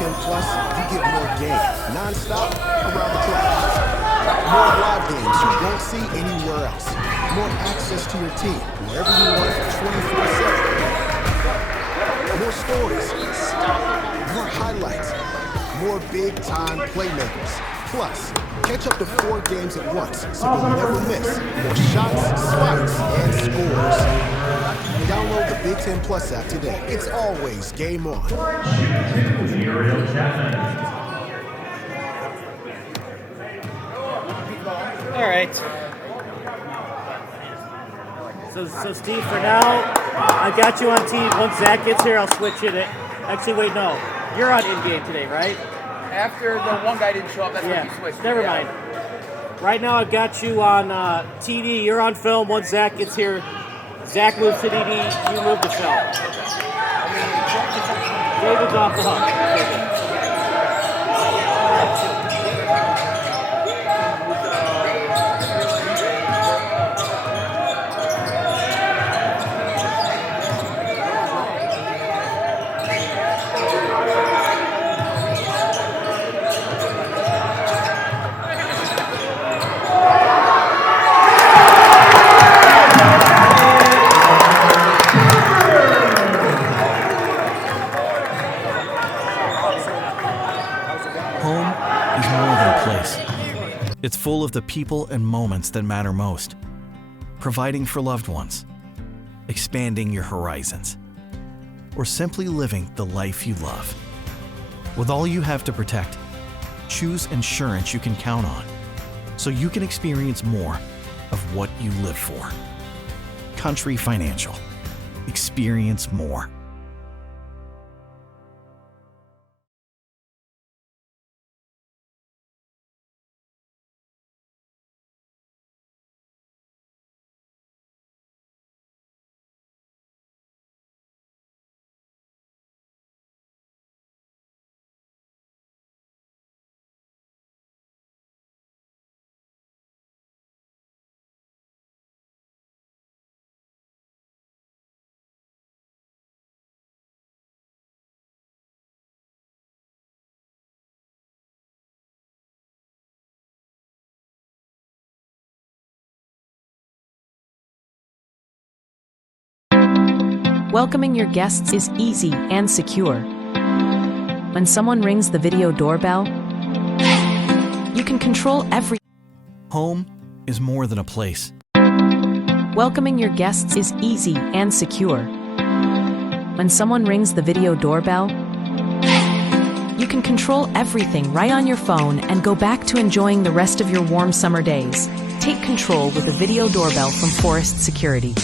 10 Plus, you get more game, non-stop, around the clock. More live games you won't see anywhere else. More access to your team, wherever you want, 24/7. More stories, more highlights, more big-time playmakers. Plus, catch up to 4 games at once, so you'll never miss more shots, spikes, and scores. Download the Big Ten Plus app today. It's always game on. All right. So Steve, for now, I got you on team. Once Zach gets here, I'll switch it. Actually, wait, no. You're on in-game today, right? After the one guy didn't show up, that's when you switched. Never mind. Right now, I've got you on TD. You're on film. Once Zach gets here, Zach moves to TD. You move to film. David's off the hook. It's full of the people and moments that matter most. Providing for loved ones, expanding your horizons, or simply living the life you love. With all you have to protect, choose insurance you can count on, so you can experience more of what you live for. Country Financial. Experience more. Welcoming your guests is easy and secure. When someone rings the video doorbell, you can control every. Home is more than a place. Welcoming your guests is easy and secure. When someone rings the video doorbell, you can control everything right on your phone and go back to enjoying the rest of your warm summer days. Take control with a video doorbell from Forest Security.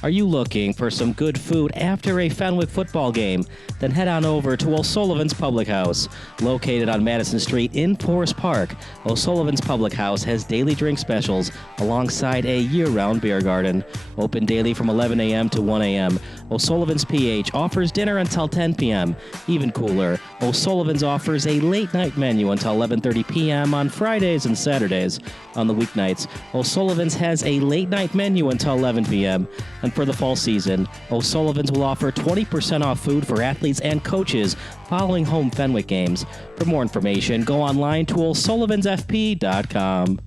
Are you looking for some good food after a Fenwick football game? Then head on over to O'Sullivan's Public House. Located on Madison Street in Forest Park, O'Sullivan's Public House has daily drink specials alongside a year-round beer garden. Open daily from 11 a.m. to 1 a.m. O'Sullivan's PH offers dinner until 10 p.m. Even cooler, O'Sullivan's offers a late-night menu until 11:30 p.m. on Fridays and Saturdays. On the weeknights, O'Sullivan's has a late-night menu until 11 p.m. And for the fall season, O'Sullivan's will offer 20% off food for athletes and coaches following home Fenwick games. For more information, go online to o'sullivansfp.com.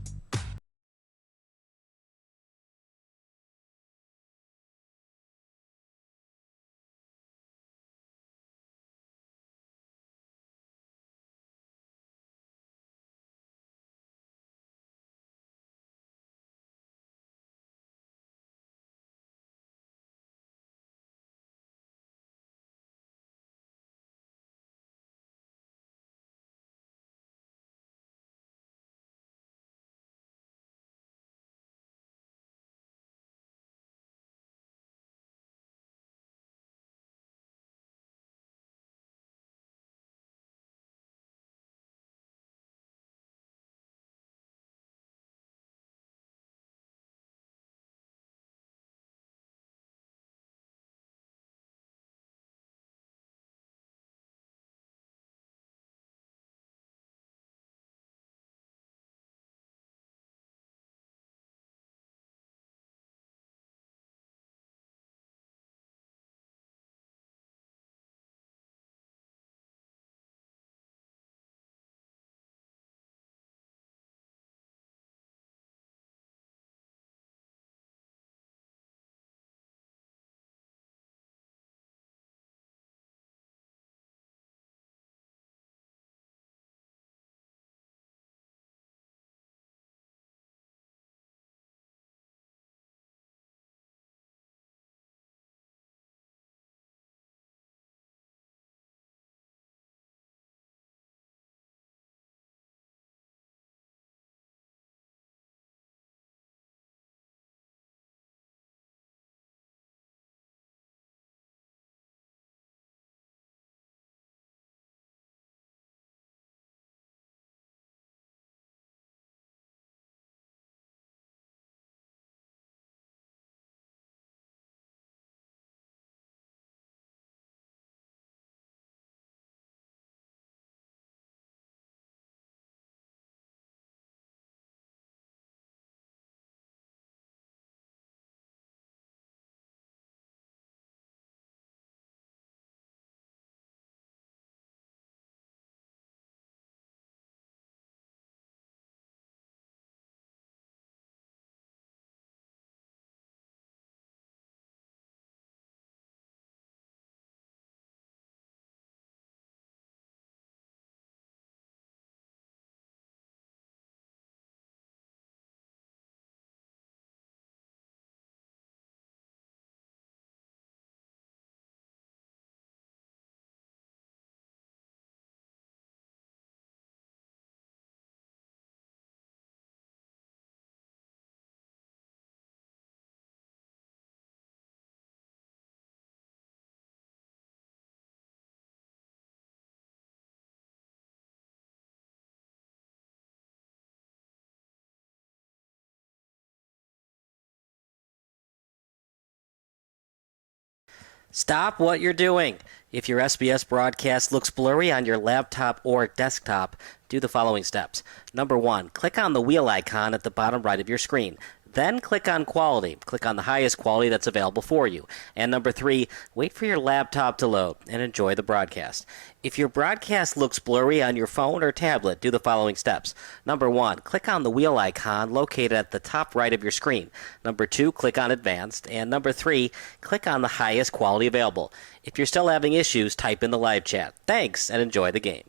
Stop what you're doing. If your SBS broadcast looks blurry on your laptop or desktop, do the following steps. Number 1, click on the wheel icon at the bottom right of your screen. Then click on Quality. Click on the highest quality that's available for you. And number 3, wait for your laptop to load and enjoy the broadcast. If your broadcast looks blurry on your phone or tablet, do the following steps. Number 1, click on the wheel icon located at the top right of your screen. Number 2, click on Advanced. And number 3, click on the highest quality available. If you're still having issues, type in the live chat. Thanks, and enjoy the game.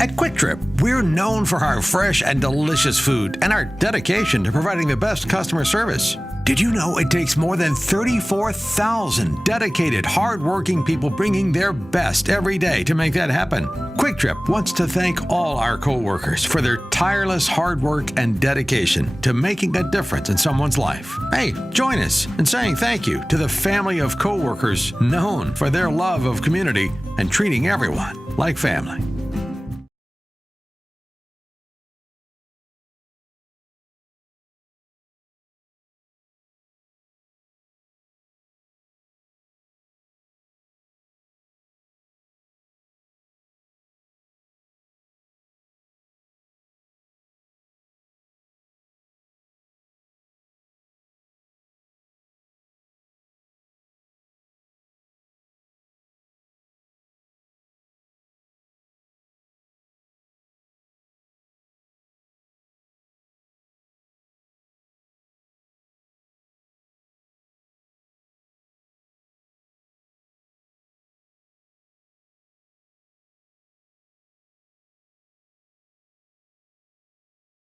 At Quick Trip, we're known for our fresh and delicious food and our dedication to providing the best customer service. Did you know it takes more than 34,000 dedicated, hard-working people bringing their best every day to make that happen? Quick Trip wants to thank all our co-workers for their tireless hard work and dedication to making a difference in someone's life. Hey, join us in saying thank you to the family of co-workers known for their love of community and treating everyone like family.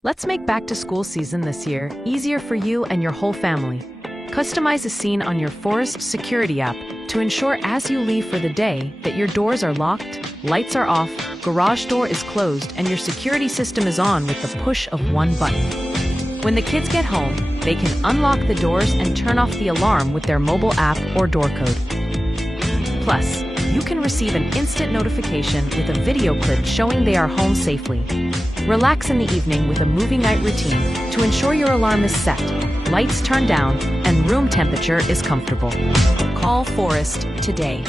Let's make back to school season this year easier for you and your whole family. Customize a scene on your Forest Security app to ensure as you leave for the day that your doors are locked, lights are off, garage door is closed, and your security system is on with the push of one button. When the kids get home, they can unlock the doors and turn off the alarm with their mobile app or door code. Plus, you can receive an instant notification with a video clip showing they are home safely. Relax in the evening with a movie night routine to ensure your alarm is set, lights turned down, and room temperature is comfortable. Call Forest today.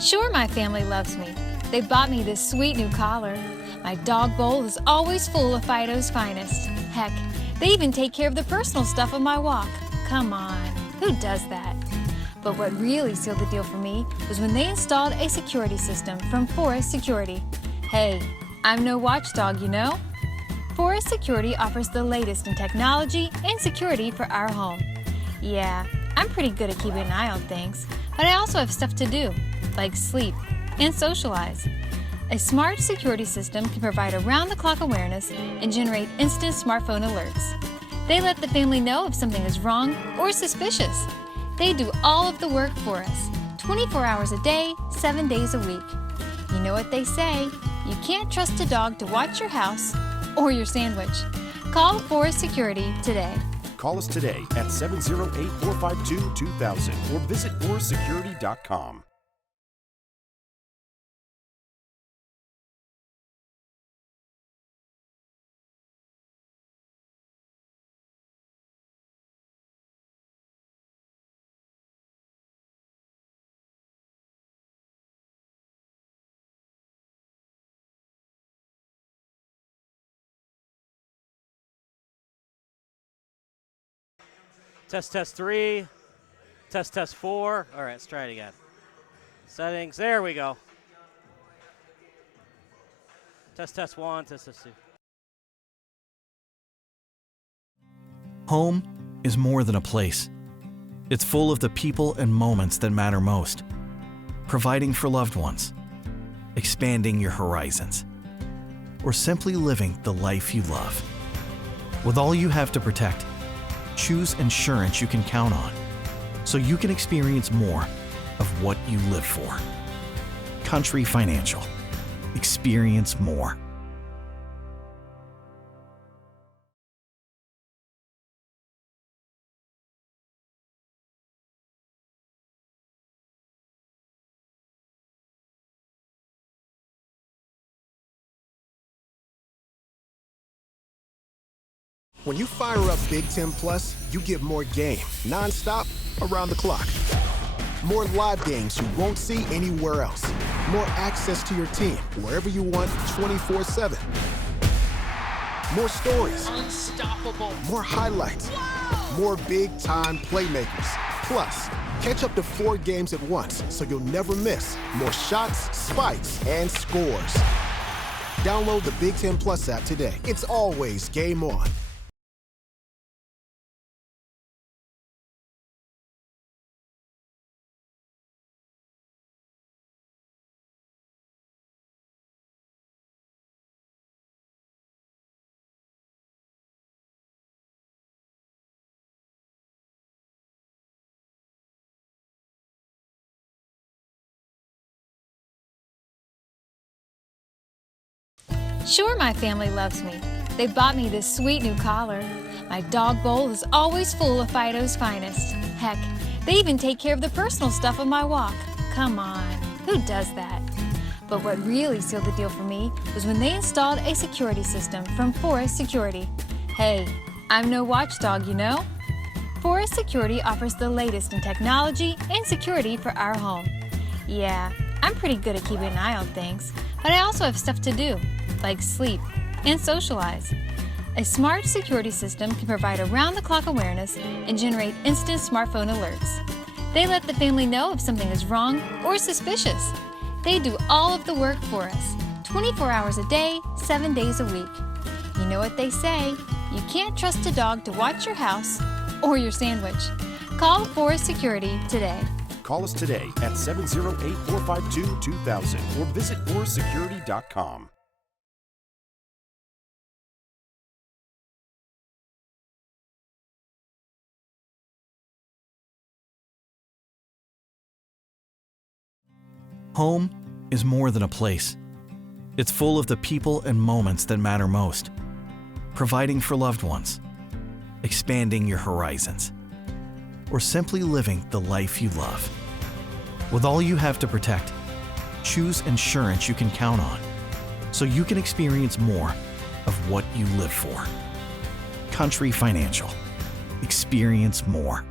Sure, my family loves me. They bought me this sweet new collar. My dog bowl is always full of Fido's finest. Heck, they even take care of the personal stuff on my walk. Come on, who does that? But what really sealed the deal for me was when they installed a security system from Forest Security. Hey, I'm no watchdog, you know? Forest Security offers the latest in technology and security for our home. Yeah, I'm pretty good at keeping an eye on things, but I also have stuff to do, like sleep and socialize. A smart security system can provide around-the-clock awareness and generate instant smartphone alerts. They let the family know if something is wrong or suspicious. They do all of the work for us, 24 hours a day, 7 days a week. You know what they say, you can't trust a dog to watch your house or your sandwich. Call Forest Security today. Call us today at 708-452-2000 or visit forestsecurity.com. Test 3. Test 4. All right, let's try it again. Settings. There we go. Test 1. Test 2. Home is more than a place. It's full of the people and moments that matter most. Providing for loved ones, expanding your horizons, or simply living the life you love. With all you have to protect, choose insurance you can count on so you can experience more of what you live for. Country Financial. Experience more. When you fire up Big Ten Plus, you get more game, nonstop, around the clock. More live games you won't see anywhere else. More access to your team, wherever you want, 24/7. More stories. Unstoppable. More highlights. More big-time playmakers. Plus, catch up to 4 games at once, so you'll never miss more shots, spikes, and scores. Download the Big Ten Plus app today. It's always game on. Sure, my family loves me. They bought me this sweet new collar. My dog bowl is always full of Fido's finest. Heck, they even take care of the personal stuff on my walk. Come on, who does that? But what really sealed the deal for me was when they installed a security system from Forest Security. Hey, I'm no watchdog, you know? Forest Security offers the latest in technology and security for our home. Yeah, I'm pretty good at keeping an eye on things, but I also have stuff to do, like sleep and socialize. A smart security system can provide around-the-clock awareness and generate instant smartphone alerts. They let the family know if something is wrong or suspicious. They do all of the work for us, 24 hours a day, 7 days a week. You know what they say, you can't trust a dog to watch your house or your sandwich. Call Forest Security today. Call us today at 708-452-2000 or visit forestsecurity.com. Home is more than a place. It's full of the people and moments that matter most. Providing for loved ones, expanding your horizons, or simply living the life you love. With all you have to protect, choose insurance you can count on so you can experience more of what you live for. Country Financial. Experience more.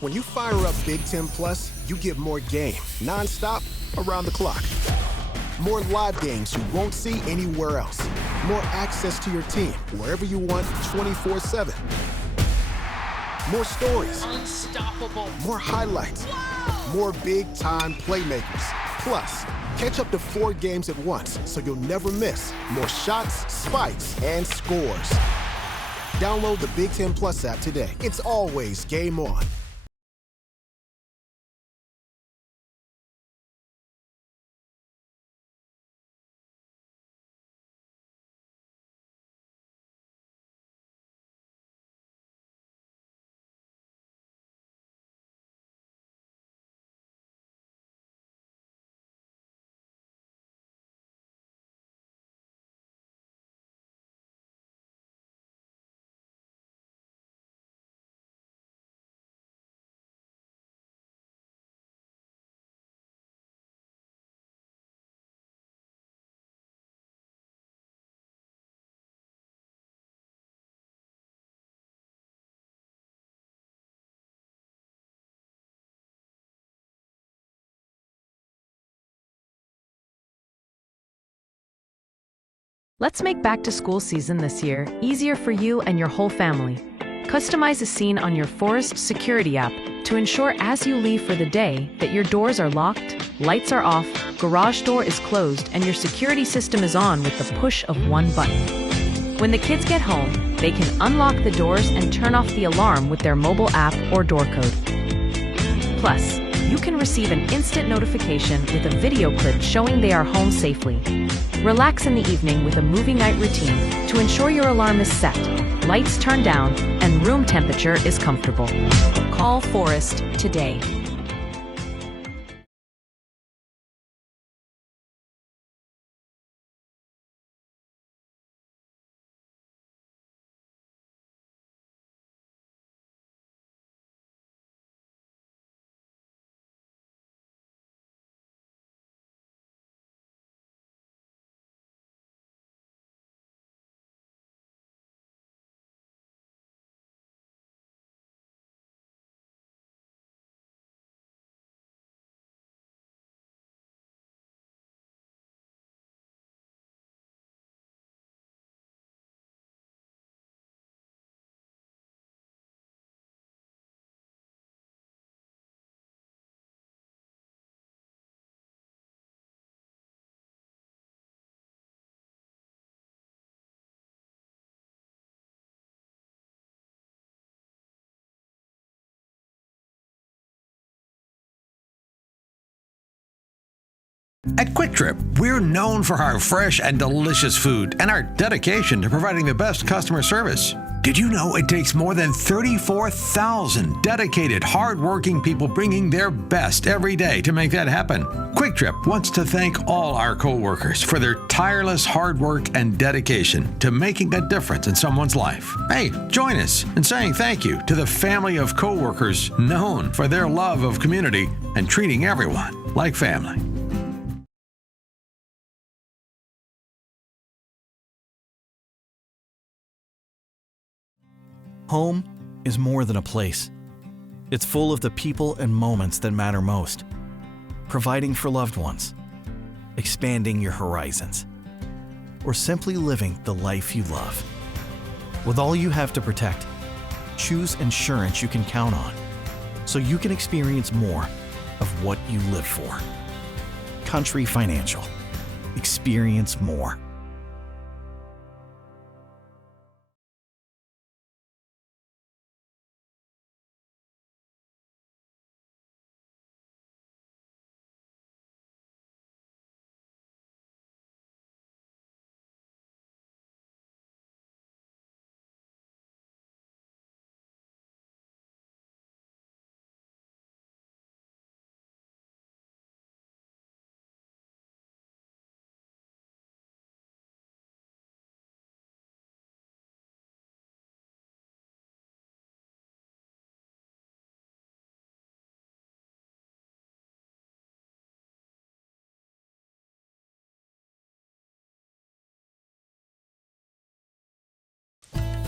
When you fire up Big Ten Plus, you get more game, nonstop, around the clock. More live games you won't see anywhere else. More access to your team wherever you want, 24/7. More stories. Unstoppable. More highlights. More big-time playmakers. Plus, catch up to 4 games at once so you'll never miss more shots, spikes, and scores. Download the Big Ten Plus app today. It's always game on. Let's make back to school season this year easier for you and your whole family. Customize a scene on your Forest Security app to ensure as you leave for the day that your doors are locked, lights are off, garage door is closed, and your security system is on with the push of one button. When the kids get home, they can unlock the doors and turn off the alarm with their mobile app or door code. Plus, you can receive an instant notification with a video clip showing they are home safely. Relax in the evening with a movie night routine to ensure your alarm is set, lights turned down, and room temperature is comfortable. Call Forest today. At Quick Trip, we're known for our fresh and delicious food and our dedication to providing the best customer service. Did you know it takes more than 34,000 dedicated, hard-working people bringing their best every day to make that happen? Quick Trip wants to thank all our co-workers for their tireless hard work and dedication to making a difference in someone's life. Hey, join us in saying thank you to the family of co-workers known for their love of community and treating everyone like family. Home is more than a place. It's full of the people and moments that matter most. Providing for loved ones, expanding your horizons, or simply living the life you love. With all you have to protect, choose insurance you can count on so you can experience more of what you live for. Country Financial. Experience more.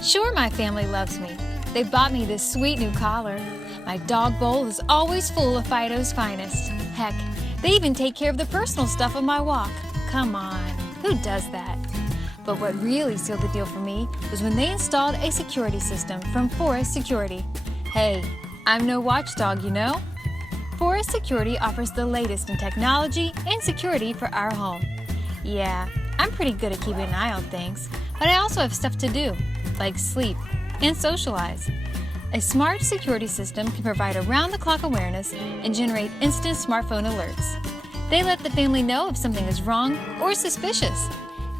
Sure, my family loves me. They bought me this sweet new collar. My dog bowl is always full of Fido's finest. Heck, they even take care of the personal stuff on my walk. Come on, who does that? But what really sealed the deal for me was when they installed a security system from Forest Security. Hey, I'm no watchdog, you know? Forest Security offers the latest in technology and security for our home. Yeah, I'm pretty good at keeping an eye on things, but I also have stuff to do, like sleep and socialize. A smart security system can provide around-the-clock awareness and generate instant smartphone alerts. They let the family know if something is wrong or suspicious.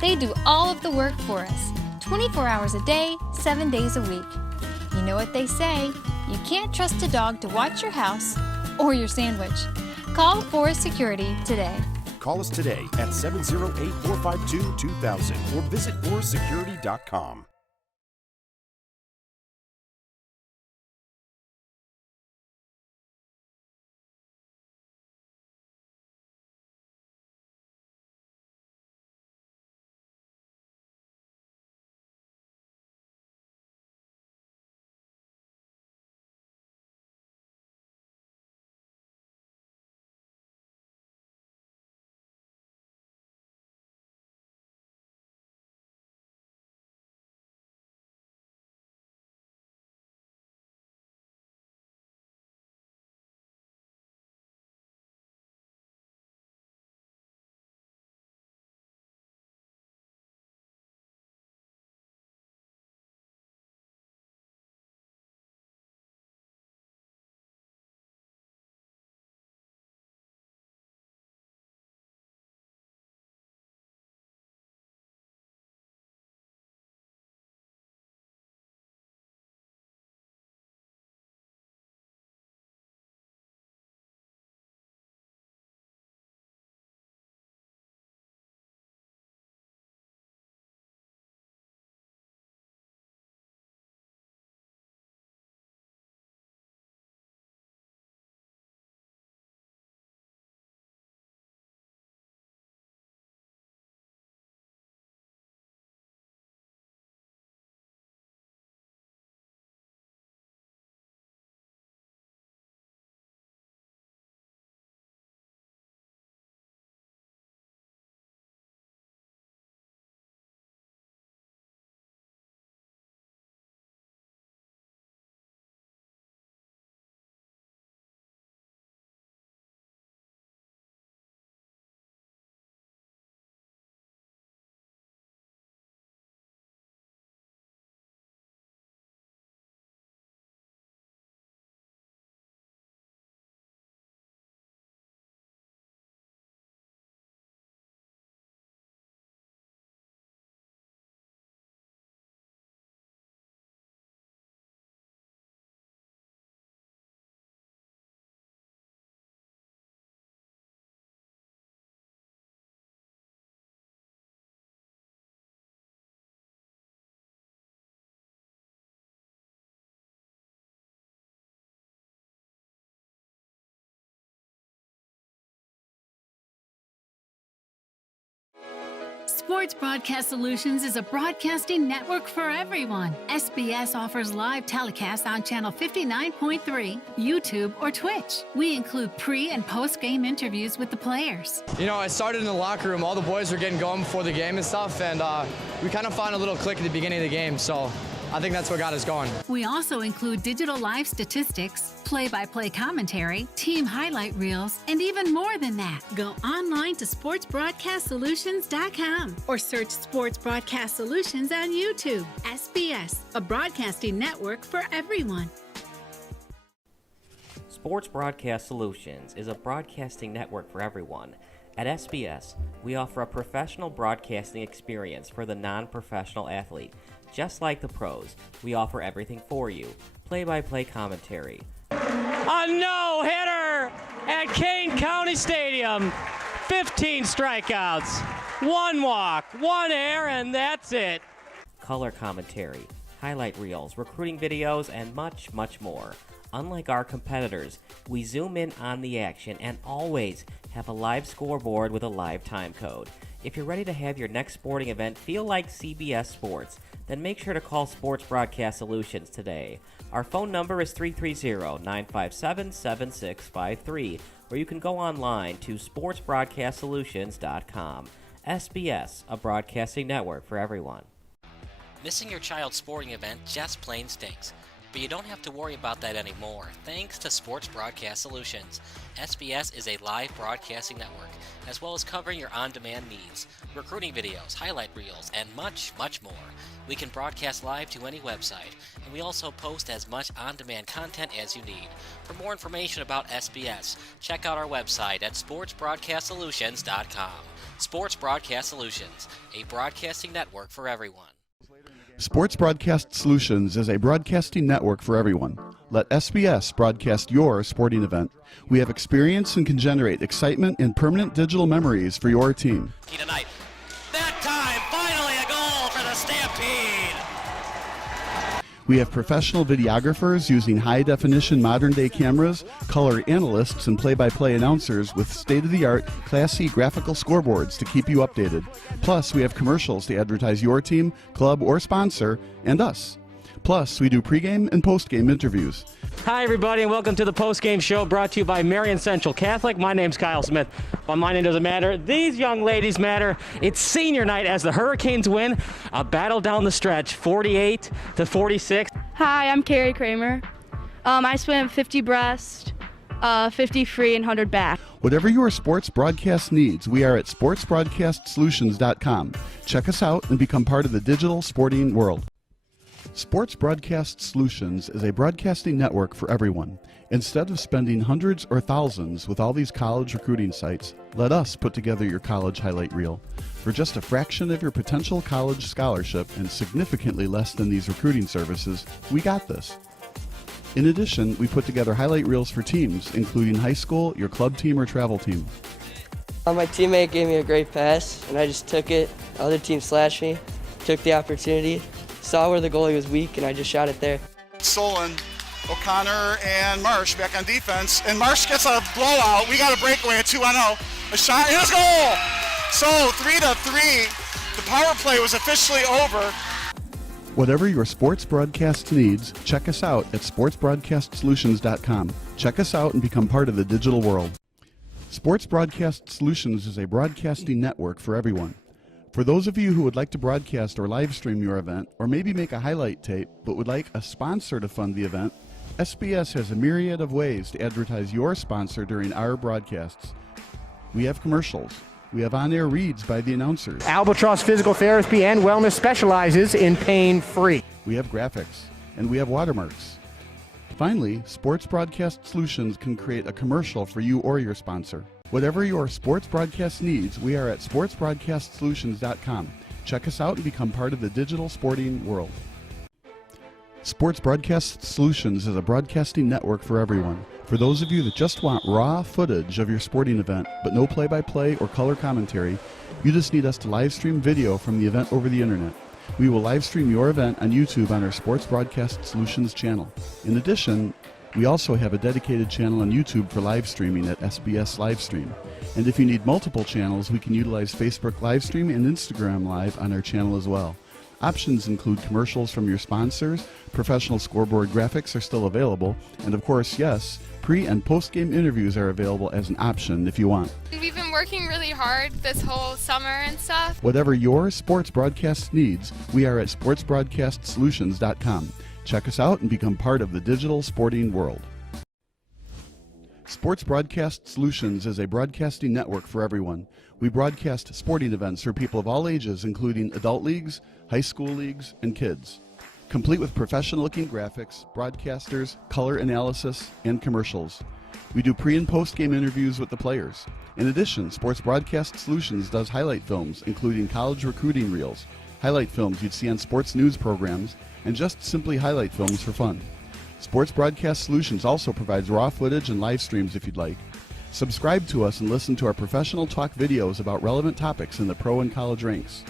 They do all of the work for us, 24 hours a day, 7 days a week. You know what they say, you can't trust a dog to watch your house or your sandwich. Call Forest Security today. Call us today at 708-452-2000 or visit forestsecurity.com. Sports Broadcast Solutions is a broadcasting network for everyone. SBS offers live telecasts on Channel 59.3, YouTube, or Twitch. We include pre- and post-game interviews with the players. You know, I started in the locker room. All the boys were getting going before the game and stuff, and we kind of found a little click at the beginning of the game, so I think that's what got us going. We also include digital live statistics, play-by-play commentary, team highlight reels, and even more than that. Go online to sportsbroadcastsolutions.com or search Sports Broadcast Solutions on YouTube. SBS, a broadcasting network for everyone. Sports Broadcast Solutions is a broadcasting network for everyone. At SBS, we offer a professional broadcasting experience for the non-professional athlete. Just like the pros, we offer everything for you. Play-by-play commentary. A no-hitter at Kane County Stadium. 15 strikeouts, 1 walk, 1 error, and that's it. Color commentary, highlight reels, recruiting videos, and much, much more. Unlike our competitors, we zoom in on the action and always have a live scoreboard with a live time code. If you're ready to have your next sporting event feel like CBS Sports, then make sure to call Sports Broadcast Solutions today. Our phone number is 330-957-7653, or you can go online to sportsbroadcastsolutions.com. SBS, a broadcasting network for everyone. Missing your child's sporting event just plain stinks. But you don't have to worry about that anymore, thanks to Sports Broadcast Solutions. SBS is a live broadcasting network, as well as covering your on-demand needs, recruiting videos, highlight reels, and much, much more. We can broadcast live to any website, and we also post as much on-demand content as you need. For more information about SBS, check out our website at sportsbroadcastsolutions.com. Sports Broadcast Solutions, a broadcasting network for everyone. Sports Broadcast Solutions is a broadcasting network for everyone. Let SBS broadcast your sporting event. We have experience and can generate excitement and permanent digital memories for your team. Tonight. That time, finally a goal for the Stampede! We have professional videographers using high-definition modern-day cameras, color analysts, and play-by-play announcers with state-of-the-art, classy graphical scoreboards to keep you updated. Plus, we have commercials to advertise your team, club, or sponsor, and us. Plus, we do pregame and postgame interviews. Hi, everybody, and welcome to the postgame show brought to you by Marion Central Catholic. My name's Kyle Smith. Well, my name doesn't matter. These young ladies matter. It's senior night as the Hurricanes win a battle down the stretch, 48-46. Hi, I'm Carrie Kramer. I swim 50 breast, 50 free, and 100 back. Whatever your sports broadcast needs, we are at sportsbroadcastsolutions.com. Check us out and become part of the digital sporting world. Sports Broadcast Solutions is a broadcasting network for everyone. Instead of spending hundreds or thousands with all these college recruiting sites, let us put together your college highlight reel. For just a fraction of your potential college scholarship and significantly less than these recruiting services, we got this. In addition, we put together highlight reels for teams, including high school, your club team, or travel team. My teammate gave me a great pass, and I just took it. The other team slashed me, took the opportunity, saw where the goalie was weak, and I just shot it there. Solon, O'Connor, and Marsh back on defense. And Marsh gets a blowout. We got a breakaway at 2-0. A shot, and a goal! So 3-3. The power play was officially over. Whatever your sports broadcast needs, check us out at sportsbroadcastsolutions.com. Check us out and become part of the digital world. Sports Broadcast Solutions is a broadcasting network for everyone. For those of you who would like to broadcast or live stream your event, or maybe make a highlight tape but would like a sponsor to fund the event, SBS has a myriad of ways to advertise your sponsor during our broadcasts. We have commercials. We have on-air reads by the announcers. Albatross Physical Therapy and Wellness specializes in pain-free. We have graphics, and we have watermarks. Finally, Sports Broadcast Solutions can create a commercial for you or your sponsor. Whatever your sports broadcast needs, we are at sportsbroadcastsolutions.com. Check us out and become part of the digital sporting world. Sports Broadcast Solutions is a broadcasting network for everyone. For those of you that just want raw footage of your sporting event, but no play-by-play or color commentary, you just need us to live stream video from the event over the internet. We will live stream your event on YouTube on our Sports Broadcast Solutions channel. In addition, we also have a dedicated channel on YouTube for live streaming at SBS Livestream. And if you need multiple channels, we can utilize Facebook Livestream and Instagram Live on our channel as well. Options include commercials from your sponsors, professional scoreboard graphics are still available, and of course, yes, pre- and post-game interviews are available as an option if you want. We've been working really hard this whole summer and stuff. Whatever your sports broadcast needs, we are at sportsbroadcastsolutions.com. Check us out and become part of the digital sporting world. Sports Broadcast Solutions is a broadcasting network for everyone. We broadcast sporting events for people of all ages, including adult leagues, high school leagues, and kids. Complete with professional-looking graphics, broadcasters, color analysis, and commercials. We do pre- and post-game interviews with the players. In addition, Sports Broadcast Solutions does highlight films, including college recruiting reels, highlight films you'd see on sports news programs, and just simply highlight films for fun. Sports Broadcast Solutions also provides raw footage and live streams if you'd like. Subscribe to us and listen to our professional talk videos about relevant topics in the pro and college ranks.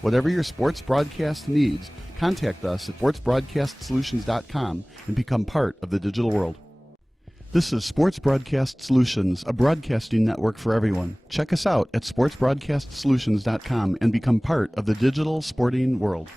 Whatever your sports broadcast needs, contact us at sportsbroadcastsolutions.com and become part of the digital world. This is Sports Broadcast Solutions, a broadcasting network for everyone. Check us out at sportsbroadcastsolutions.com and become part of the digital sporting world.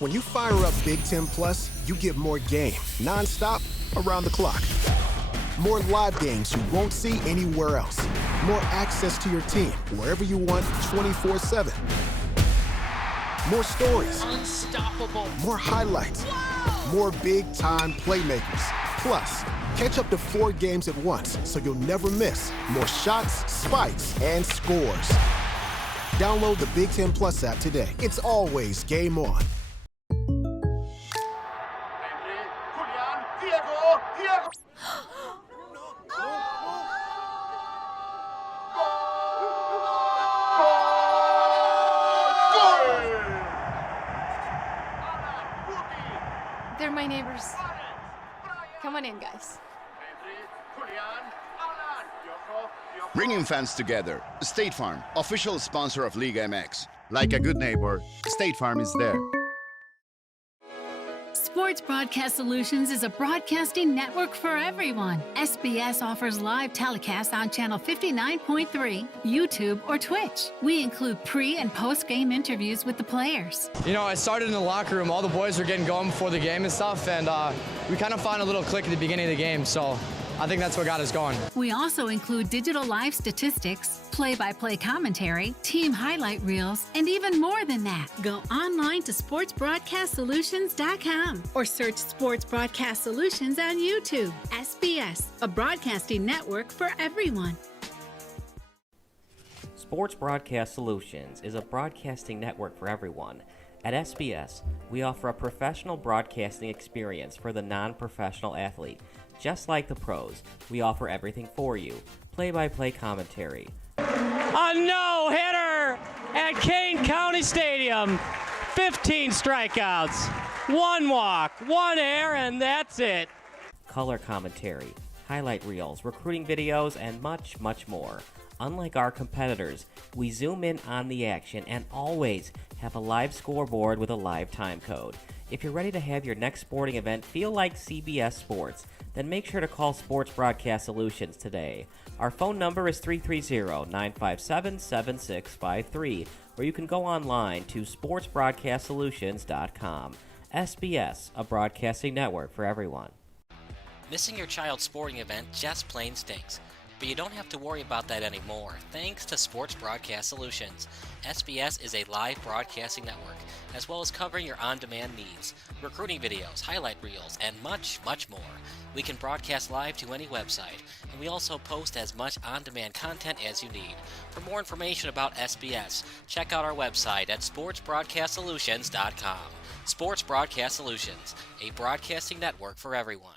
When you fire up Big Ten Plus, you get more game, non-stop, around the clock. More live games you won't see anywhere else. More access to your team, wherever you want, 24/7. More stories. Unstoppable. More highlights. More big-time playmakers. Plus, catch up to 4 games at once, so you'll never miss more shots, spikes, and scores. Download the Big Ten Plus app today. It's always game on. They're my neighbors. Come on in, guys. Bringing fans together. State Farm, official sponsor of Liga MX. Like a good neighbor, State Farm is there. Sports Broadcast Solutions is a broadcasting network for everyone. SBS offers live telecasts on channel 59.3, YouTube, or Twitch. We include pre- and post-game interviews with the players. You know, I started in the locker room. All the boys were getting going before the game and stuff, and we kind of found a little click at the beginning of the game, so I think that's what got us going. We also include digital live statistics, play-by-play commentary, team highlight reels, and even more than that. Go online to sportsbroadcastsolutions.com or search Sports Broadcast Solutions on YouTube. SBS, a broadcasting network for everyone. Sports Broadcast Solutions is a broadcasting network for everyone. At SBS, we offer a professional broadcasting experience for the non-professional athlete. Just like the pros, we offer everything for you. Play-by-play commentary. A no-hitter at Kane County Stadium. 15 strikeouts, 1 walk, 1 error, and that's it. Color commentary, highlight reels, recruiting videos, and much, much more. Unlike our competitors, we zoom in on the action and always have a live scoreboard with a live time code. If you're ready to have your next sporting event feel like CBS Sports, then make sure to call Sports Broadcast Solutions today. Our phone number is 330-957-7653, or you can go online to sportsbroadcastsolutions.com. SBS, a broadcasting network for everyone. Missing your child's sporting event just plain stinks. But you don't have to worry about that anymore, thanks to Sports Broadcast Solutions. SBS is a live broadcasting network, as well as covering your on-demand needs, recruiting videos, highlight reels, and much, much more. We can broadcast live to any website, and we also post as much on-demand content as you need. For more information about SBS, check out our website at sportsbroadcastsolutions.com. Sports Broadcast Solutions, a broadcasting network for everyone.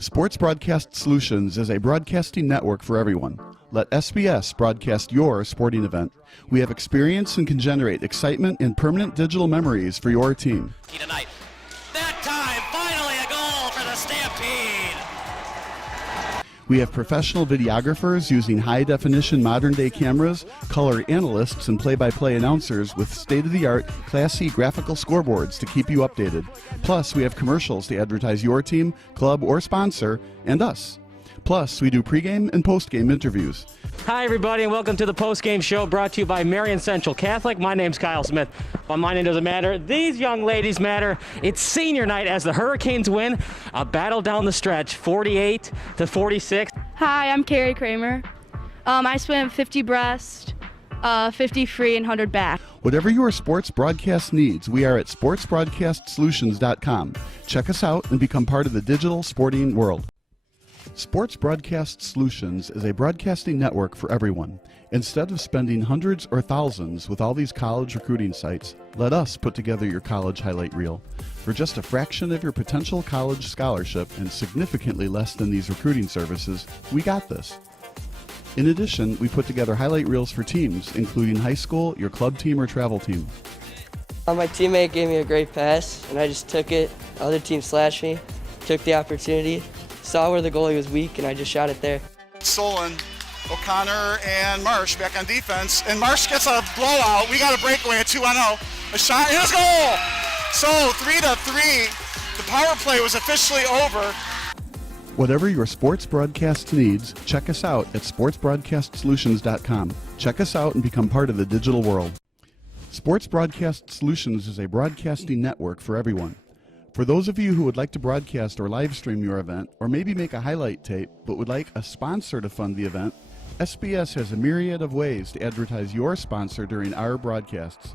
Sports Broadcast Solutions is a broadcasting network for everyone. Let SBS broadcast your sporting event. We have experience and can generate excitement and permanent digital memories for your team. Tonight. That time, finally a goal for the Stampede! We have professional videographers using high-definition modern-day cameras, color analysts, and play-by-play announcers with state-of-the-art, classy graphical scoreboards to keep you updated. Plus, we have commercials to advertise your team, club, or sponsor, and us. Plus, we do pregame and postgame interviews. Hi, everybody, and welcome to the post-game show brought to you by Marion Central Catholic. My name's Kyle Smith. But my name doesn't matter. These young ladies matter. It's senior night as the Hurricanes win a battle down the stretch, 48-46. Hi, I'm Carrie Kramer. I swim 50 breast, 50 free, and 100 back. Whatever your sports broadcast needs, we are at sportsbroadcastsolutions.com. Check us out and become part of the digital sporting world. Sports Broadcast Solutions is a broadcasting network for everyone. Instead of spending hundreds or thousands with all these college recruiting sites, let us put together your college highlight reel. For just a fraction of your potential college scholarship and significantly less than these recruiting services, we got this. In addition, we put together highlight reels for teams, including high school, your club team, or travel team. My teammate gave me a great pass, and I just took it. Other team slashed me, took the opportunity, saw where the goalie was weak, and I just shot it there. Stolen. O'Connor and Marsh back on defense, and Marsh gets a blowout. We got a breakaway, a 2-on-0. A shot, and it's goal! So 3-3. The power play was officially over. Whatever your sports broadcast needs, check us out at sportsbroadcastsolutions.com. Check us out and become part of the digital world. Sports Broadcast Solutions is a broadcasting network for everyone. For those of you who would like to broadcast or live stream your event, or maybe make a highlight tape but would like a sponsor to fund the event, SBS has a myriad of ways to advertise your sponsor during our broadcasts.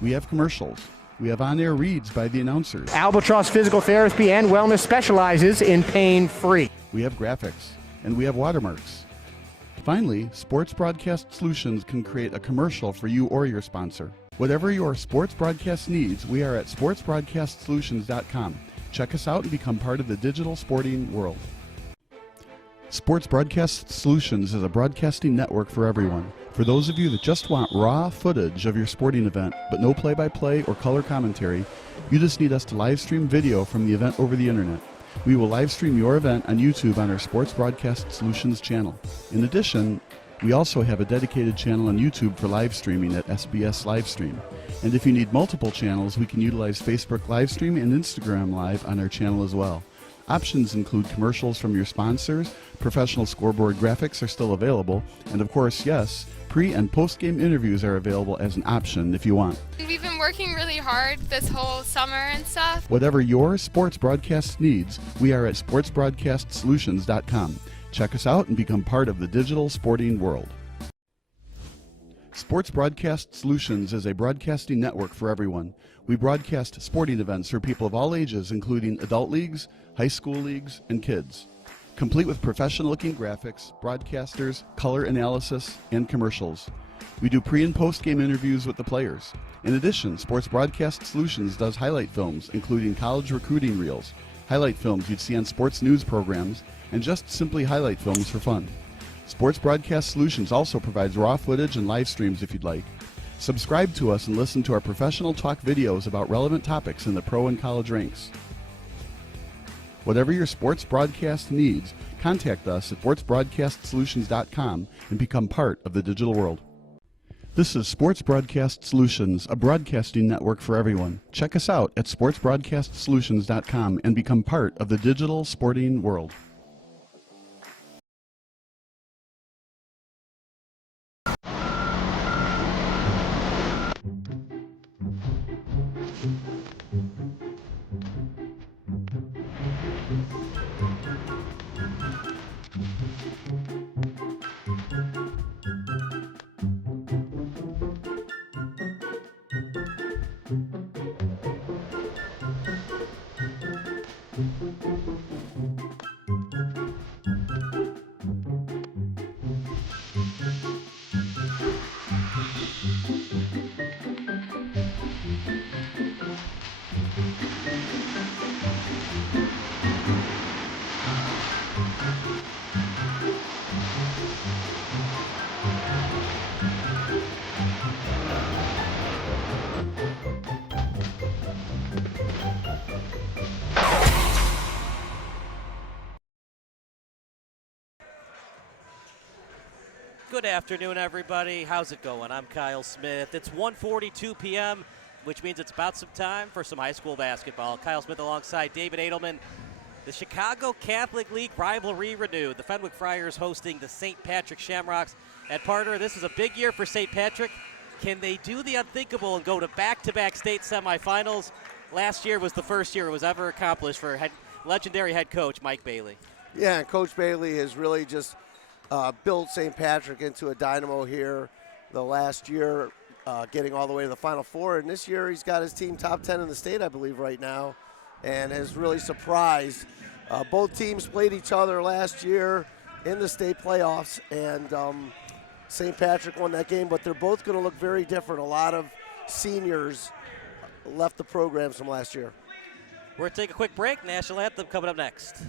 We have commercials. We have on-air reads by the announcers. Albatross Physical Therapy and Wellness specializes in pain-free. We have graphics, and we have watermarks. Finally, Sports Broadcast Solutions can create a commercial for you or your sponsor. Whatever your sports broadcast needs, we are at sportsbroadcastsolutions.com. Check us out and become part of the digital sporting world. Sports Broadcast Solutions is a broadcasting network for everyone. For those of you that just want raw footage of your sporting event, but no play-by-play or color commentary, you just need us to live stream video from the event over the internet. We will live stream your event on YouTube on our Sports Broadcast Solutions channel. In addition, we also have a dedicated channel on YouTube for live streaming at SBS Livestream. And if you need multiple channels, we can utilize Facebook Livestream and Instagram Live on our channel as well. Options include commercials from your sponsors, professional scoreboard graphics are still available, and of course, yes, pre- and post-game interviews are available as an option if you want. We've been working really hard this whole summer and stuff. Whatever your sports broadcast needs, we are at sportsbroadcastsolutions.com. Check us out and become part of the digital sporting world. Sports Broadcast Solutions is a broadcasting network for everyone. We broadcast sporting events for people of all ages, including adult leagues, high school leagues, and kids. Complete with professional-looking graphics, broadcasters, color analysis, and commercials. We do pre- and post-game interviews with the players. In addition, Sports Broadcast Solutions does highlight films, including college recruiting reels, highlight films you'd see on sports news programs, and just simply highlight films for fun. Sports Broadcast Solutions also provides raw footage and live streams if you'd like. Subscribe to us and listen to our professional talk videos about relevant topics in the pro and college ranks. Whatever your sports broadcast needs, contact us at sportsbroadcastsolutions.com and become part of the digital world. This is Sports Broadcast Solutions, a broadcasting network for everyone. Check us out at sportsbroadcastsolutions.com and become part of the digital sporting world. Good afternoon, everybody. How's it going? I'm Kyle Smith. It's 1:42 p.m., which means it's about some time for some high school basketball. Kyle Smith alongside David Edelman. The Chicago Catholic League rivalry renewed. The Fenwick Friars hosting the St. Patrick Shamrocks at Parter. This is a big year for St. Patrick. Can they do the unthinkable and go to back-to-back state semifinals? Last year was the first year it was ever accomplished for legendary head coach Mike Bailey. Yeah, and Coach Bailey has really just built St. Patrick into a dynamo here the last year, getting all the way to the Final Four. And this year he's got his team top 10 in the state, I believe, right now, and has really surprised. Both teams played each other last year in the state playoffs, and St. Patrick won that game, but they're both going to look very different. A lot of seniors left the programs from last year. We're going to take a quick break. National Anthem coming up next.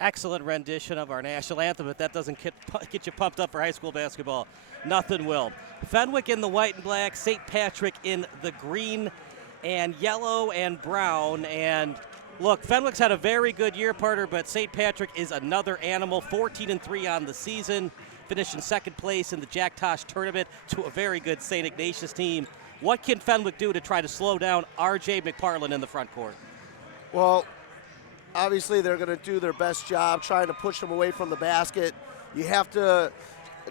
Excellent rendition of our national anthem. If that doesn't get you pumped up for high school basketball, nothing will. Fenwick in the white and black, St. Patrick in the green and yellow and brown. And look, Fenwick's had a very good year, Parter, but St. Patrick is another animal. 14-3 on the season, finishing second place in the Jack Tosh tournament to a very good St. Ignatius team. What can Fenwick do to try to slow down R.J. McPartland in the front court? Well, obviously, they're going to do their best job trying to push them away from the basket. You have to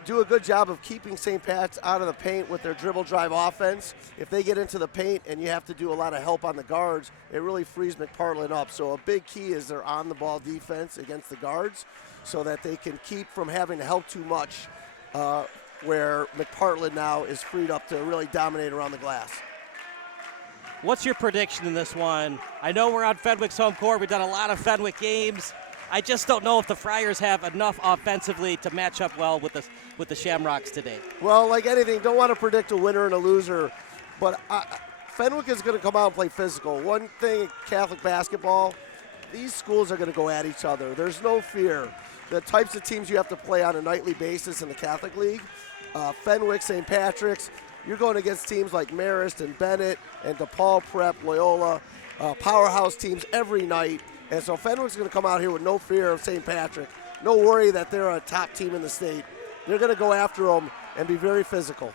do a good job of keeping St. Pat's out of the paint with their dribble drive offense. If they get into the paint and you have to do a lot of help on the guards, it really frees McPartland up. So a big key is their on-the-ball defense against the guards so that they can keep from having to help too much, where McPartland now is freed up to really dominate around the glass. What's your prediction in this one? I know we're on Fenwick's home court. We've done a lot of Fenwick games. I just don't know if the Friars have enough offensively to match up well with the Shamrocks today. Well, like anything, don't want to predict a winner and a loser, but Fenwick is going to come out and play physical. One thing in Catholic basketball, these schools are going to go at each other. There's no fear. The types of teams you have to play on a nightly basis in the Catholic League, Fenwick, St. Patrick's, you're going against teams like Marist and Bennett and DePaul Prep, Loyola, powerhouse teams every night. And so Fenwick's going to come out here with no fear of St. Patrick. No worry that they're a top team in the state. They're going to go after them and be very physical.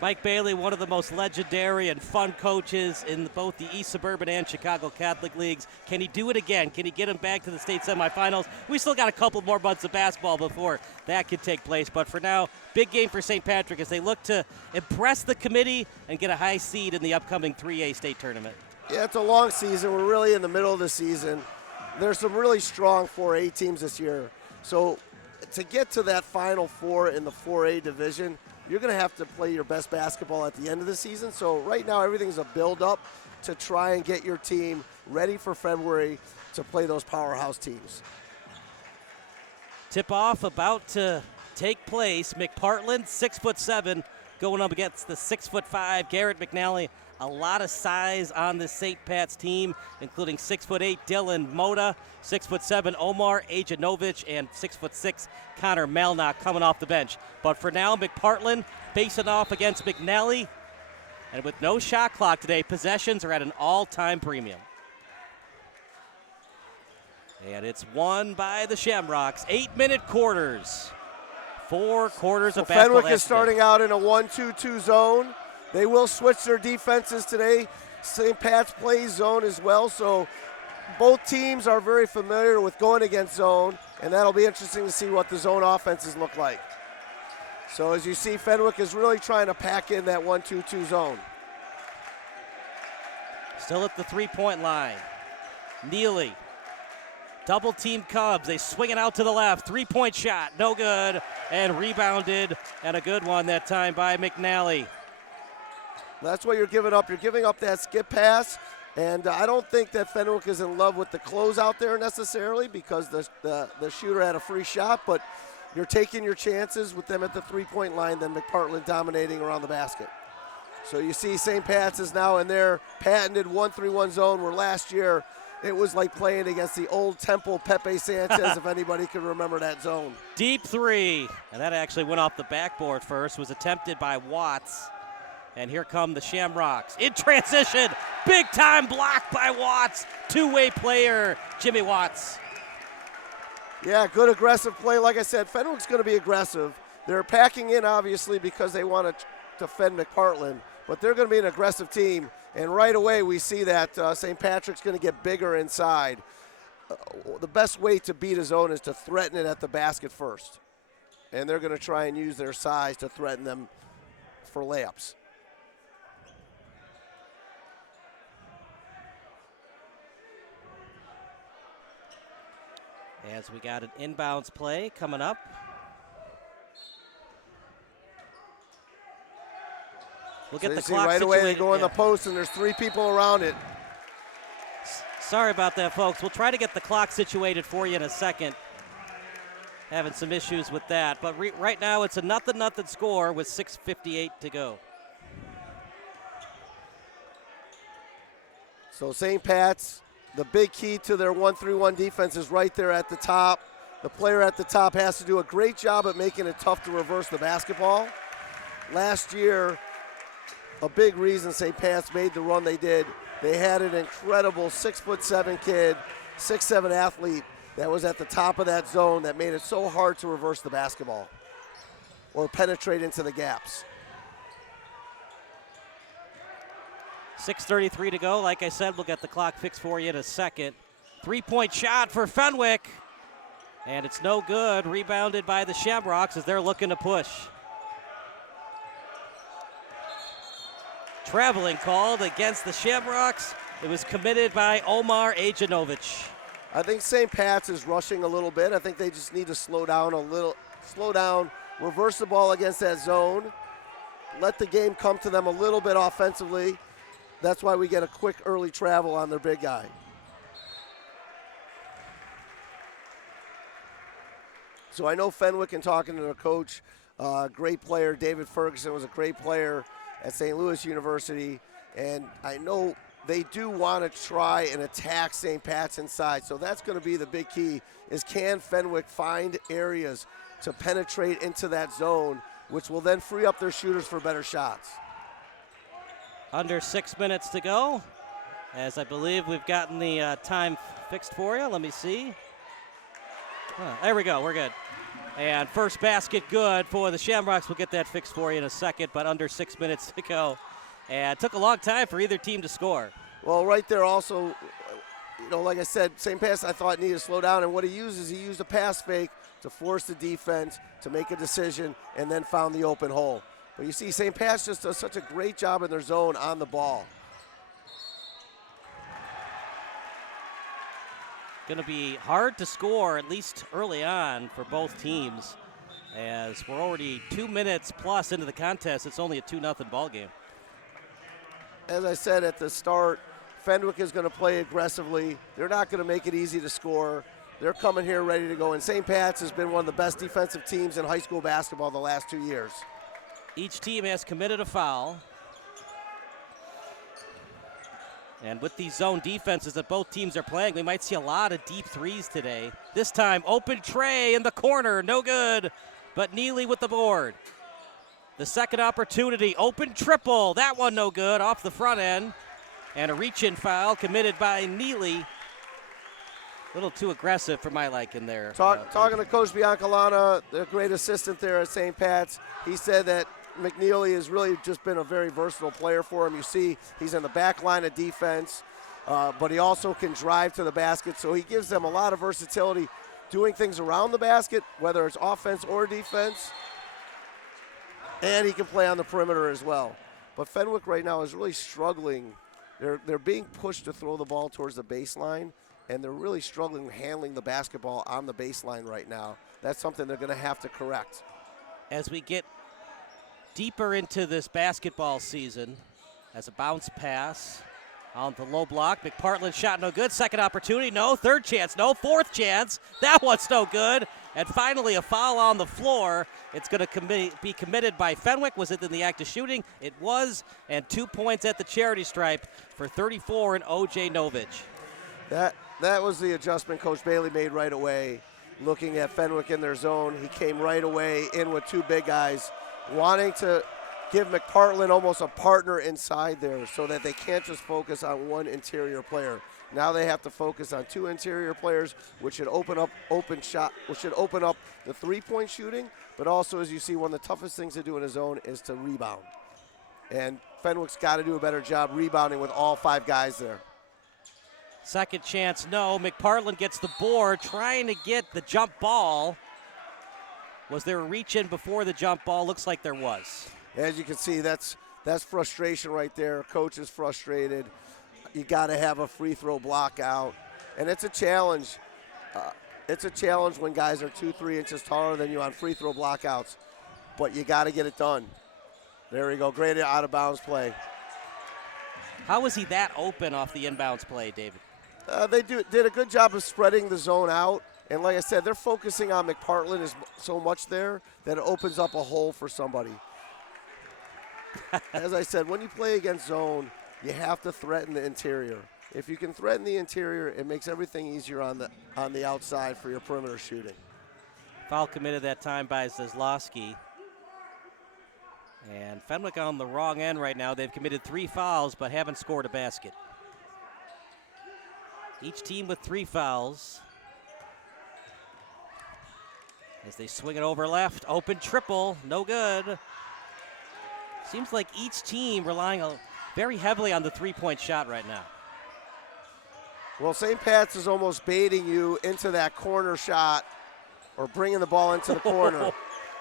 Mike Bailey, one of the most legendary and fun coaches in both the East Suburban and Chicago Catholic Leagues. Can he do it again? Can he get him back to the state semifinals? We still got a couple more months of basketball before that could take place. But for now, big game for St. Patrick as they look to impress the committee and get a high seed in the upcoming 3A state tournament. Yeah, it's a long season. We're really in the middle of the season. There's some really strong 4A teams this year. So to get to that Final Four in the 4A division, you're going to have to play your best basketball at the end of the season. So right now everything's a build-up to try and get your team ready for February to play those powerhouse teams. Tip-off about to take place. McPartland, 6'7", going up against the 6'5", Garrett McNally. A lot of size on this St. Pat's team, including 6'8", Dylan Moda, 6'7", Omar Ajanovich, and 6'6", Connor Malnock coming off the bench. But for now, McPartland facing off against McNally. And with no shot clock today, possessions are at an all-time premium. And it's won by the Shamrocks. 8-minute quarters. 4 quarters of basketball. Fenwick is starting out in a 1-2-2 zone. They will switch their defenses today. St. Pat's plays zone as well, so both teams are very familiar with going against zone, and that'll be interesting to see what the zone offenses look like. So as you see, Fenwick is really trying to pack in that 1-2-2 zone. Still at the three-point line. Neely. Double team Cubs. They swing it out to the left. 3-point shot. No good. And rebounded. And a good one that time by McNally. That's what you're giving up. You're giving up that skip pass. And I don't think that Fenwick is in love with the closeout there necessarily because the shooter had a free shot. But you're taking your chances with them at the three-point line than McPartland dominating around the basket. So you see St. Pat's is now in their patented 1-3-1 zone where last year it was like playing against the old Temple Pepe Sanchez, if anybody can remember that zone. Deep three. And that actually went off the backboard first. Was attempted by Watts. And here come the Shamrocks. In transition. Big time block by Watts. Two-way player, Jimmy Watts. Yeah, good aggressive play. Like I said, Fenwick's going to be aggressive. They're packing in, obviously, because they want to defend McPartland. But they're going to be an aggressive team. And right away we see that St. Patrick's going to get bigger inside. The best way to beat a zone is to threaten it at the basket first. And they're going to try and use their size to threaten them for layups. As we got an inbounds play coming up. We'll get the clock right away they situated. go in the post and there's 3 people around it. Sorry about that, folks. We'll try to get the clock situated for you in a second. Having some issues with that. But right now it's a 0-0 score with 6:58 to go. So St. Pat's, the big key to their 1-3-1 defense is right there at the top. The player at the top has to do a great job at making it tough to reverse the basketball. Last year, a big reason St. Pat's made the run they did, they had an incredible 6'7" kid, 6'7" athlete that was at the top of that zone that made it so hard to reverse the basketball or penetrate into the gaps. 6:33 to go. Like I said, we'll get the clock fixed for you in a second. 3-point shot for Fenwick. And it's no good. Rebounded by the Shamrocks as they're looking to push. Traveling called against the Shamrocks. It was committed by Omar Ajanovic. I think St. Pat's is rushing a little bit. I think they just need to slow down, reverse the ball against that zone, let the game come to them a little bit offensively. That's why we get a quick early travel on their big guy. So I know Fenwick, and talking to their coach, great player, David Ferguson was a great player at St. Louis University, and I know they do want to try and attack St. Pat's inside. So that's going to be the big key, is can Fenwick find areas to penetrate into that zone, which will then free up their shooters for better shots. Under 6 minutes to go, as I believe we've gotten the time fixed for you. Let me see. There we go, we're good. And first basket good for the Shamrocks. We'll get that fixed for you in a second, but under 6 minutes to go. And it took a long time for either team to score. Well, right there also, like I said, St. Pat's I thought needed to slow down, and what he used a pass fake to force the defense to make a decision and then found the open hole. But you see, St. Pat's just does such a great job in their zone on the ball. Going to be hard to score, at least early on, for both teams, as we're already 2 minutes plus into the contest. It's only a 2-0 ball game. As I said at the start, Fenwick is going to play aggressively. They're not going to make it easy to score. They're coming here ready to go. And St. Pat's has been one of the best defensive teams in high school basketball the last 2 years. Each team has committed a foul. And with these zone defenses that both teams are playing, we might see a lot of deep threes today. This time, open tray in the corner, no good. But Neely with the board. The second opportunity, open triple. That one no good, off the front end. And a reach-in foul committed by Neely. A little too aggressive for my liking there. Talking to Coach Biancalana, the great assistant there at St. Pat's, he said that McNeely has really just been a very versatile player for him. You see he's in the back line of defense, but he also can drive to the basket, so he gives them a lot of versatility doing things around the basket, whether it's offense or defense, and he can play on the perimeter as well. But Fenwick right now is really struggling. They're being pushed to throw the ball towards the baseline, and they're really struggling handling the basketball on the baseline right now. That's something they're going to have to correct. As we get deeper into this basketball season, as a bounce pass on the low block, McPartland shot no good. Second opportunity, no. Third chance, no. Fourth chance, that one's no good. And finally a foul on the floor. It's going to be committed by Fenwick. Was it in the act of shooting? It was, and 2 points at the charity stripe for 34 and O.J. Novich. That was the adjustment Coach Bailey made right away, looking at Fenwick in their zone. He came right away in with two big guys, wanting to give McPartland almost a partner inside there so that they can't just focus on one interior player. Now they have to focus on two interior players, which should open up the three-point shooting, but also, as you see, one of the toughest things to do in a zone is to rebound. And Fenwick's got to do a better job rebounding with all five guys there. Second chance, no. McPartland gets the board, trying to get the jump ball. Was there a reach in before the jump ball? Looks like there was. As you can see, that's frustration right there. Coach is frustrated. You got to have a free throw block out, and it's a challenge. It's a challenge when guys are 2-3 inches taller than you on free throw blockouts, but you got to get it done. There we go. Great out of bounds play. How was he that open off the inbounds play, David? They did a good job of spreading the zone out. And like I said, they're focusing on McPartland is so much there that it opens up a hole for somebody. As I said, when you play against zone, you have to threaten the interior. If you can threaten the interior, it makes everything easier on the outside for your perimeter shooting. Foul committed that time by Zaslowski. And Fenwick on the wrong end right now. They've committed 3 fouls but haven't scored a basket. Each team with 3 fouls. As they swing it over left, open triple, no good. Seems like each team relying very heavily on the three-point shot right now. Well, St. Pat's is almost baiting you into that corner shot or bringing the ball into the corner.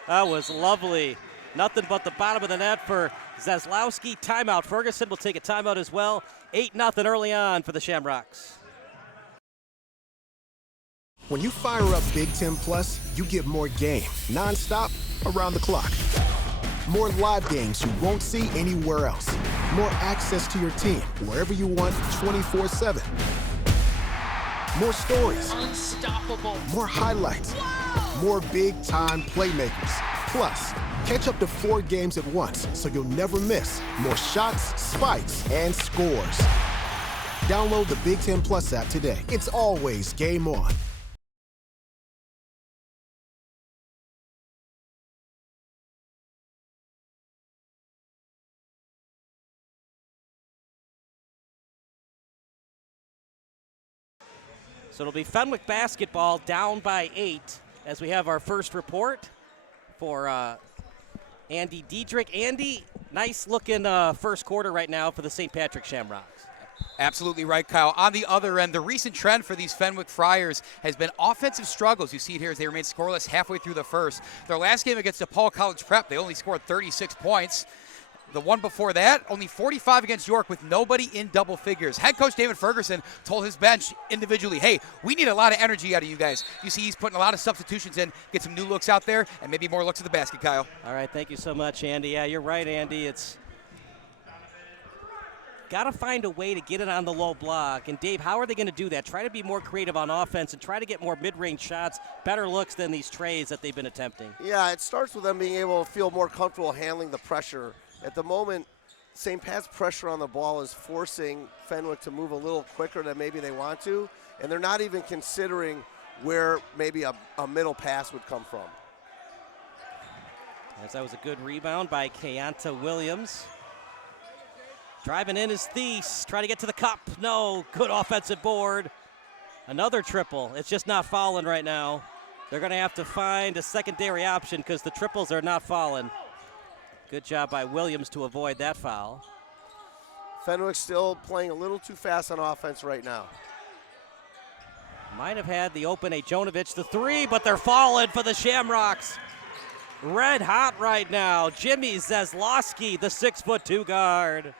That was lovely. Nothing but the bottom of the net for Zaslowski. Timeout. Ferguson will take a timeout as well. 8-0 early on for the Shamrocks. When you fire up Big Ten Plus, you get more game, nonstop, around the clock. More live games you won't see anywhere else. More access to your team wherever you want, 24/7. More stories. Unstoppable. More highlights. More big-time playmakers. Plus, catch up to 4 games at once so you'll never miss more shots, spikes, and scores. Download the Big Ten Plus app today. It's always game on. So it'll be Fenwick basketball down by 8 as we have our first report for Andy Diedrich. Andy, nice looking first quarter right now for the St. Patrick Shamrocks. Absolutely right, Kyle. On the other end, the recent trend for these Fenwick Friars has been offensive struggles. You see it here as they remain scoreless halfway through the first. Their last game against DePaul College Prep, they only scored 36 points. The one before that, only 45 against York with nobody in double figures. Head coach David Ferguson told his bench individually, hey, we need a lot of energy out of you guys. You see he's putting a lot of substitutions in, get some new looks out there, and maybe more looks at the basket, Kyle. All right, thank you so much, Andy. Yeah, you're right, Andy. It's got to find a way to get it on the low block. And, Dave, how are they going to do that? Try to be more creative on offense and try to get more mid-range shots, better looks than these trays that they've been attempting. Yeah, it starts with them being able to feel more comfortable handling the pressure. At the moment, St. Pat's pressure on the ball is forcing Fenwick to move a little quicker than maybe they want to, and they're not even considering where maybe a middle pass would come from. As that was a good rebound by Keonta Williams. Driving in is Thies, trying to get to the cup. No, good offensive board. Another triple. It's just not falling right now. They're going to have to find a secondary option because the triples are not falling. Good job by Williams to avoid that foul. Fenwick's still playing a little too fast on offense right now. Might have had the open Ajonovic the three, but they're falling for the Shamrocks. Red hot right now. Jimmy Zeslowski, the 6'2" guard.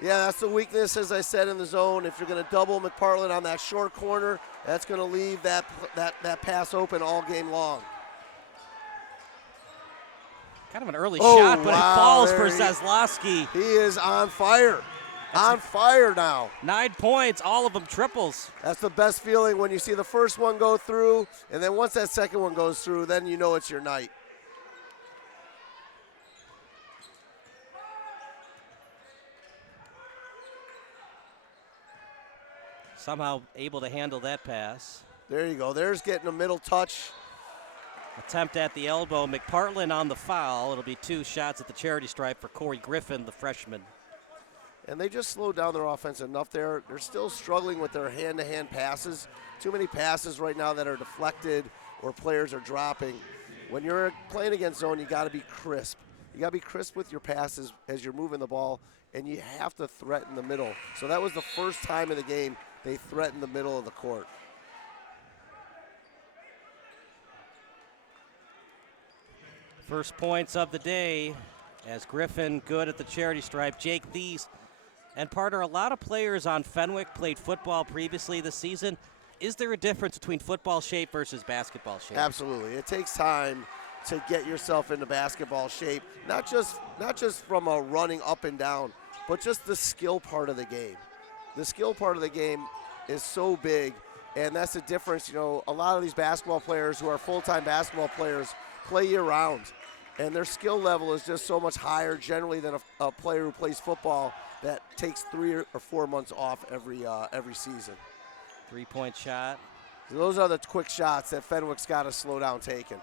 Yeah, that's the weakness, as I said, in the zone. If you're going to double McPartland on that short corner, that's going to leave that pass open all game long. Kind of an early shot, but wow, it falls for Zeslowski. He is on fire. On fire now. 9 points, all of them triples. That's the best feeling when you see the first one go through, and then once that second one goes through, then you know it's your night. Somehow able to handle that pass. There you go. There's getting a middle touch. Attempt at the elbow. McPartland on the foul. It'll be 2 shots at the charity stripe for Corey Griffin, the freshman. And they just slowed down their offense enough there. They're still struggling with their hand-to-hand passes. Too many passes right now that are deflected or players are dropping. When you're playing against zone, you got to be crisp. You got to be crisp with your passes as you're moving the ball, and you have to threaten the middle. So that was the first time in the game they threatened the middle of the court. First points of the day as Griffin good at the charity stripe. Jake Thies and Parter, a lot of players on Fenwick played football previously this season. Is there a difference between football shape versus basketball shape? Absolutely. It takes time to get yourself into basketball shape, not just from a running up and down, but just the skill part of the game. The skill part of the game is so big, and that's the difference. You know, a lot of these basketball players who are full-time basketball players play year-round, and their skill level is just so much higher generally than a player who plays football that takes 3 or 4 months off every season. 3-point shot. So those are the quick shots that Fenwick's got to slow down taking.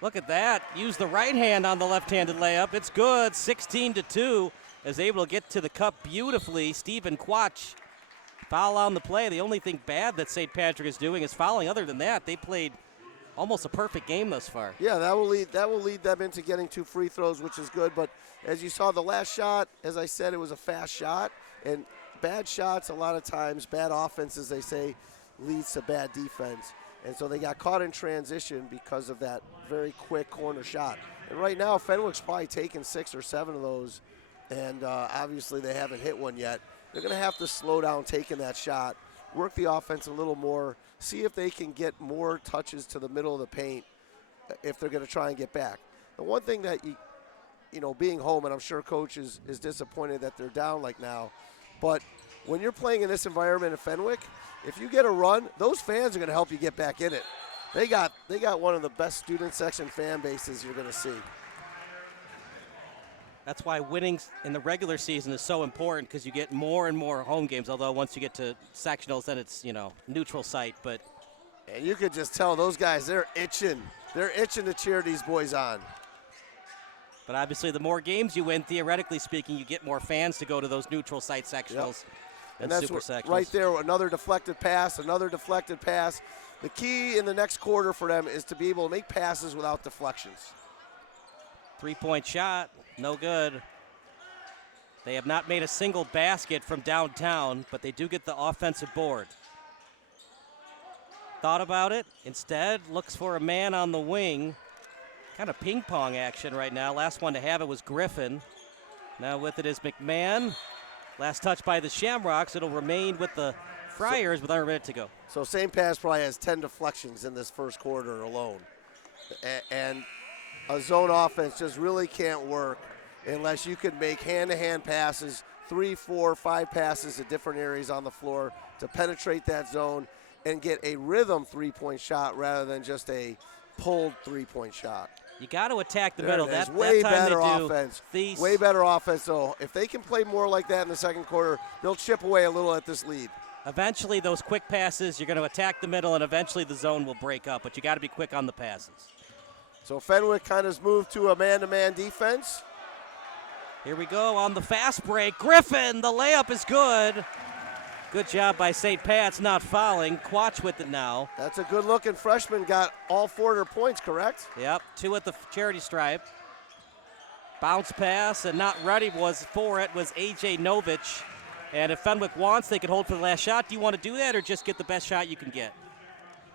Look at that. Use the right hand on the left-handed layup. It's good. 16-2. Is able to get to the cup beautifully. Stephen Quach. Foul on the play. The only thing bad that St. Patrick is doing is fouling. Other than that, they played almost a perfect game thus far. Yeah, that will lead them into getting 2 free throws, which is good. But as you saw, the last shot, as I said, it was a fast shot. And bad shots, a lot of times, bad offenses, they say, leads to bad defense. And so they got caught in transition because of that very quick corner shot. And right now, Fenwick's probably taken 6 or 7 of those, and obviously they haven't hit one yet. They're going to have to slow down taking that shot, work the offense a little more, see if they can get more touches to the middle of the paint if they're going to try and get back. The one thing that, you know, being home, and I'm sure Coach is disappointed that they're down like now, but when you're playing in this environment at Fenwick, if you get a run, those fans are going to help you get back in it. They got one of the best student section fan bases you're going to see. That's why winning in the regular season is so important, because you get more and more home games, although once you get to sectionals, then it's, you know, neutral site. But and you could just tell those guys, they're itching. They're itching to cheer these boys on. But obviously the more games you win, theoretically speaking, you get more fans to go to those neutral site sectionals. Yep. And that's super sectionals. Right there, another deflected pass. The key in the next quarter for them is to be able to make passes without deflections. 3-point shot, no good. They have not made a single basket from downtown, but they do get the offensive board. Thought about it. Instead, looks for a man on the wing. Kind of ping pong action right now. Last one to have it was Griffin. Now with it is McMahon. Last touch by the Shamrocks. It'll remain with the Friars with under a minute to go. So St. Pat's probably has 10 deflections in this first quarter alone. And a zone offense just really can't work unless you can make hand-to-hand passes, 3, 4, 5 passes at different areas on the floor to penetrate that zone and get a rhythm 3-point shot rather than just a pulled 3-point shot. You got to attack the middle. That's that way time better they do. offense. Thies. Way better offense. So if they can play more like that in the second quarter, they'll chip away a little at this lead. Eventually, those quick passes, you're going to attack the middle, and eventually the zone will break up. But you got to be quick on the passes. So Fenwick kind of moved to a man-to-man defense. Here we go on the fast break. Griffin, the layup is good. Good job by St. Pat's not fouling. Quach with it now. That's a good-looking freshman. Got all 4 of their points, correct? Yep, 2 at the charity stripe. Bounce pass and not ready was for it was A.J. Novich. And if Fenwick wants, they can hold for the last shot. Do you want to do that or just get the best shot you can get?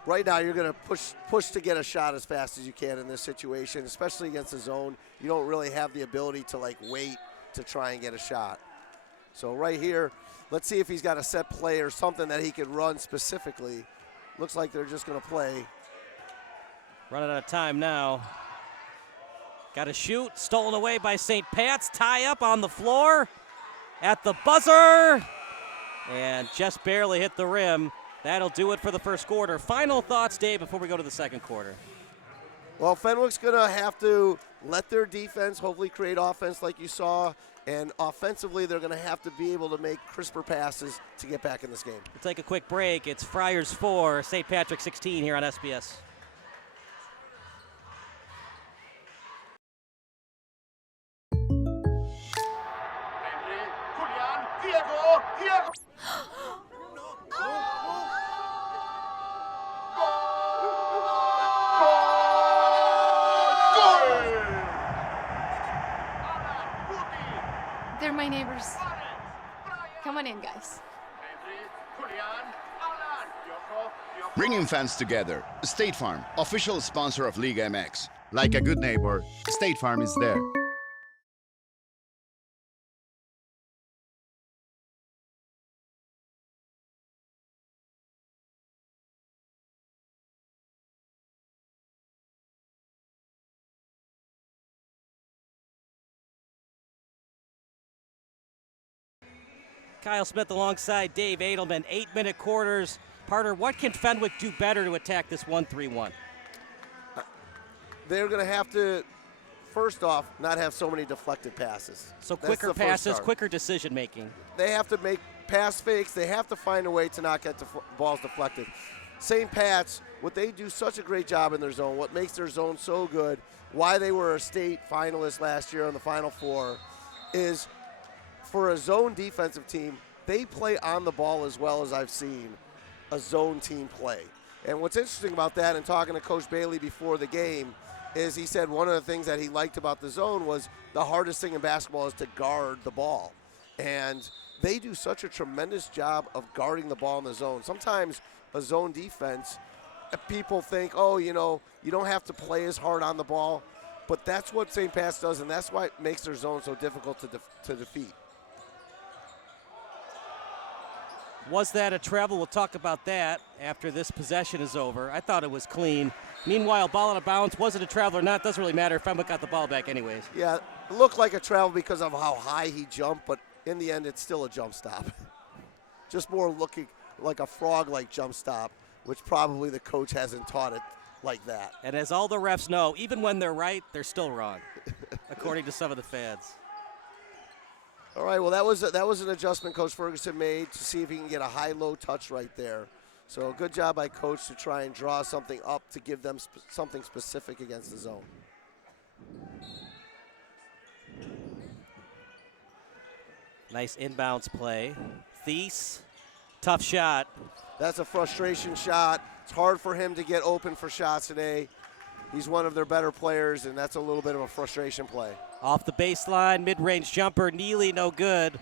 Right now, you're going to push to get a shot as fast as you can in this situation, especially against the zone. You don't really have the ability to wait to try and get a shot. So right here, let's see if he's got a set play or something that he can run specifically. Looks like they're just going to play. Running out of time now. Got to shoot. Stolen away by St. Pat's. Tie up on the floor at the buzzer. And just barely hit the rim. That'll do it for the first quarter. Final thoughts, Dave, before we go to the second quarter. Well, Fenwick's going to have to let their defense hopefully create offense like you saw. And offensively, they're going to have to be able to make crisper passes to get back in this game. We'll take a quick break. It's Friars 4, St. Patrick 16 here on SBS. They're my neighbors. Come on in, guys. Bringing fans together. State Farm, official sponsor of Liga MX. Like a good neighbor, State Farm is there. Kyle Smith alongside Dave Adelman. 8-minute quarters. Parter, what can Fenwick do better to attack this 1-3-1? They're going to have to, first off, not have so many deflected passes. So That's quicker the first passes, start. quicker decision making. They have to make pass fakes. They have to find a way to not get balls deflected. St. Pat's, what they do such a great job in their zone, what makes their zone so good, why they were a state finalist last year on the Final Four, is for a zone defensive team, they play on the ball as well as I've seen a zone team play. And what's interesting about that, and talking to Coach Bailey before the game, is he said one of the things that he liked about the zone was the hardest thing in basketball is to guard the ball. And they do such a tremendous job of guarding the ball in the zone. Sometimes a zone defense, people think, oh, you don't have to play as hard on the ball. But that's what St. Pat's does, and that's why it makes their zone so difficult to defeat. Was that a travel? We'll talk about that after this possession is over. I thought it was clean. Meanwhile, ball out of bounds. Was it a travel or not? Doesn't really matter. Fenwick got the ball back anyways. Yeah, it looked like a travel because of how high he jumped, but in the end, it's still a jump stop. Just more looking like a frog-like jump stop, which probably the coach hasn't taught it like that. And as all the refs know, even when they're right, they're still wrong, according to some of the fans. All right, well, that was an adjustment Coach Ferguson made to see if he can get a high-low touch right there. So good job by Coach to try and draw something up to give them something specific against the zone. Nice inbounds play. Thies, tough shot. That's a frustration shot. It's hard for him to get open for shots today. He's one of their better players, and that's a little bit of a frustration play. Off the baseline, mid-range jumper, Neely no good.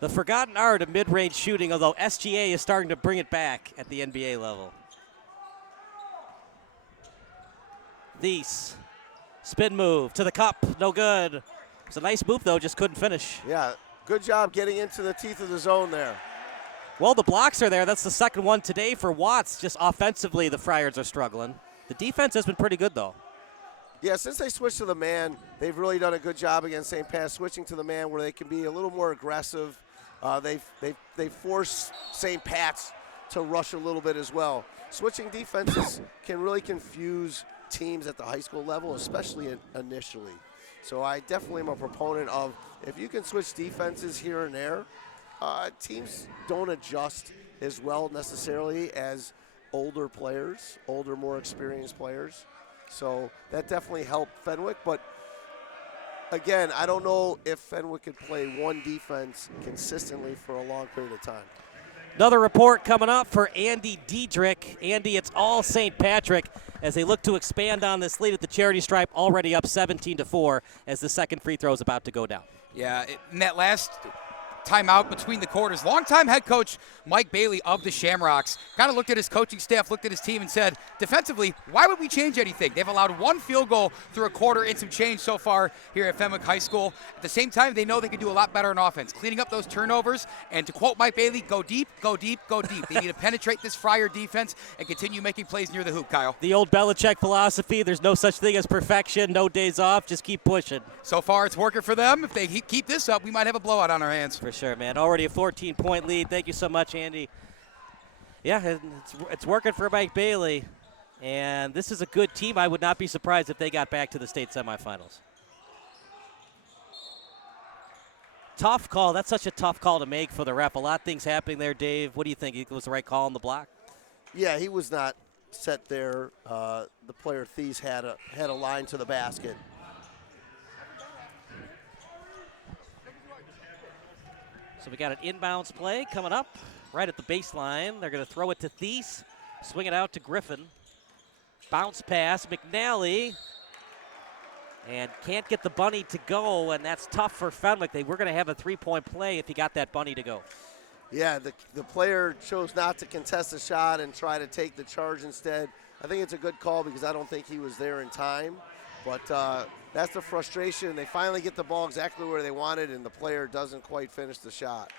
The forgotten art of mid-range shooting, although SGA is starting to bring it back at the NBA level. Thies, spin move to the cup, no good. It's a nice move though, just couldn't finish. Yeah, good job getting into the teeth of the zone there. Well, the blocks are there. That's the second one today for Watts. Just offensively, the Friars are struggling. The defense has been pretty good though. Yeah, since they switched to the man, they've really done a good job against St. Pat's, switching to the man where they can be a little more aggressive. They force St. Pat's to rush a little bit as well. Switching defenses can really confuse teams at the high school level, especially initially. So I definitely am a proponent of if you can switch defenses here and there, teams don't adjust as well necessarily as older players, more experienced players. So that definitely helped Fenwick. But again, I don't know if Fenwick could play one defense consistently for a long period of time. Another report coming up for Andy Diedrich. Andy, it's all St. Patrick as they look to expand on this lead at the charity stripe, already up 17-4 as the second free throw is about to go down. Yeah, in that last timeout between the quarters, longtime head coach Mike Bailey of the Shamrocks kind of looked at his coaching staff, looked at his team, and said, defensively, why would we change anything? They've allowed one field goal through a quarter and some change so far here at Fenwick High School. At the same time, they know they can do a lot better on offense, cleaning up those turnovers, and to quote Mike Bailey, go deep, go deep, go deep. They need to penetrate this Friar defense and continue making plays near the hoop, Kyle. The old Belichick philosophy, there's no such thing as perfection, no days off, just keep pushing. So far, it's working for them. If they keep this up, we might have a blowout on our hands. For sure, man. Already a 14-point lead. Thank you so much, Andy. Yeah, it's working for Mike Bailey, and this is a good team. I would not be surprised if they got back to the state semifinals. Tough call. That's such a tough call to make for the ref. A lot of things happening there, Dave. What do you think? It was the right call on the block? Yeah, he was not set there. The player Thies had a line to the basket. So we got an inbounds play coming up right at the baseline. They're going to throw it to Thies, swing it out to Griffin. Bounce pass, McNally, and can't get the bunny to go, and that's tough for Fenwick. They were going to have a three-point play if he got that bunny to go. Yeah, the player chose not to contest the shot and try to take the charge instead. I think it's a good call because I don't think he was there in time. But that's the frustration. They finally get the ball exactly where they wanted, and the player doesn't quite finish the shot.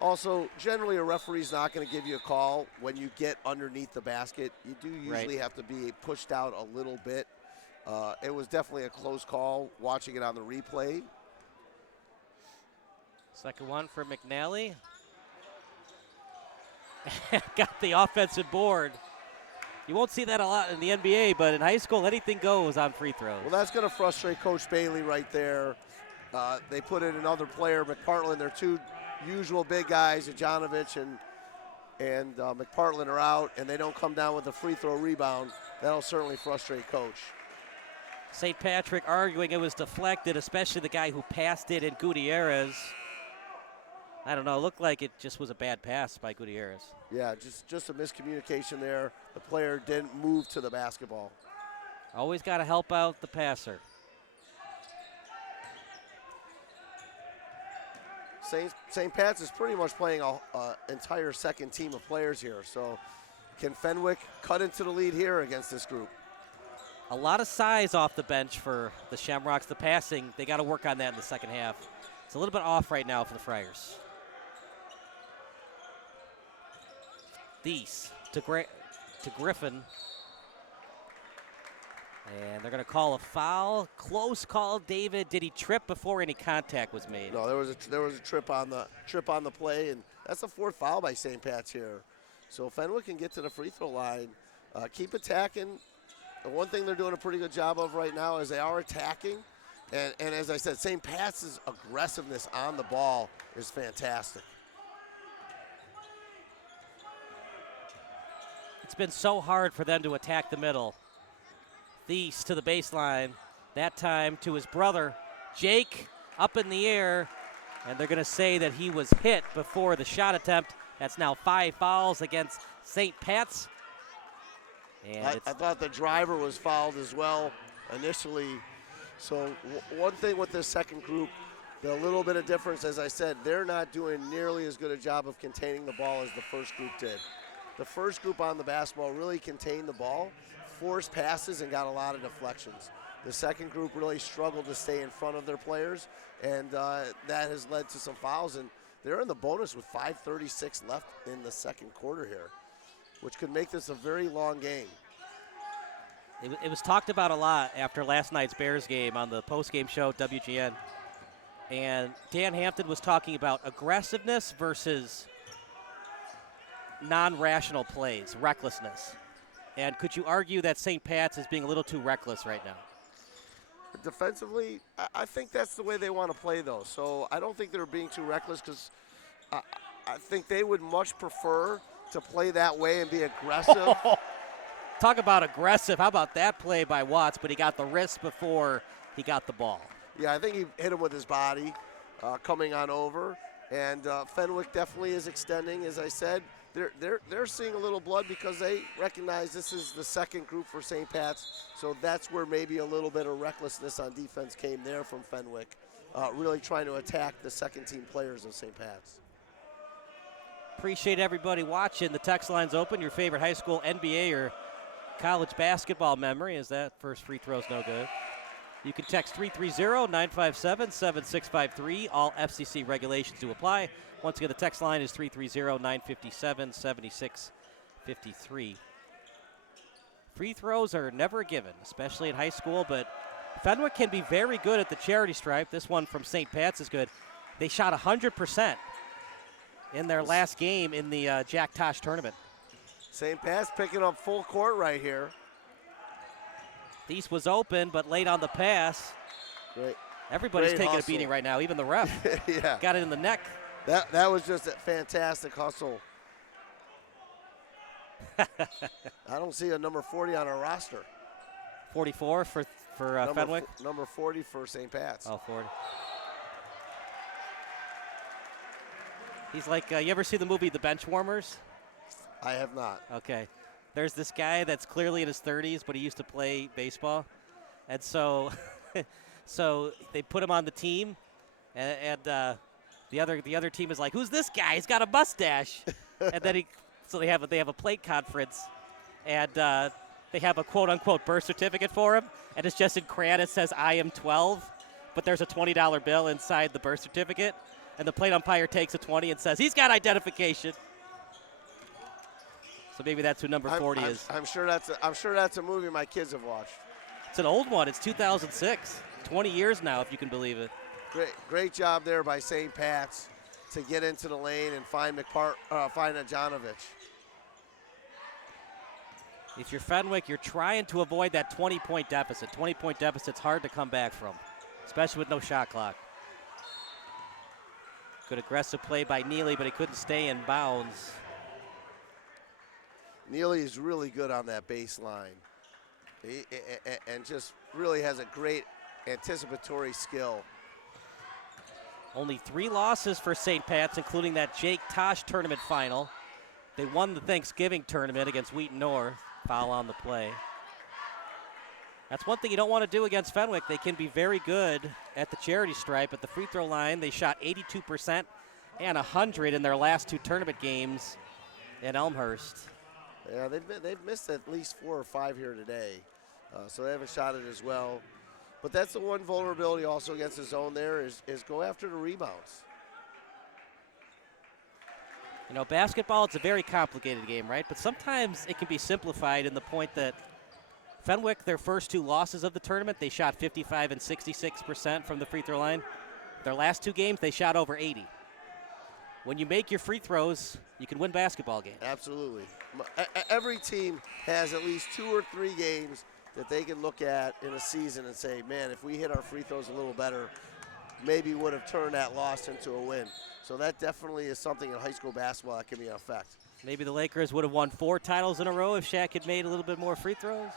Also, generally a referee's not going to give you a call when you get underneath the basket. You do usually have to be pushed out a little bit. It was definitely a close call watching it on the replay. Second one for McNally. Got the offensive board. You won't see that a lot in the NBA, but in high school, anything goes on free throws. Well, that's going to frustrate Coach Bailey right there. They put in another player, McPartland. They're two usual big guys, Ajanovich and McPartland are out, and they don't come down with a free throw rebound. That'll certainly frustrate Coach. St. Patrick arguing it was deflected, especially the guy who passed it in Gutierrez. I don't know, it looked like it just was a bad pass by Gutierrez. Yeah, just a miscommunication there. The player didn't move to the basketball. Always got to help out the passer. St. Pat's is pretty much playing an entire second team of players here. So can Fenwick cut into the lead here against this group? A lot of size off the bench for the Shamrocks. The passing, they got to work on that in the second half. It's a little bit off right now for the Friars. Thies to Griffin. And they're going to call a foul. Close call, David. Did he trip before any contact was made? No, there was a trip on the play, and that's the fourth foul by St. Pat's here. So Fenwick can get to the free throw line. Keep attacking. The one thing they're doing a pretty good job of right now is they are attacking. And as I said, St. Pat's aggressiveness on the ball is fantastic. It's been so hard for them to attack the middle. Thies to the baseline. That time to his brother, Jake, up in the air. And they're going to say that he was hit before the shot attempt. That's now 5 fouls against St. Pat's. And I thought the driver was fouled as well initially. So one thing with this second group, the little bit of difference, as I said, they're not doing nearly as good a job of containing the ball as the first group did. The first group on the basketball really contained the ball, forced passes, and got a lot of deflections. The second group really struggled to stay in front of their players, and that has led to some fouls. And they're in the bonus with 5:36 left in the second quarter here, which could make this a very long game. It was talked about a lot after last night's Bears game on the post-game show at WGN. And Dan Hampton was talking about aggressiveness versus non-rational plays, recklessness. And could you argue that St. Pat's is being a little too reckless right now? Defensively, I think that's the way they want to play, though. So I don't think they're being too reckless because I think they would much prefer to play that way and be aggressive talk about aggressive. How about that play by Watts? But he got the wrist before he got the ball. Yeah, I think he hit him with his body coming on over. And Fenwick definitely is extending, as I said. They're seeing a little blood because they recognize this is the second group for St. Pat's. So that's where maybe a little bit of recklessness on defense came there from Fenwick, really trying to attack the second-team players of St. Pat's. Appreciate everybody watching. The text line's open. Your favorite high school, NBA, or college basketball memory. Is that first free throw's no good? You can text 330-957-7653. All FCC regulations do apply. Once again, the text line is 330-957-7653. Free throws are never given, especially in high school, but Fenwick can be very good at the charity stripe. This one from St. Pat's is good. They shot 100% in their last game in the Jack Tosh tournament. St. Pat's picking up full court right here. Thies was open, but late on the pass. Great. Everybody's Great taking hustle. a beating right now, even the ref. Yeah. Got it in the neck. That was just a fantastic hustle. I don't see a number 40 on our roster. 44 for Fenwick? Number 40 for St. Pat's. Oh, 40. He's like, you ever see the movie The Benchwarmers? I have not. Okay. There's this guy that's clearly in his 30s, but he used to play baseball. And so so they put him on the team, and the other team is like, who's this guy? He's got a mustache. And then they have a plate conference, and they have a quote-unquote birth certificate for him, and it's just in crayon. It says, I am 12, but there's a $20 bill inside the birth certificate, and the plate umpire takes a 20 and says, he's got identification. So maybe that's who number 40 is. I'm sure that's a movie my kids have watched. It's an old one. It's 2006. 20 years now, if you can believe it. Great job there by St. Pat's to get into the lane and find Ajanovic. If you're Fenwick, you're trying to avoid that 20-point deficit. 20-point deficit's hard to come back from, especially with no shot clock. Good aggressive play by Neely, but he couldn't stay in bounds. Neely is really good on that baseline. And just really has a great anticipatory skill. Only 3 losses for St. Pat's, including that Jake Tosh tournament final. They won the Thanksgiving tournament against Wheaton North. Foul on the play. That's one thing you don't want to do against Fenwick. They can be very good at the charity stripe. At the free throw line, they shot 82% and 100 in their last 2 tournament games in Elmhurst. Yeah, they've missed at least 4 or 5 here today, so they haven't shot it as well. But that's the one vulnerability also against the zone there is go after the rebounds. You know, basketball, it's a very complicated game, right? But sometimes it can be simplified in the point that Fenwick, their first 2 losses of the tournament, they shot 55 and 66% from the free throw line. Their last 2 games, they shot over 80. When you make your free throws, you can win basketball games. Absolutely. Every team has at least 2 or 3 games that they can look at in a season and say, man, if we hit our free throws a little better, maybe would have turned that loss into a win. So that definitely is something in high school basketball that can be an effect. Maybe the Lakers would have won 4 titles in a row if Shaq had made a little bit more free throws.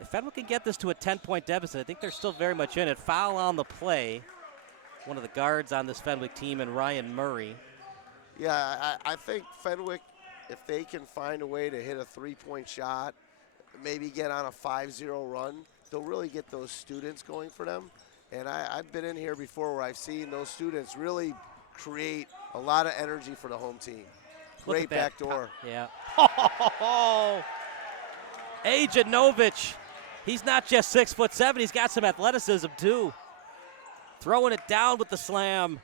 If Fenwick can get this to a 10-point deficit, I think they're still very much in it. Foul on the play. One of the guards on this Fenwick team, and Ryan Murray. Yeah, I think Fenwick, if they can find a way to hit a 3-point shot, maybe get on a 5-0 run, they'll really get those students going for them. And I've been in here before where I've seen those students really create a lot of energy for the home team. Great back door. Yeah. Ajanovic. He's not just 6'7", he's got some athleticism too. Throwing it down with the slam.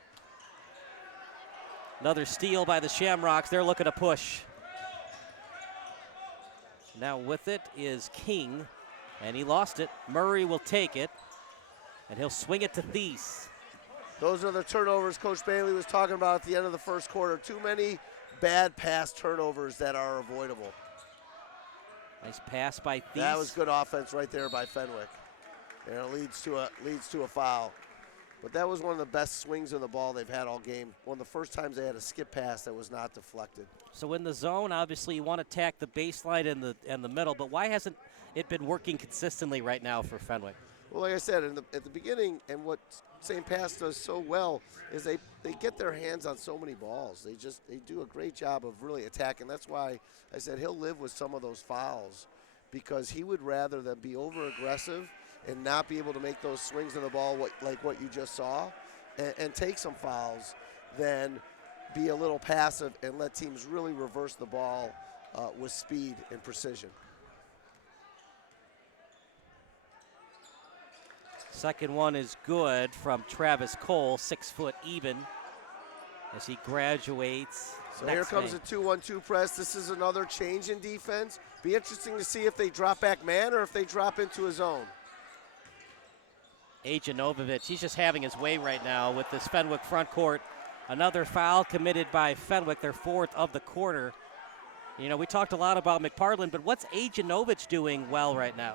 Another steal by the Shamrocks. They're looking to push. Now with it is King, and he lost it. Murray will take it, and he'll swing it to Thies. Those are the turnovers Coach Bailey was talking about at the end of the first quarter. Too many bad pass turnovers that are avoidable. Nice pass by Thies. That was good offense right there by Fenwick. And it leads to a foul. But that was one of the best swings of the ball they've had all game. One of the first times they had a skip pass that was not deflected. So in the zone, obviously you want to attack the baseline and the middle, but why hasn't it been working consistently right now for Fenwick? Well, like I said, at the beginning, and what St. Pat's does so well is they get their hands on so many balls. They do a great job of really attacking. That's why I said he'll live with some of those fouls, because he would rather them be over-aggressive and not be able to make those swings of the ball like what you just saw and take some fouls than be a little passive and let teams really reverse the ball with speed and precision. Second one is good from Travis Cole, 6 foot even, as he graduates. So here comes a 2-1-2 press. This is another change in defense. Be interesting to see if they drop back man or if they drop into his zone. Ajanovic, he's just having his way right now with this Fenwick front court. Another foul committed by Fenwick, their 4th of the quarter. You know, we talked a lot about McPartland, but what's Ajanovic doing well right now?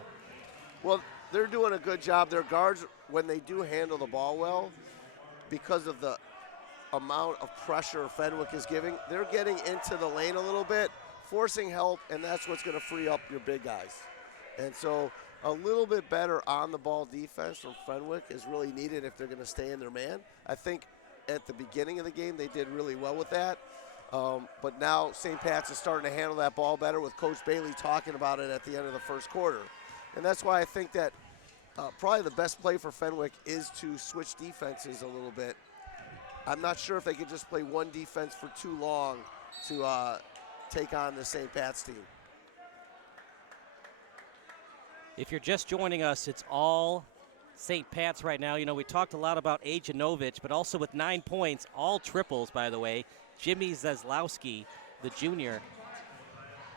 Well, they're doing a good job. Their guards, when they do handle the ball well, because of the amount of pressure Fenwick is giving, they're getting into the lane a little bit, forcing help, and that's what's going to free up your big guys. And so a little bit better on-the-ball defense from Fenwick is really needed if they're going to stay in their man. I think at the beginning of the game they did really well with that. But now St. Pat's is starting to handle that ball better with Coach Bailey talking about it at the end of the first quarter. And that's why I think that probably the best play for Fenwick is to switch defenses a little bit. I'm not sure if they could just play one defense for too long to take on the St. Pat's team. If you're just joining us, it's all St. Pat's right now. You know, we talked a lot about Ajanovic, but also with 9 points, all triples, by the way, Jimmy Zeslowski, the junior.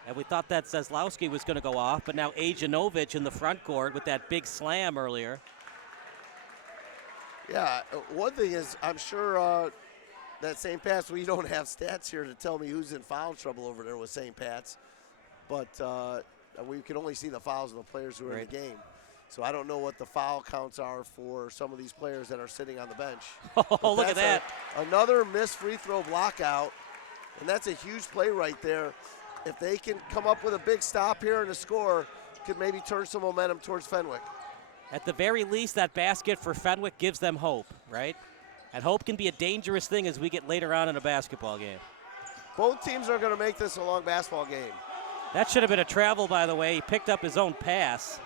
And we thought that Zeslowski was going to go off, but now Ajanovic in the front court with that big slam earlier. Yeah, one thing is I'm sure that St. Pat's, we don't have stats here to tell me who's in foul trouble over there with St. Pat's, but we can only see the fouls of the players who are in the game. So I don't know what the foul counts are for some of these players that are sitting on the bench. Oh, look at that. Another missed free throw block out, and that's a huge play right there. If they can come up with a big stop here and a score, could maybe turn some momentum towards Fenwick. At the very least, that basket for Fenwick gives them hope, right? And hope can be a dangerous thing as we get later on in a basketball game. Both teams are going to make this a long basketball game. That should have been a travel, by the way. He picked up his own pass.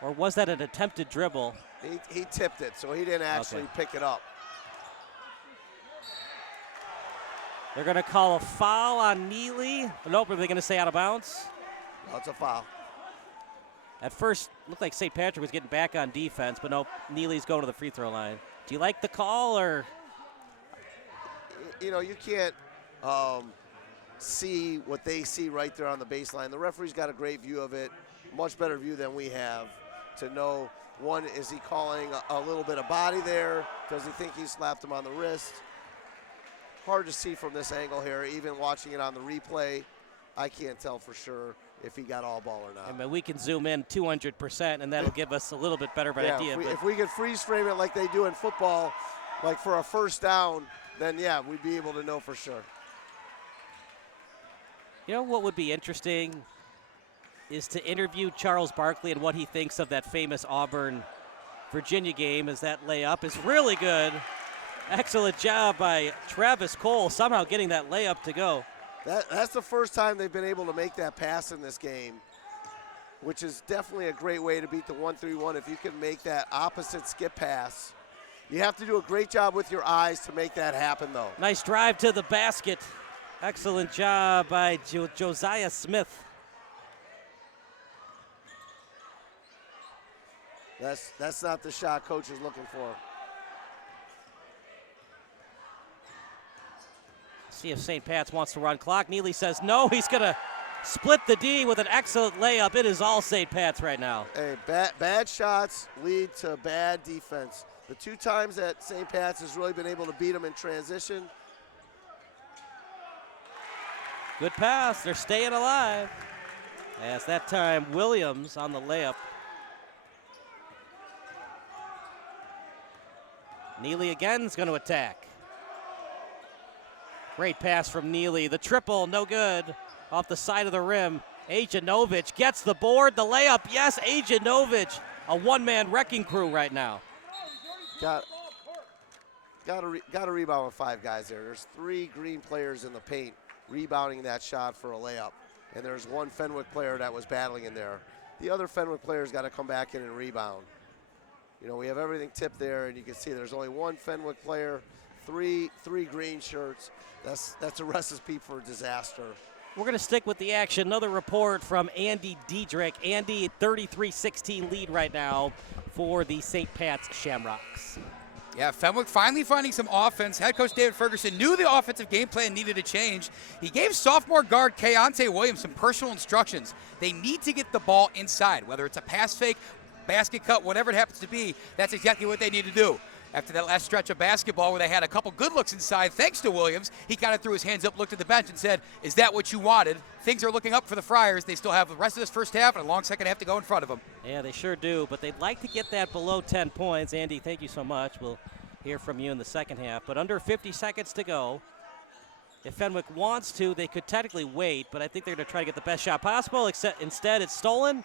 Or was that an attempted dribble? He tipped it, so he didn't actually pick it up. They're going to call a foul on Neely. Nope, are they going to say out of bounds? No, it's a foul. At first, looked like St. Patrick was getting back on defense, but nope, Neely's going to the free throw line. Do you like the call, or? You know, you can't see what they see right there on the baseline. The referee's got a great view of it, much better view than we have to know, one, is he calling a little bit of body there? Does he think he slapped him on the wrist? Hard to see from this angle here, even watching it on the replay. I can't tell for sure if he got all ball or not. I mean, we can zoom in 200%, and that'll give us a little bit better of an idea. If we could freeze frame it like they do in football, like for a first down, then yeah, we'd be able to know for sure. You know what would be interesting is to interview Charles Barkley and what he thinks of that famous Auburn-Virginia game, as that layup is really good. Excellent job by Travis Cole, somehow getting that layup to go. That's the first time they've been able to make that pass in this game, which is definitely a great way to beat the 1-3-1 if you can make that opposite skip pass. You have to do a great job with your eyes to make that happen, though. Nice drive to the basket. Excellent job by Josiah Smith. That's not the shot coach is looking for. See if St. Pat's wants to run clock. Neely says no. He's going to split the D with an excellent layup. It is all St. Pat's right now. Hey, bad shots lead to bad defense. The 2 times that St. Pat's has really been able to beat them in transition. Good pass. They're staying alive. As that time, Williams on the layup. Neely again is going to attack. Great pass from Neely. The triple, no good. Off the side of the rim. Ajanovic gets the board. The layup, yes, Ajanovic. A one-man wrecking crew right now. Got a rebound with 5 guys there. There's 3 green players in the paint rebounding that shot for a layup. And there's 1 Fenwick player that was battling in there. The other Fenwick player's got to come back in and rebound. You know, we have everything tipped there, and you can see there's only 1 Fenwick player, 3 green shirts. That's a recipe for disaster. We're going to stick with the action. Another report from Andy Diedrich. Andy, 33-16 lead right now for the St. Pat's Shamrocks. Yeah, Fenwick finally finding some offense. Head coach David Ferguson knew the offensive game plan needed to change. He gave sophomore guard Keontae Williams some personal instructions. They need to get the ball inside, whether it's a pass fake, basket cut, whatever it happens to be. That's exactly what they need to do. After that last stretch of basketball where they had a couple good looks inside, thanks to Williams, he kind of threw his hands up, looked at the bench, and said, is that what you wanted? Things are looking up for the Friars. They still have the rest of this first half and a long second half to go in front of them. Yeah, they sure do, but they'd like to get that below 10 points. Andy, thank you so much. We'll hear from you in the second half. But under 50 seconds to go. If Fenwick wants to, they could technically wait, but I think they're going to try to get the best shot possible, except instead it's stolen.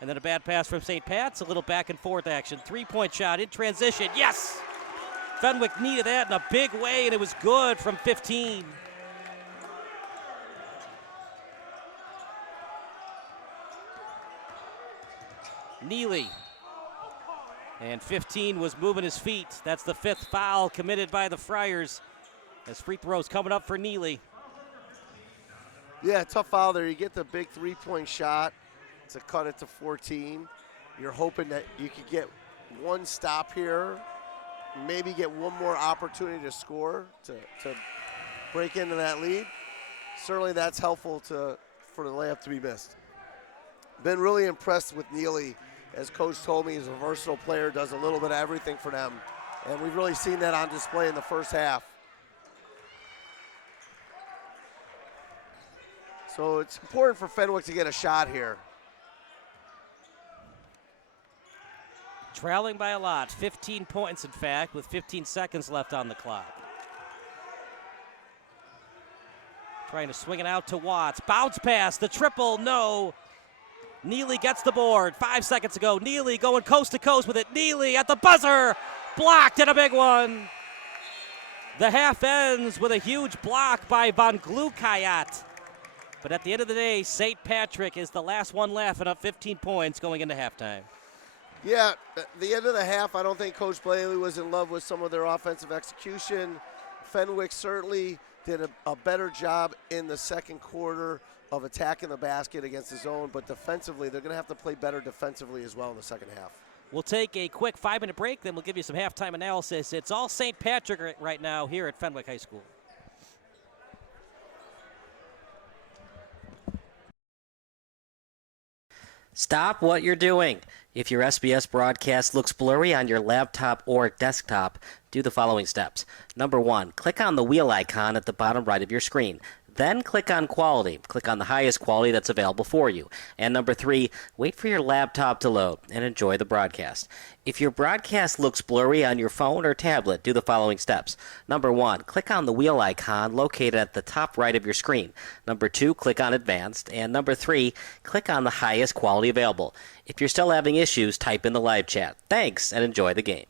And then a bad pass from St. Pat's, a little back and forth action. 3-point shot in transition, yes! Fenwick needed that in a big way, and it was good from 15. Neely. And 15 was moving his feet. That's the 5th foul committed by the Friars as free throws coming up for Neely. Yeah, tough foul there. You get the big 3-point shot to cut it to 14. You're hoping that you could get 1 stop here, maybe get 1 more opportunity to score to break into that lead. Certainly that's helpful for the layup to be missed. Been really impressed with Neely. As Coach told me, he's a versatile player, does a little bit of everything for them. And we've really seen that on display in the first half. So it's important for Fenwick to get a shot here. Trailing by a lot, 15 points in fact, with 15 seconds left on the clock. Trying to swing it out to Watts. Bounce pass, the triple, no. Neely gets the board, 5 seconds to go. Neely going coast to coast with it. Neely at the buzzer, blocked and a big one. The half ends with a huge block by Van Glukayat. But at the end of the day, St. Patrick is the last one left and up 15 points going into halftime. Yeah, at the end of the half, I don't think Coach Blaley was in love with some of their offensive execution. Fenwick certainly did a better job in the second quarter of attacking the basket against the zone, but defensively, they're going to have to play better defensively as well in the second half. We'll take a quick 5-minute break, then we'll give you some halftime analysis. It's all St. Patrick right now here at Fenwick High School. Stop what you're doing. If your SBS broadcast looks blurry on your laptop or desktop, do the following steps. Number 1, click on the wheel icon at the bottom right of your screen. Then click on Quality. Click on the highest quality that's available for you. And number 3, wait for your laptop to load and enjoy the broadcast. If your broadcast looks blurry on your phone or tablet, do the following steps. Number 1, click on the wheel icon located at the top right of your screen. Number 2, click on Advanced. And number 3, click on the highest quality available. If you're still having issues, type in the live chat. Thanks, and enjoy the game.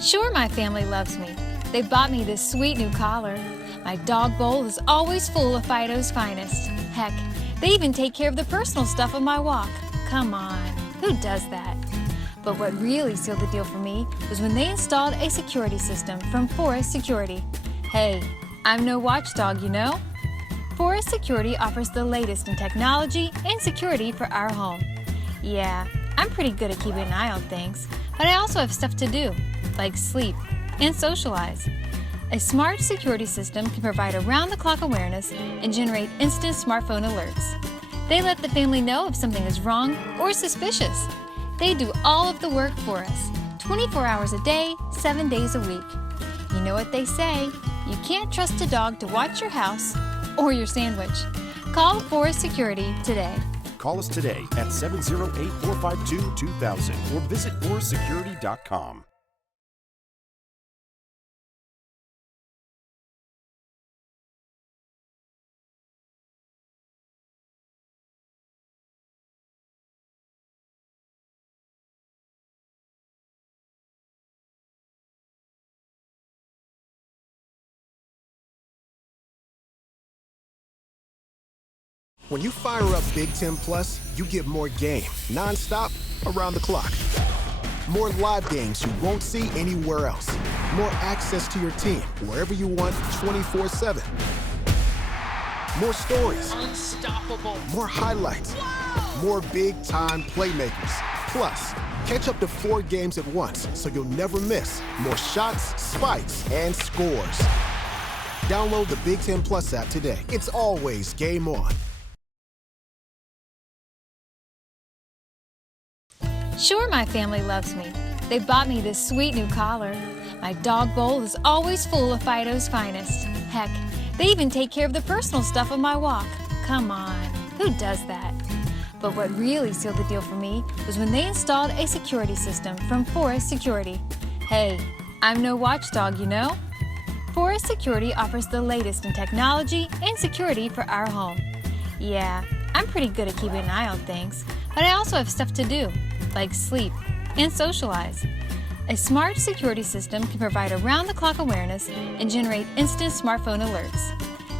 Sure, my family loves me. They bought me this sweet new collar. My dog bowl is always full of Fido's finest. Heck, they even take care of the personal stuff on my walk. Come on, who does that? But what really sealed the deal for me was when they installed a security system from Forest Security. Hey, I'm no watchdog, you know. Forest Security offers the latest in technology and security for our home. Yeah, I'm pretty good at keeping an eye on things, but I also have stuff to do, like sleep and socialize. A smart security system can provide around-the-clock awareness and generate instant smartphone alerts. They let the family know if something is wrong or suspicious. They do all of the work for us, 24 hours a day, 7 days a week. You know what they say, you can't trust a dog to watch your house or your sandwich. Call Forest Security today. Call us today at 708-452-2000 or visit forestsecurity.com. When you fire up Big Ten Plus, you get more game, nonstop, around the clock. More live games you won't see anywhere else. More access to your team, wherever you want, 24/7. More stories. Unstoppable. More highlights. More big-time playmakers. Plus, catch up to 4 games at once, so you'll never miss more shots, spikes, and scores. Download the Big Ten Plus app today. It's always game on. Sure, my family loves me. They bought me this sweet new collar. My dog bowl is always full of Fido's finest. Heck, they even take care of the personal stuff on my walk. Come on, who does that? But what really sealed the deal for me was when they installed a security system from Forest Security. Hey, I'm no watchdog, you know. Forest Security offers the latest in technology and security for our home. Yeah, I'm pretty good at keeping an eye on things, but I also have stuff to do, like sleep and socialize. A smart security system can provide around-the-clock awareness and generate instant smartphone alerts.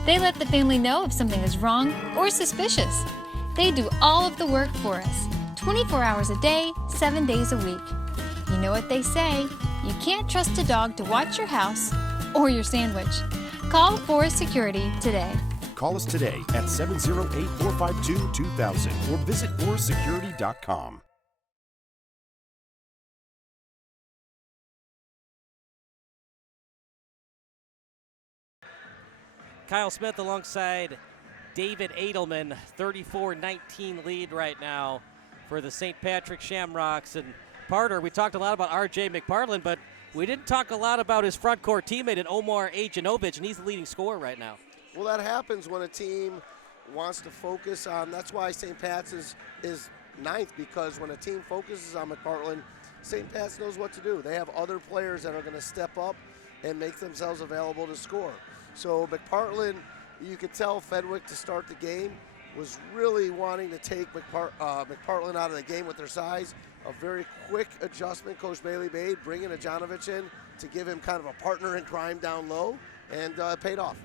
They let the family know if something is wrong or suspicious. They do all of the work for us, 24 hours a day, 7 days a week. You know what they say, you can't trust a dog to watch your house or your sandwich. Call Forest Security today. Call us today at 708-452-2000 or visit forestsecurity.com. Kyle Smith alongside David Edelman, 34-19 lead right now for the St. Patrick Shamrocks. And Parter, we talked a lot about R.J. McPartland, but we didn't talk a lot about his front court teammate in Omar Ajanovich, and he's the leading scorer right now. Well, that happens when a team wants to focus on, that's why St. Pat's is ninth, because when a team focuses on McPartland, St. Pat's knows what to do. They have other players that are going to step up and make themselves available to score. So McPartland, you could tell Fenwick to start the game was really wanting to take McPartland out of the game with their size. A very quick adjustment Coach Bailey made, bringing Ajanovich in to give him kind of a partner in crime down low, and it paid off.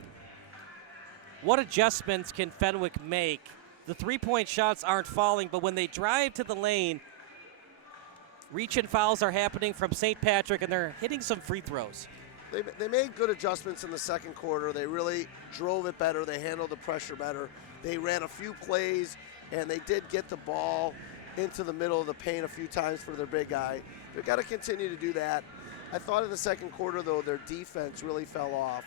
What adjustments can Fenwick make? The three-point shots aren't falling, but when they drive to the lane, reach and fouls are happening from St. Patrick, and they're hitting some free throws. They made good adjustments in the second quarter. They really drove it better. They handled the pressure better. They ran a few plays, and they did get the ball into the middle of the paint a few times for their big guy. They've got to continue to do that. I thought in the second quarter, though, their defense really fell off,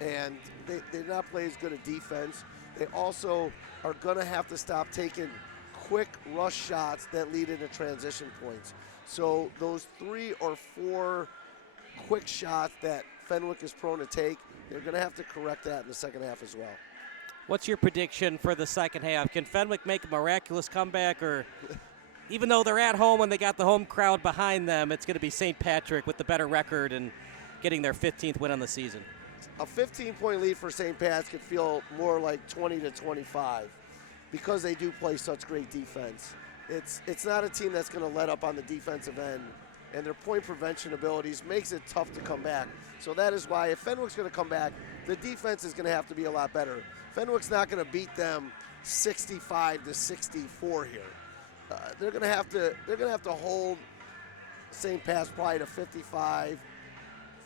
and they did not play as good a defense. They also are going to have to stop taking quick rush shots that lead into transition points. So those 3 or 4 quick shots that Fenwick is prone to take, they're going to have to correct that in the second half as well. What's your prediction for the second half? Can Fenwick make a miraculous comeback, or even though they're at home and they got the home crowd behind them, it's going to be St. Patrick with the better record and getting their 15th win on the season? A 15-point lead for St. Pat's could feel more like 20-25 because they do play such great defense. It's not a team that's going to let up on the defensive end, and their point prevention abilities makes it tough to come back. So that is why if Fenwick's going to come back, the defense is going to have to be a lot better. Fenwick's not going to beat them 65-64 here. They're going to have to hold St. Pat's probably to 55,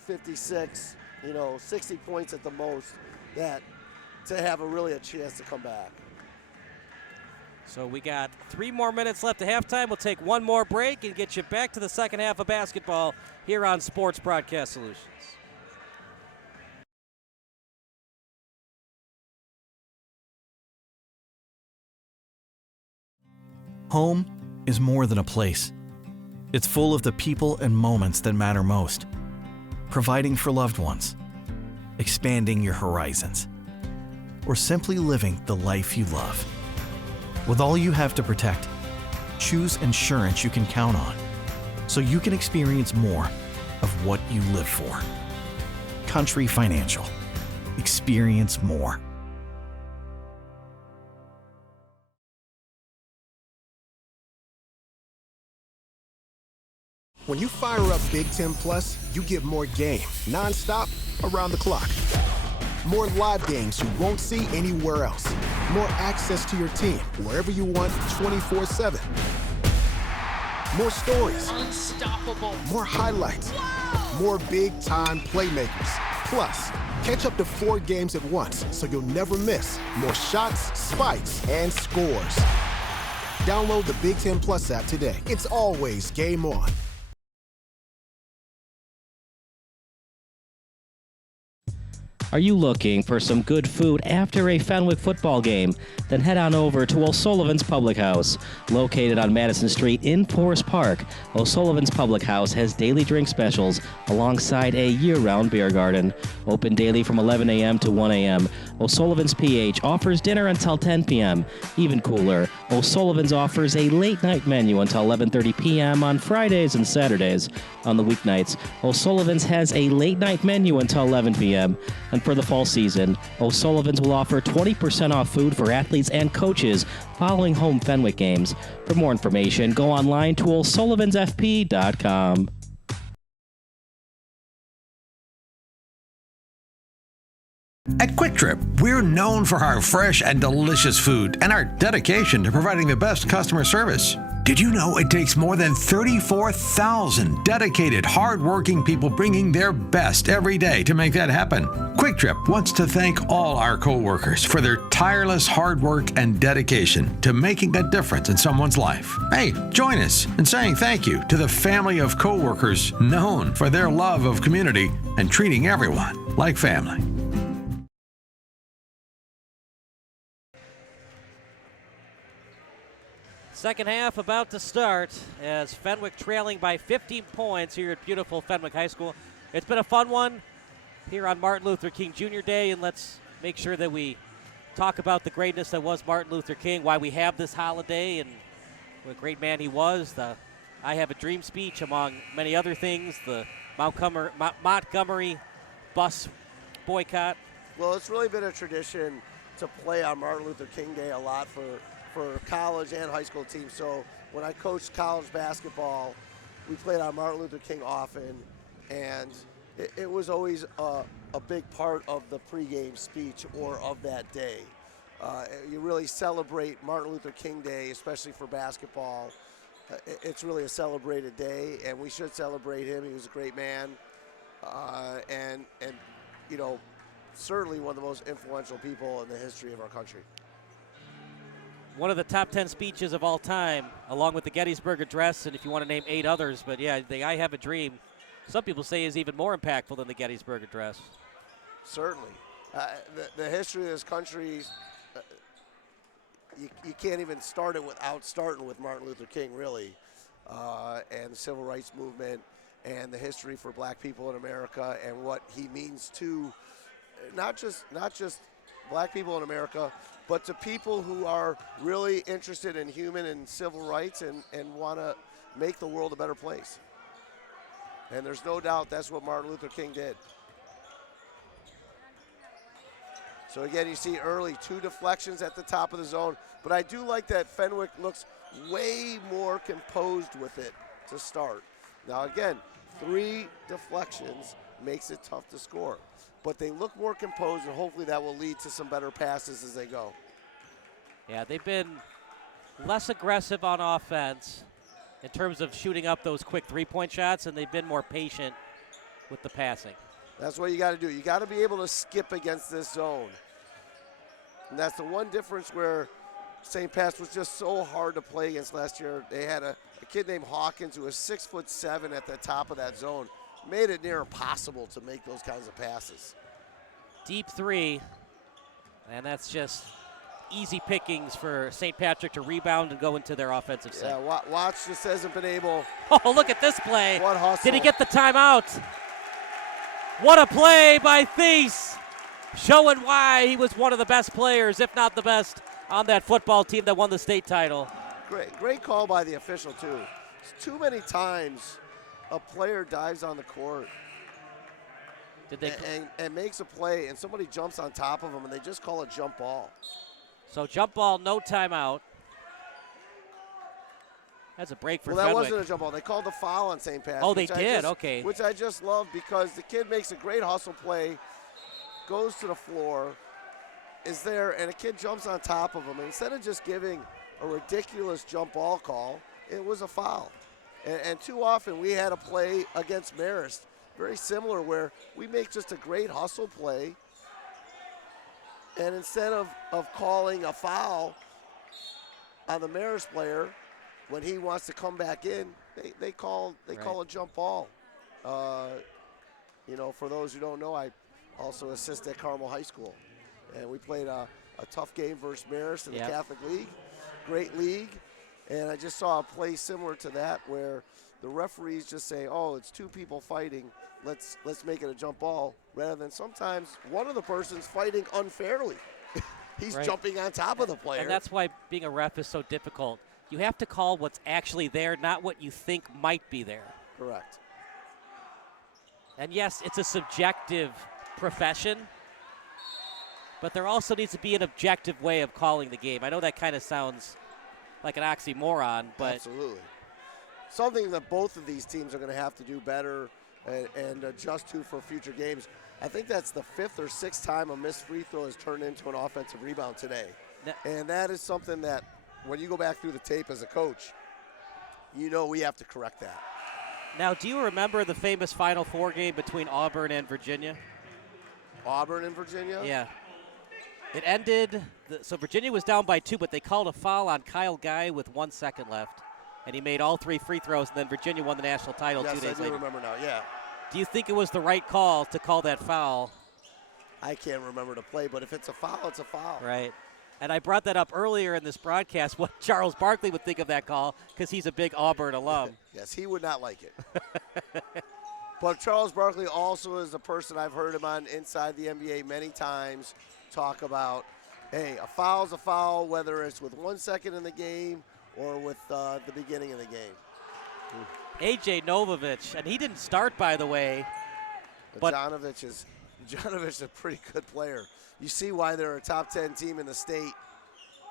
56, 60 points at the most, that to have really a chance to come back. So we got 3 more minutes left to halftime. We'll take one more break and get you back to the second half of basketball here on Sports Broadcast Solutions. Home is more than a place. It's full of the people and moments that matter most. Providing for loved ones, expanding your horizons, or simply living the life you love. With all you have to protect, choose insurance you can count on, so you can experience more of what you live for. Country Financial. Experience more. When you fire up Big Ten Plus, you get more game, nonstop, around the clock. More live games you won't see anywhere else. More access to your team wherever you want, 24/7. More stories. Unstoppable. More highlights. Whoa. More big-time playmakers. Plus, catch up to 4 games at once so you'll never miss more shots, spikes, and scores. Download the Big Ten Plus app today. It's always game on. Are you looking for some good food after a Fenwick football game? Then head on over to O'Sullivan's Public House. Located on Madison Street in Forest Park, O'Sullivan's Public House has daily drink specials alongside a year-round beer garden. Open daily from 11 a.m. to 1 a.m. O'Sullivan's PH offers dinner until 10 p.m. Even cooler, O'Sullivan's offers a late-night menu until 11:30 p.m. on Fridays and Saturdays. On the weeknights, O'Sullivan's has a late-night menu until 11 p.m. And for the fall season, O'Sullivan's will offer 20% off food for athletes and coaches following home Fenwick games. For more information, go online to o'sullivansfp.com. At Quick Trip, we're known for our fresh and delicious food and our dedication to providing the best customer service. Did you know it takes more than 34,000 dedicated, hard-working people bringing their best every day to make that happen? Quick Trip wants to thank all our co-workers for their tireless hard work and dedication to making a difference in someone's life. Hey, join us in saying thank you to the family of co-workers known for their love of community and treating everyone like family. Second half about to start as Fenwick trailing by 15 points here at beautiful Fenwick High School. It's been a fun one here on Martin Luther King Jr. Day, and let's make sure that we talk about the greatness that was Martin Luther King, why we have this holiday, and what a great man he was. The I Have a Dream speech, among many other things, the Montgomery bus boycott. Well, it's really been a tradition to play on Martin Luther King Day a lot for college and high school teams. So when I coached college basketball, we played on Martin Luther King often, and it was always a big part of the pregame speech or of that day. You really celebrate Martin Luther King Day, especially for basketball. It's really a celebrated day, and we should celebrate him. He was a great man, and certainly one of the most influential people in the history of our country. One of the top 10 speeches of all time, along with the Gettysburg Address, and if you want to name 8 others. But yeah, the I Have a Dream, some people say is even more impactful than the Gettysburg Address. Certainly. The history of this country, you can't even start it without starting with Martin Luther King, really, and the Civil Rights Movement and the history for black people in America and what he means to not just black people in America, but to people who are really interested in human and civil rights and want to make the world a better place. And there's no doubt that's what Martin Luther King did. So again, you see early 2 deflections at the top of the zone, but I do like that Fenwick looks way more composed with it to start. Now again, 3 deflections makes it tough to score. But they look more composed, and hopefully that will lead to some better passes as they go. Yeah, they've been less aggressive on offense in terms of shooting up those quick 3-point shots, and they've been more patient with the passing. That's what you got to do. You got to be able to skip against this zone. And that's the one difference where St. Pat's was just so hard to play against last year. They had a kid named Hawkins who was 6'7" at the top of that zone. Made it near impossible to make those kinds of passes. Deep three, and that's just easy pickings for St. Patrick to rebound and go into their offensive set. Yeah, Watts just hasn't been able. Oh, look at this play. What hustle. Did he get the timeout? What a play by Thies, showing why he was one of the best players, if not the best, on that football team that won the state title. Great call by the official, too. Too many times a player dives on the court and makes a play, and somebody jumps on top of him, and they just call a jump ball. So jump ball, no timeout. That's a break for Well, that Fenwick. wasn't a jump ball. They called the foul on St. Pat's. Oh, they did? Okay. Which I just love because the kid makes a great hustle play, goes to the floor, is there, and a kid jumps on top of him. And instead of just giving a ridiculous jump ball call, it was a foul. And too often we had a play against Marist, very similar, where we make just a great hustle play, and instead of calling a foul on the Marist player, when he wants to come back in, they call a jump ball. For those who don't know, I also assist at Carmel High School, and we played a tough game versus Marist in the Catholic League, great league, and I just saw a play similar to that where the referees just say, "Oh, it's two people fighting. Let's make it a jump ball," rather than sometimes one of the person's fighting unfairly. He's jumping on top of the player. And that's why being a ref is so difficult. You have to call what's actually there, not what you think might be there. Correct. And yes, it's a subjective profession, but there also needs to be an objective way of calling the game. I know that kind of sounds like an oxymoron, but absolutely. Something that both of these teams are going to have to do better and adjust to for future games. I think that's the 5th or 6th time a missed free throw has turned into an offensive rebound today. And that is something that when you go back through the tape as a coach, we have to correct that. Now, do you remember the famous Final Four game between Auburn and Virginia? Auburn and Virginia? Yeah. It ended, so Virginia was down by 2, but they called a foul on Kyle Guy with 1 second left. And he made all 3 free throws, and then Virginia won the national title 2 days later. Yes, I do remember now, yeah. Do you think it was the right call to call that foul? I can't remember the play, but if it's a foul, it's a foul. Right. And I brought that up earlier in this broadcast, what Charles Barkley would think of that call, because he's a big Auburn alum. Yes, he would not like it. But Charles Barkley also is a person I've heard him on Inside the NBA many times talk about, hey, a foul's a foul, whether it's with 1 second in the game or with the beginning of the game. A.J. Novovich, and he didn't start, by the way. But Jonovich is a pretty good player. You see why they're a top 10 team in the state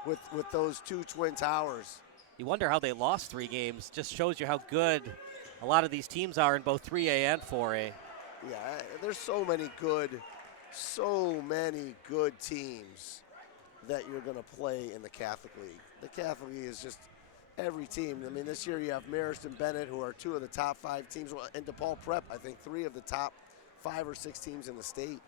with those 2 twin towers. You wonder how they lost 3 games. Just shows you how good a lot of these teams are in both 3A and 4A. Yeah, there's so many good teams that you're going to play in the Catholic League. The Catholic League is just every team. I mean, this year you have Marist and Bennett, who are 2 of the top 5 teams, and DePaul Prep, I think 3 of the top 5 or 6 teams in the state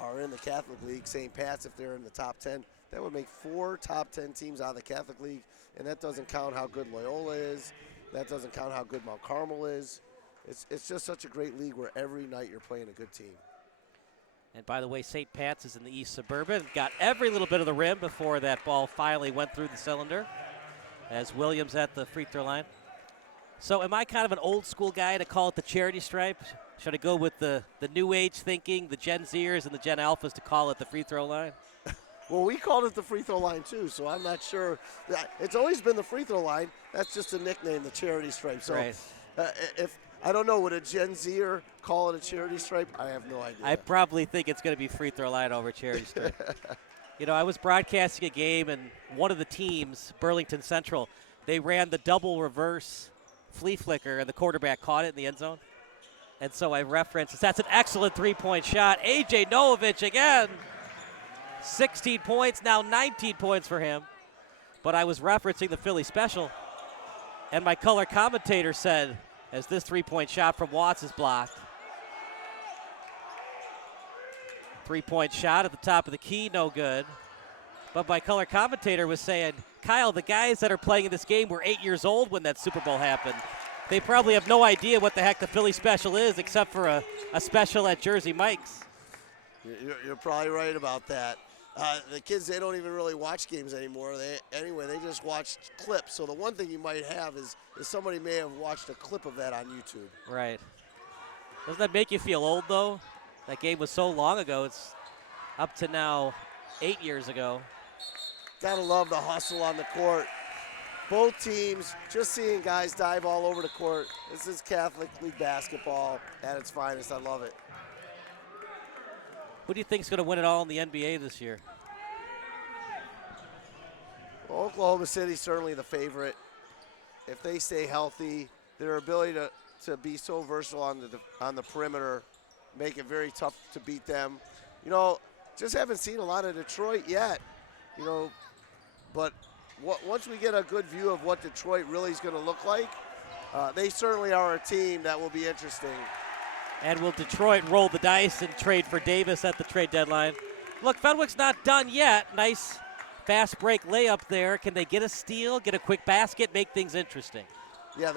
are in the Catholic League. St. Pat's, if they're in the top 10, that would make 4 top 10 teams out of the Catholic League, and that doesn't count how good Loyola is. That doesn't count how good Mount Carmel is. It's just such a great league where every night you're playing a good team. And by the way, St. Pat's is in the East Suburban. Got every little bit of the rim before that ball finally went through the cylinder as Williams at the free throw line. So am I kind of an old school guy to call it the charity stripe? Should I go with the new age thinking, the Gen Zers and the Gen Alphas to call it the free throw line? Well, we called it the free throw line too, so I'm not sure. It's always been the free throw line. That's just a nickname, the charity stripe. So right. If I don't know, would a Gen Zer call it a charity stripe? I have no idea. I probably think it's going to be free throw line over charity stripe. I was broadcasting a game, and one of the teams, Burlington Central, they ran the double reverse flea flicker, and the quarterback caught it in the end zone. And so I referenced, that's an excellent three-point shot. A.J. Novovich again. 16 points, now 19 points for him. But I was referencing the Philly special, and my color commentator said, as this three-point shot from Watts is blocked, 3-point shot at the top of the key, no good. But my color commentator was saying, Kyle, the guys that are playing in this game were 8 years old when that Super Bowl happened. They probably have no idea what the heck the Philly special is except for a special at Jersey Mike's. You're probably right about that. The kids, they don't even really watch games anymore. They just watch clips. So the one thing you might have is somebody may have watched a clip of that on YouTube. Right. Doesn't that make you feel old, though? That game was so long ago. It's up to now 8 years ago. Gotta love the hustle on the court. Both teams, just seeing guys dive all over the court. This is Catholic League basketball at its finest. I love it. Who do you think is going to win it all in the NBA this year? Well, Oklahoma City's certainly the favorite. If they stay healthy, their ability to be so versatile on the perimeter, make it very tough to beat them. You know, just haven't seen a lot of Detroit yet. You know, but once we get a good view of what Detroit really is going to look like, they certainly are a team that will be interesting. And will Detroit roll the dice and trade for Davis at the trade deadline? Look, Fenwick's not done yet. Nice fast break layup there. Can they get a steal, get a quick basket, make things interesting? Yeah,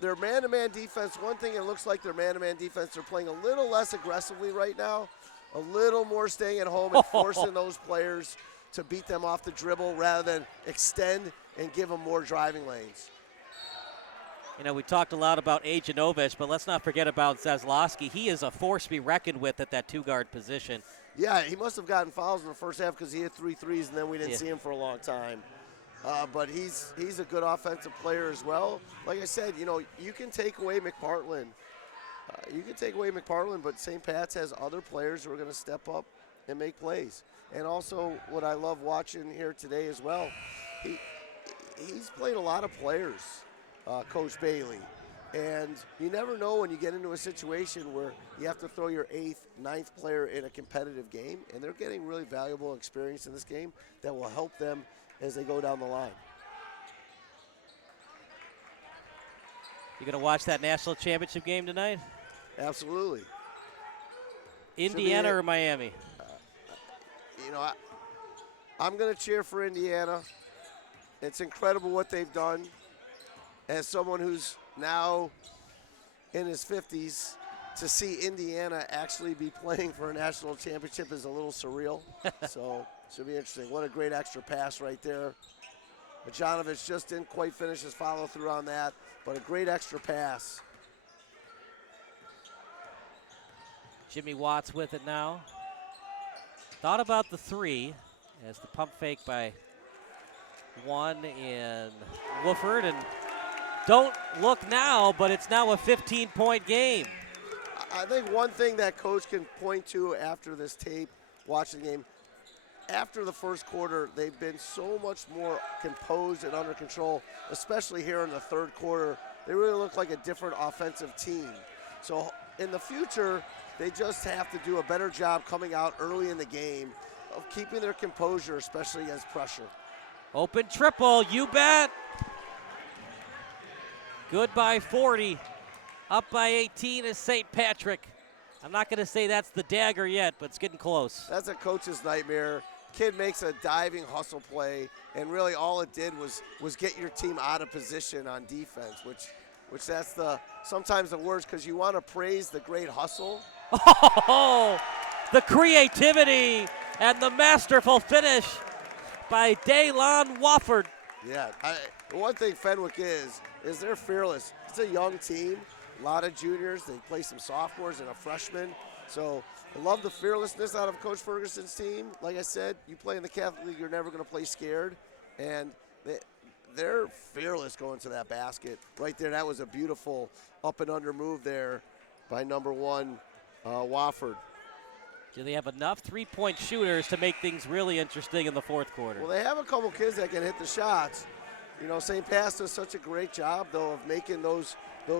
their man-to-man defense. One thing, it looks like their man-to-man defense, they're playing a little less aggressively right now, a little more staying at home and forcing those players to beat them off the dribble rather than extend and give them more driving lanes. You know, we talked a lot about Ajanovich, but let's not forget about Zaslowski. He is a force to be reckoned with at that two-guard position. Yeah, he must have gotten fouls in the first half because he hit 3 threes, and then we didn't see him for a long time. But he's a good offensive player as well. Like I said, you know, you can take away McPartland. But St. Pat's has other players who are going to step up and make plays. And also, what I love watching here today as well, he's played a lot of players, Coach Bailey. And you never know when you get into a situation where you have to throw your 8th, 9th player in a competitive game, and they're getting really valuable experience in this game that will help them as they go down the line. You going to watch that national championship game tonight? Absolutely. Indiana or Miami? You know, I'm going to cheer for Indiana. It's incredible what they've done. As someone who's now in his 50s, to see Indiana actually be playing for a national championship is a little surreal. So should be interesting. What a great extra pass right there. Ajanovich just didn't quite finish his follow through on that, but a great extra pass. Jimmy Watts with it now. Thought about the 3 as the pump fake by one in Wooford, and don't look now, but it's now a 15-point game. I think one thing that coach can point to after this tape, watching the game, after the first quarter, they've been so much more composed and under control, especially here in the third quarter. They really look like a different offensive team. So in the future, they just have to do a better job coming out early in the game of keeping their composure, especially against pressure. Open triple, you bet. Good by 40. Up by 18 is St. Patrick. I'm not going to say that's the dagger yet, but it's getting close. That's a coach's nightmare. Kid makes a diving hustle play, and really all it did was get your team out of position on defense, which that's sometimes the worst, because you want to praise the great hustle. Oh, the creativity and the masterful finish by Daylon Wofford. Yeah, the one thing Fenwick is they're fearless. It's a young team, a lot of juniors. They play some sophomores and a freshman. So I love the fearlessness out of Coach Ferguson's team. Like I said, you play in the Catholic League, you're never going to play scared. And they're fearless going to that basket. Right there, that was a beautiful up and under move there by number 1, Wofford. Do they have enough three-point shooters to make things really interesting in the fourth quarter? Well, they have a couple kids that can hit the shots. You know, St. Pat's does such a great job, though, of making those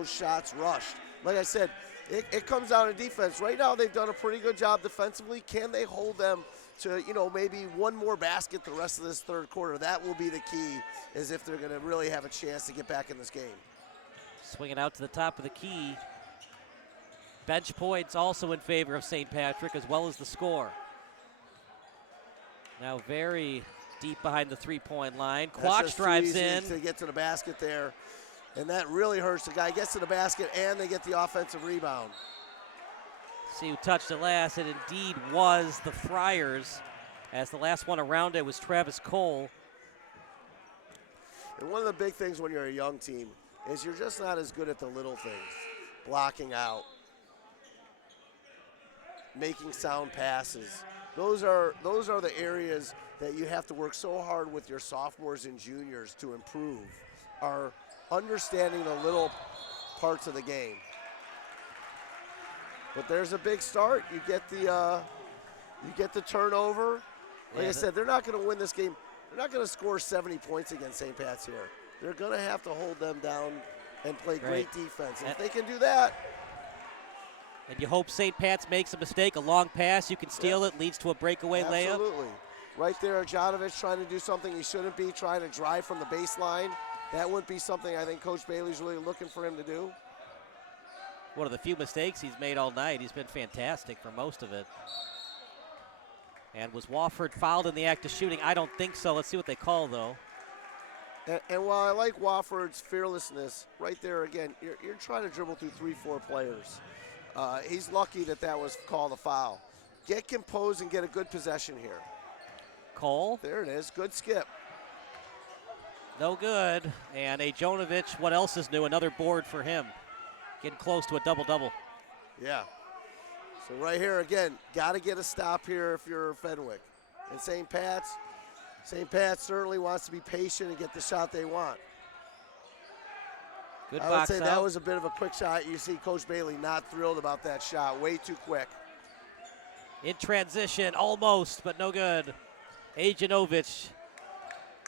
shots rushed. Like I said, it comes down to defense. Right now, they've done a pretty good job defensively. Can they hold them to, you know, maybe one more basket the rest of this third quarter? That will be the key, is if they're going to really have a chance to get back in this game. Swinging out to the top of the key. Bench points also in favor of St. Patrick, as well as the score. Now very deep behind the three-point line. That's Quach just too drives easy in. to get to the basket there, and that really hurts the guy. Gets to the basket, and they get the offensive rebound. See who touched it last. It indeed was the Friars, as the last one around it was Travis Cole. And one of the big things when you're a young team is you're just not as good at the little things. Blocking out, making sound passes. Those are the areas that you have to work so hard with your sophomores and juniors to improve, are understanding the little parts of the game. But there's a big start. You get the turnover. Like I said, they're not going to win this game. They're not going to score 70 points against St. Pat's here. They're going to have to hold them down and play great defense. And if they can do that. And you hope St. Pat's makes a mistake, a long pass, you can steal it, leads to a breakaway layup. Absolutely. Right there, Jonovich trying to do something he shouldn't be, trying to drive from the baseline. That wouldn't be something I think Coach Bailey's really looking for him to do. One of the few mistakes he's made all night. He's been fantastic for most of it. And was Wofford fouled in the act of shooting? I don't think so. Let's see what they call, though. And while I like Wofford's fearlessness, right there again, you're trying to dribble through 3-4 players. He's lucky that was called a foul. Get composed and get a good possession here. Cole. There it is. Good skip. No good. And a Jonovich, what else is new? Another board for him. Getting close to a double-double. Yeah. So right here, again, got to get a stop here if you're Fenwick. And St. Pat's certainly wants to be patient and get the shot they want. Good I would box say out. that was a bit of a quick shot. You see Coach Bailey not thrilled about that shot. Way too quick. In transition, almost, but no good. Ajanovic,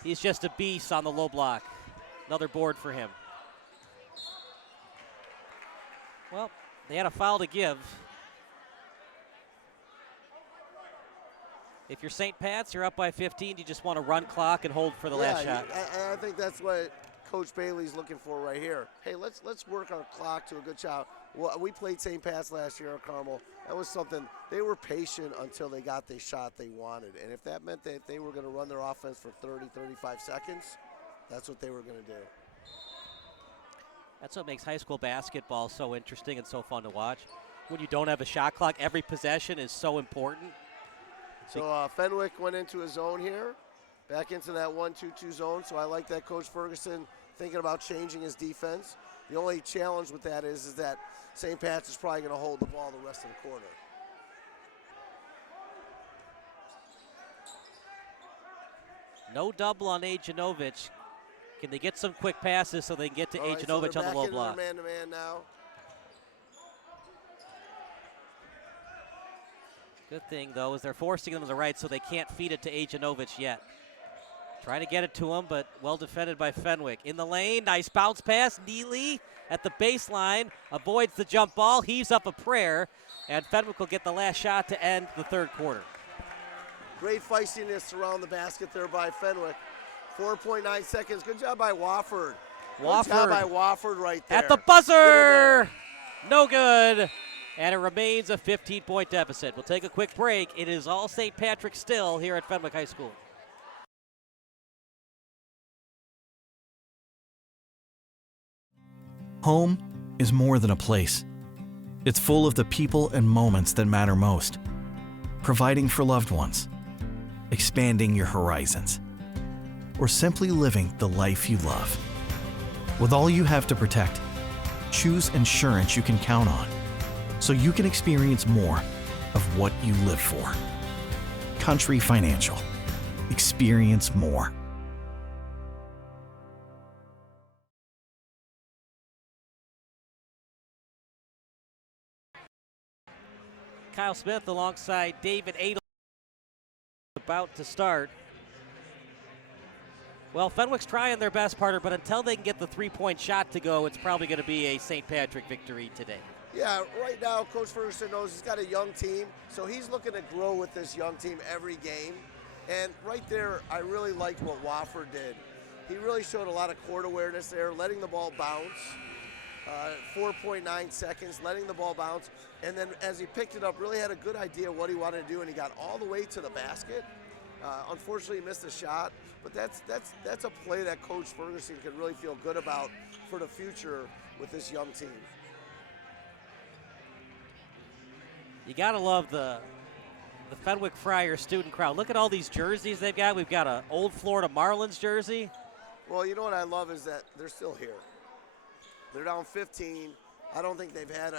he's just a beast on the low block. Another board for him. Well, they had a foul to give. If you're St. Pat's, you're up by 15. You just want to run clock and hold for the last shot. I think that's what Coach Bailey's looking for right here. Hey, let's work our clock to a good shot. Well, we played St. Pat's last year at Carmel. That was something. They were patient until they got the shot they wanted. And if that meant that they were going to run their offense for 30, 35 seconds, that's what they were going to do. That's what makes high school basketball so interesting and so fun to watch. When you don't have a shot clock, every possession is so important. So Fenwick went into a zone here, back into that 1-2-2 zone. So I like that Coach Ferguson thinking about changing his defense. The only challenge with that is that St. Pat's is probably going to hold the ball the rest of the quarter. No double on Ajanovic. Can they get some quick passes so they can get to Ajanovic on the low block? Man-to-man now. Good thing, though, is they're forcing them to the right so they can't feed it to Ajanovic yet. Trying to get it to him, but well defended by Fenwick. In the lane, nice bounce pass. Neely at the baseline, avoids the jump ball, heaves up a prayer, and Fenwick will get the last shot to end the third quarter. Great feistiness around the basket there by Fenwick. 4.9 seconds. Good job by Wofford. Good job by Wofford right there. At the buzzer! No good. And it remains a 15-point deficit. We'll take a quick break. It is all St. Patrick still here at Fenwick High School. Home is more than a place. It's full of the people and moments that matter most. Providing for loved ones, expanding your horizons, or simply living the life you love. With all you have to protect, choose insurance you can count on, so you can experience more of what you live for. Country Financial. Experience more. Kyle Smith alongside David Adel about to start. Well, Fenwick's trying their best, Parter, but until they can get the three-point shot to go, it's probably going to be a St. Patrick victory today. Yeah, right now Coach Ferguson knows he's got a young team, so he's looking to grow with this young team every game. And right there, I really liked what Wofford did. He really showed a lot of court awareness there, letting the ball bounce. 4.9 seconds, letting the ball bounce. And then as he picked it up, really had a good idea what he wanted to do, and he got all the way to the basket. Unfortunately, he missed a shot, but that's a play that Coach Ferguson can really feel good about for the future with this young team. You got to love the Fenwick Friar student crowd. Look at all these jerseys they've got. We've got an old Florida Marlins jersey. Well, you know what I love is that they're still here. They're down 15. I don't think they've had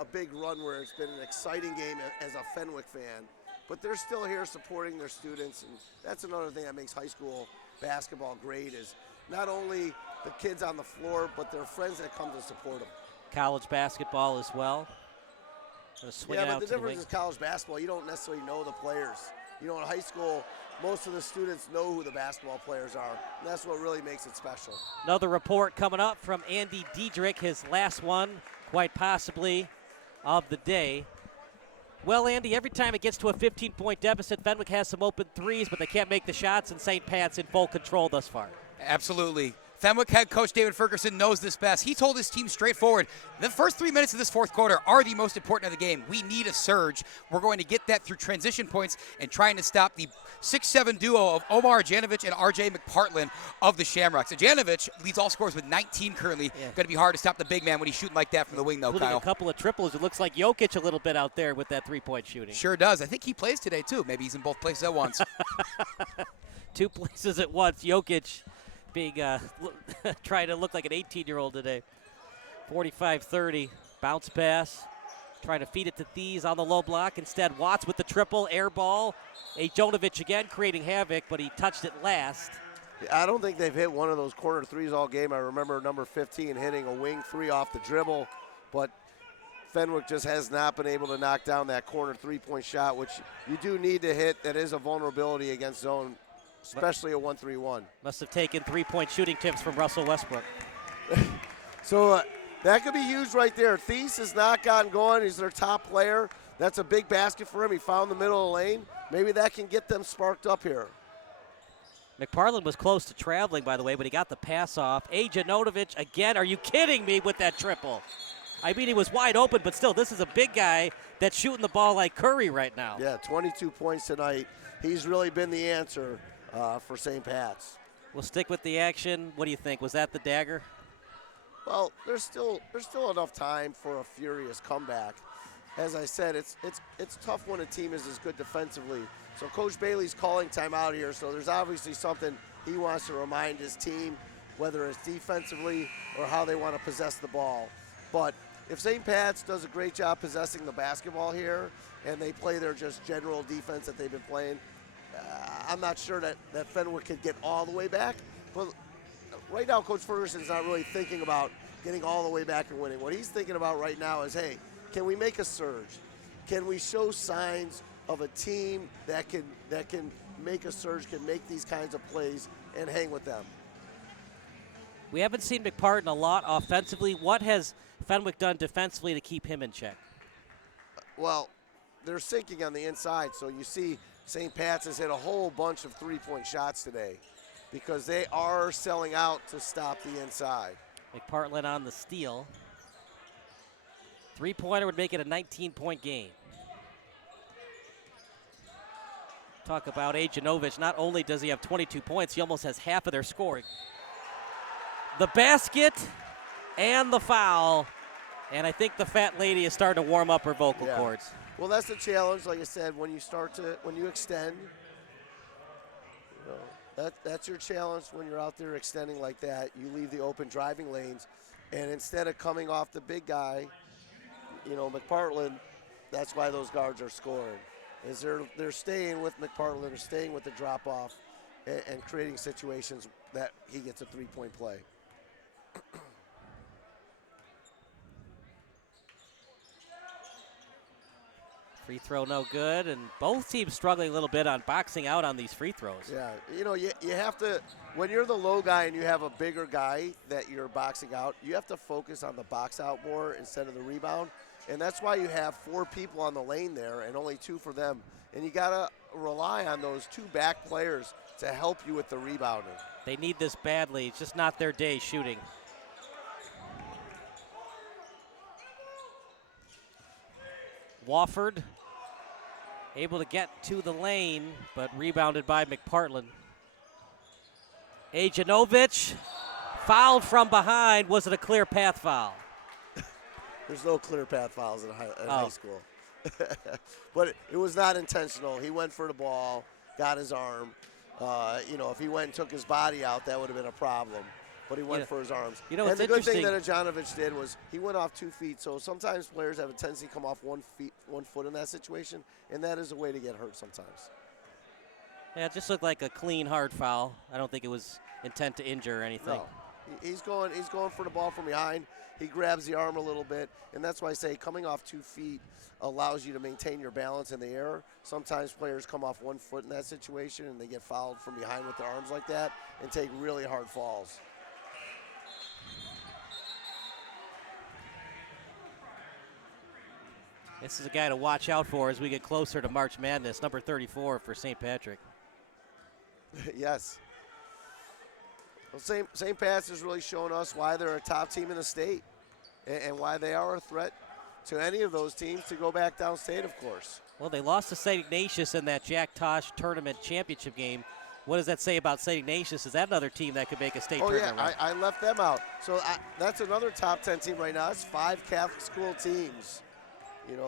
a big run where it's been an exciting game as a Fenwick fan, but they're still here supporting their students, and that's another thing that makes high school basketball great is not only the kids on the floor, but their friends that come to support them. College basketball as well. Yeah, but the difference is college basketball, you don't necessarily know the players. You know, in high school, most of the students know who the basketball players are, and that's what really makes it special. Another report coming up from Andy Diedrich, his last one, quite possibly, of the day. Well, Andy, every time it gets to a 15-point deficit, Fenwick has some open threes, but they can't make the shots, and St. Pat's in full control thus far. Absolutely. Fenwick head coach David Ferguson knows this best. He told his team straightforward, the first 3 minutes of this fourth quarter are the most important of the game. We need a surge. We're going to get that through transition points and trying to stop the 6'7" duo of Omar Ajanovic and RJ McPartland of the Shamrocks. Ajanovic leads all scorers with 19 currently. Yeah. Going to be hard to stop the big man when he's shooting like that from the wing, though, including Kyle. A couple of triples. It looks like Jokic a little bit out there with that three-point shooting. Sure does. I think he plays today, too. Maybe he's in both places at once. 2 places at once. Jokic being trying to look like an 18-year-old today. 45-30, bounce pass, trying to feed it to Thies on the low block. Instead, Watts with the triple, air ball. Ajanovic again creating havoc, but he touched it last. I don't think they've hit one of those corner threes all game. I remember number 15 hitting a wing three off the dribble, but Fenwick just has not been able to knock down that corner three-point shot, which you do need to hit. That is a vulnerability against zone, especially a 1-3-1. Must have taken three-point shooting tips from Russell Westbrook. So that could be huge right there. Thies has not gotten going. He's their top player. That's a big basket for him. He found the middle of the lane. Maybe that can get them sparked up here. McPartland was close to traveling, by the way, but he got the pass off. Ajanovic again. Are you kidding me with that triple? I mean, he was wide open, but still, this is a big guy that's shooting the ball like Curry right now. Yeah, 22 points tonight. He's really been the answer for St. Pat's. We'll stick with the action. What do you think? Was that the dagger? Well, there's still enough time for a furious comeback. As I said, it's tough when a team is as good defensively. So Coach Bailey's calling timeout here, so there's obviously something he wants to remind his team, whether it's defensively or how they want to possess the ball. But if St. Pat's does a great job possessing the basketball here and they play their just general defense that they've been playing, I'm not sure that Fenwick could get all the way back. But right now, Coach Ferguson's not really thinking about getting all the way back and winning. What he's thinking about right now is, hey, can we make a surge? Can we show signs of a team that can make a surge, can make these kinds of plays and hang with them? We haven't seen McPartland a lot offensively. What has Fenwick done defensively to keep him in check? Well, they're sinking on the inside, so you see St. Pat's has hit a whole bunch of three-point shots today because they are selling out to stop the inside. McPartland on the steal. Three-pointer would make it a 19-point game. Talk about Ajanovic. Not only does he have 22 points, he almost has half of their scoring. The basket and the foul. And I think the fat lady is starting to warm up her vocal cords. Well, that's the challenge, like I said, when you extend. That's your challenge when you're out there extending like that. You leave the open driving lanes, and instead of coming off the big guy, McPartland, that's why those guards are scoring. Is they're staying with McPartland, they're staying with the drop off, and creating situations that he gets a three-point play. Free throw no good, and both teams struggling a little bit on boxing out on these free throws. Yeah, you have to, when you're the low guy and you have a bigger guy that you're boxing out, you have to focus on the box out more instead of the rebound. And that's why you have 4 people on the lane there and only 2 for them. And you got to rely on those 2 back players to help you with the rebounding. They need this badly. It's just not their day shooting. Wofford Able to get to the lane, but rebounded by McPartland. Ajanovic fouled from behind. Was it a clear path foul? There's no clear path fouls in high school. But it was not intentional. He went for the ball, got his arm. If he went and took his body out, that would have been a problem. But he went for his arms. And the good thing that Ajanovic did was he went off 2 feet. So sometimes players have a tendency to come off 1 foot in that situation, and that is a way to get hurt sometimes. Yeah, it just looked like a clean, hard foul. I don't think it was intent to injure or anything. No. He's going for the ball from behind. He grabs the arm a little bit, and that's why I say coming off 2 feet allows you to maintain your balance in the air. Sometimes players come off 1 foot in that situation, and they get fouled from behind with their arms like that and take really hard falls. This is a guy to watch out for as we get closer to March Madness, number 34 for St. Patrick. Yes. Well, St. Pat's has really shown us why they're a top team in the state and why they are a threat to any of those teams to go back downstate, of course. Well, they lost to St. Ignatius in that Jack Tosh tournament championship game. What does that say about St. Ignatius? Is that another team that could make a state tournament run? I left them out. So that's another top 10 team right now. That's 5 Catholic school teams.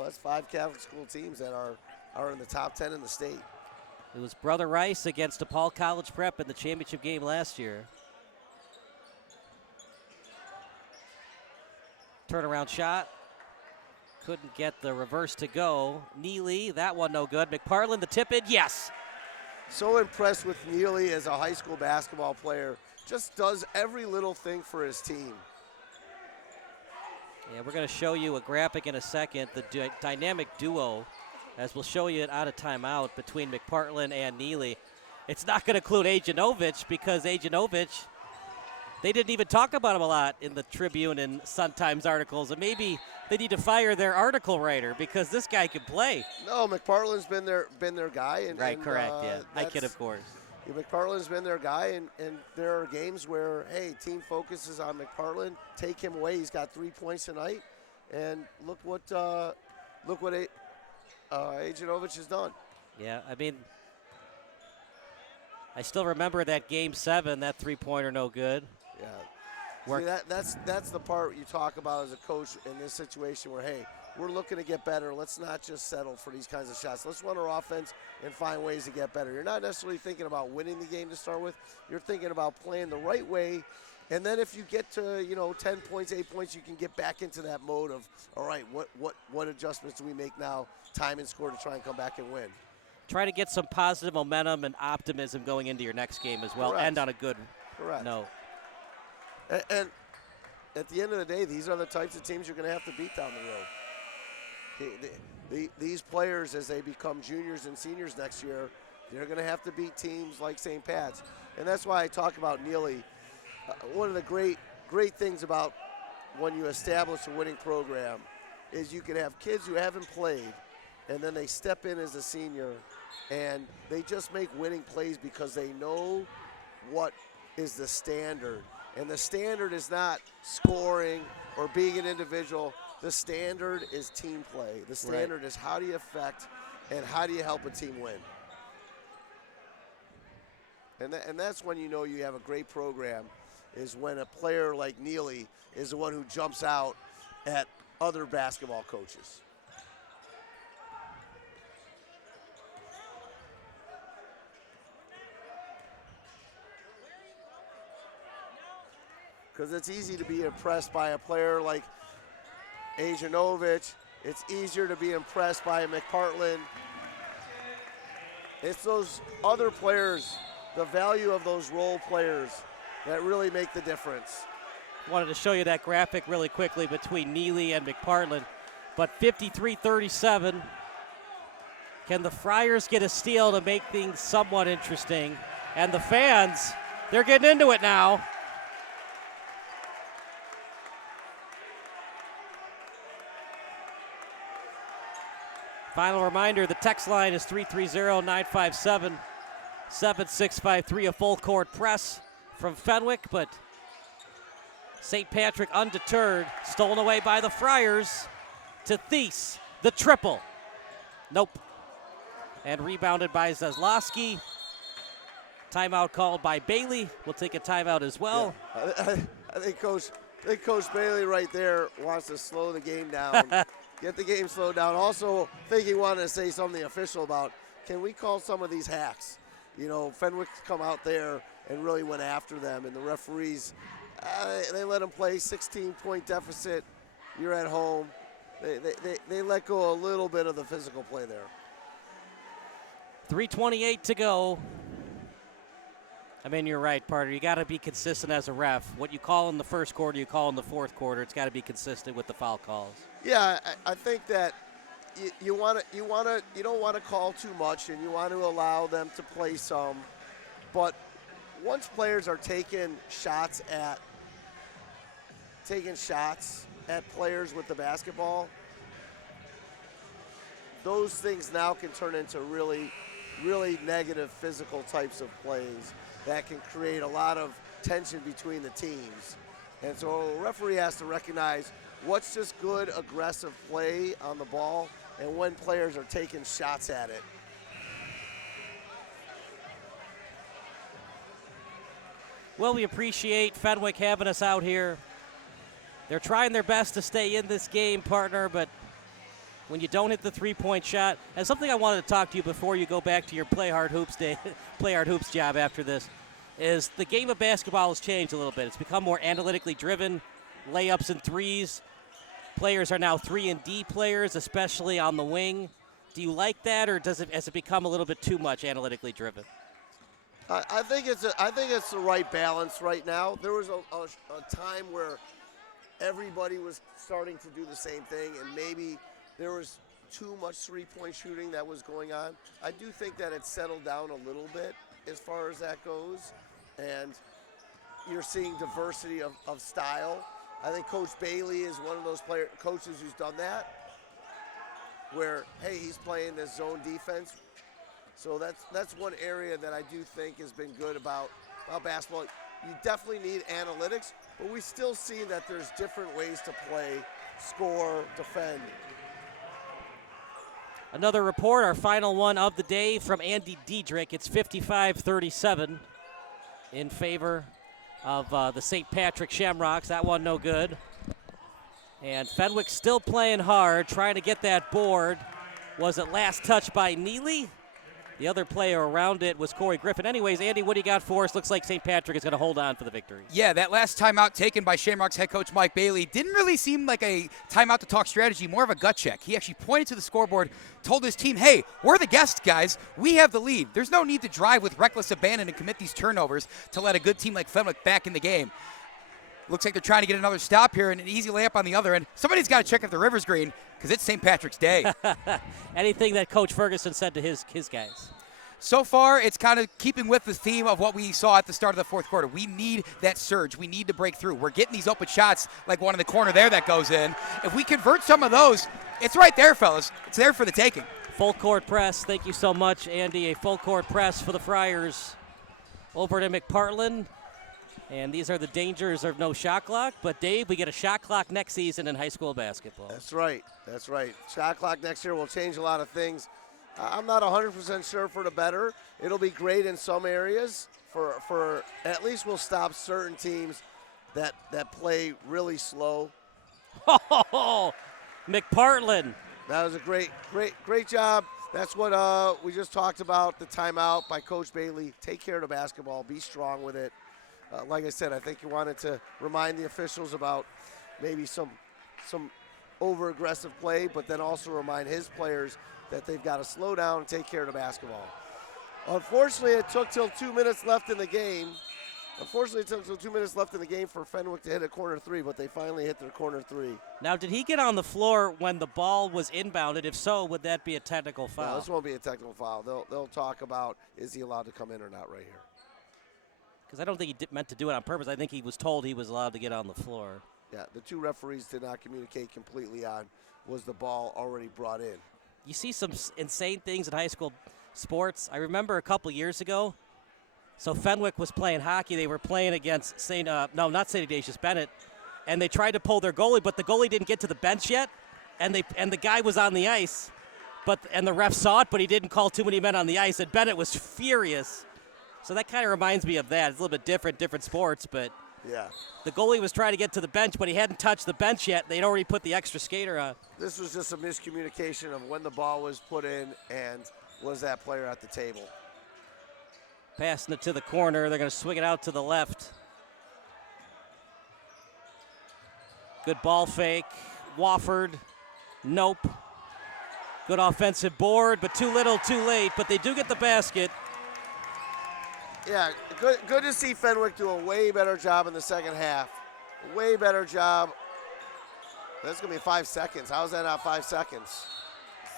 That's 5 Catholic school teams that are in the top 10 in the state. It was Brother Rice against DePaul College Prep in the championship game last year. Turnaround shot. Couldn't get the reverse to go. Neely, that one no good. McPartland, the tip in, yes. So impressed with Neely as a high school basketball player. Just does every little thing for his team. Yeah, we're going to show you a graphic in a second, the dynamic duo, as we'll show you it out of timeout between McPartland and Neely. It's not going to include Ajanovic because Ajanovic, they didn't even talk about him a lot in the Tribune and Sun-Times articles, and maybe they need to fire their article writer because this guy can play. No, McPartland's been their guy. Correct, yeah. I kid, of course. McPartland's been their guy, and there are games where, hey, team focuses on McPartland, take him away. He's got 3 points tonight, and look what Ajanovic has done. Yeah, I mean, I still remember that Game 7, that three-pointer no good. Yeah. See, that's the part you talk about as a coach in this situation where, hey, we're looking to get better. Let's not just settle for these kinds of shots. Let's run our offense and find ways to get better. You're not necessarily thinking about winning the game to start with. You're thinking about playing the right way. And then if you get to, 10 points, 8 points, you can get back into that mode of, all right, what adjustments do we make now, time and score to try and come back and win. Try to get some positive momentum and optimism going into your next game as well. Correct. End on a good note. And at the end of the day, these are the types of teams you're going to have to beat down the road. These players, as they become juniors and seniors next year, they're going to have to beat teams like St. Pat's. And that's why I talk about Neely. One of the great things about when you establish a winning program is you can have kids who haven't played, and then they step in as a senior, and they just make winning plays because they know what is the standard. And the standard is not scoring or being an individual. The standard is team play. The standard is how do you affect and how do you help a team win. And that's when you know you have a great program, is when a player like Neely is the one who jumps out at other basketball coaches. Because it's easy to be impressed by a player like Ajanovic. It's easier to be impressed by McPartland. It's those other players, the value of those role players, that really make the difference. Wanted to show you that graphic really quickly between Neely and McPartland. But 53-37. Can the Friars get a steal to make things somewhat interesting? And the fans, they're getting into it now. Final reminder, the text line is 330-957-7653. A full court press from Fenwick, but St. Patrick undeterred. Stolen away by the Friars to Thies. The triple. Nope. And rebounded by Zaslowski. Timeout called by Bailey. We'll take a timeout as well. Yeah. I think Coach Bailey right there wants to slow the game down, get the game slowed down. Also, I think he wanted to say something official about, can we call some of these hacks? You know, Fenwick come out there and really went after them, and the referees, they let them play 16-point deficit. You're at home. They let go a little bit of the physical play there. 3:28 to go. I mean, you're right, Parter. You got to be consistent as a ref. What you call in the first quarter, you call in the fourth quarter. It's got to be consistent with the foul calls. Yeah, I think that you don't want to call too much, and you want to allow them to play some. But once players are taking shots at players with the basketball, those things now can turn into really, really negative physical types of plays that can create a lot of tension between the teams. And so a referee has to recognize what's just good, aggressive play on the ball and when players are taking shots at it. Well, we appreciate Fenwick having us out here. They're trying their best to stay in this game, partner, but when you don't hit the three-point shot, and something I wanted to talk to you before you go back to your Play Hard Hoops job after this, is the game of basketball has changed a little bit. It's become more analytically driven, layups and threes. Players are now 3-and-D players, especially on the wing. Do you like that, or has it become a little bit too much analytically driven? I think it's the right balance right now. There was a time where everybody was starting to do the same thing, and maybe there was too much three-point shooting that was going on. I do think that it's settled down a little bit as far as that goes, and you're seeing diversity of style. I think Coach Bailey is one of those coaches who's done that, where, hey, he's playing this zone defense. So that's one area that I do think has been good about basketball. You definitely need analytics, but we still see that there's different ways to play, score, defend. Another report, our final one of the day from Andy Diedrich. It's 55-37 in favor of the St. Patrick Shamrocks. That one no good. And Fenwick still playing hard, trying to get that board. Was it last touched by Neely? The other player around it was Corey Griffin. Anyways, Andy, what do you got for us? Looks like St. Patrick is going to hold on for the victory. Yeah, that last timeout taken by Shamrock's head coach Mike Bailey didn't really seem like a timeout to talk strategy, more of a gut check. He actually pointed to the scoreboard, told his team, hey, we're the guests, guys. We have the lead. There's no need to drive with reckless abandon and commit these turnovers to let a good team like Fenwick back in the game. Looks like they're trying to get another stop here and an easy layup on the other end. Somebody's got to check if the river's green because it's St. Patrick's Day. Anything that Coach Ferguson said to his guys? So far, it's kind of keeping with the theme of what we saw at the start of the fourth quarter. We need that surge. We need to break through. We're getting these open shots like one in the corner there that goes in. If we convert some of those, it's right there, fellas. It's there for the taking. Full court press. Thank you so much, Andy. A full court press for the Friars over to McPartland. And these are the dangers of no shot clock. But, Dave, we get a shot clock next season in high school basketball. That's right. That's right. Shot clock next year will change a lot of things. I'm not 100% sure for the better. It'll be great in some areas. For at least we'll stop certain teams that play really slow. Oh, McPartland. That was a great job. That's what we just talked about, the timeout by Coach Bailey. Take care of the basketball. Be strong with it. Like I said, I think you wanted to remind the officials about maybe some over-aggressive play, but then also remind his players that they've got to slow down and take care of the basketball. Unfortunately, it took till 2 minutes left in the game. For Fenwick to hit a corner three, but they finally hit their corner three. Now, did he get on the floor when the ball was inbounded? If so, would that be a technical foul? No, this won't be a technical foul. They'll talk about, is he allowed to come in or not right here. Because I don't think he meant to do it on purpose. I think he was told he was allowed to get on the floor. Yeah, the two referees did not communicate completely on, was the ball already brought in. You see some insane things in high school sports. I remember a couple years ago, so Fenwick was playing hockey. They were playing against not St. Ignatius Bennett, and they tried to pull their goalie, but the goalie didn't get to the bench yet, and the guy was on the ice, and the ref saw it, but he didn't call too many men on the ice, and Bennett was furious. So that kind of reminds me of that. It's a little bit different sports, but yeah, the goalie was trying to get to the bench, but he hadn't touched the bench yet. They'd already put the extra skater on. This was just a miscommunication of when the ball was put in and was that player at the table. Passing it to the corner. They're going to swing it out to the left. Good ball fake. Wofford. Nope. Good offensive board, but too little, too late. But they do get the basket. Yeah, good to see Fenwick do a way better job in the second half. Way better job. That's going to be 5 seconds. How is that not 5 seconds?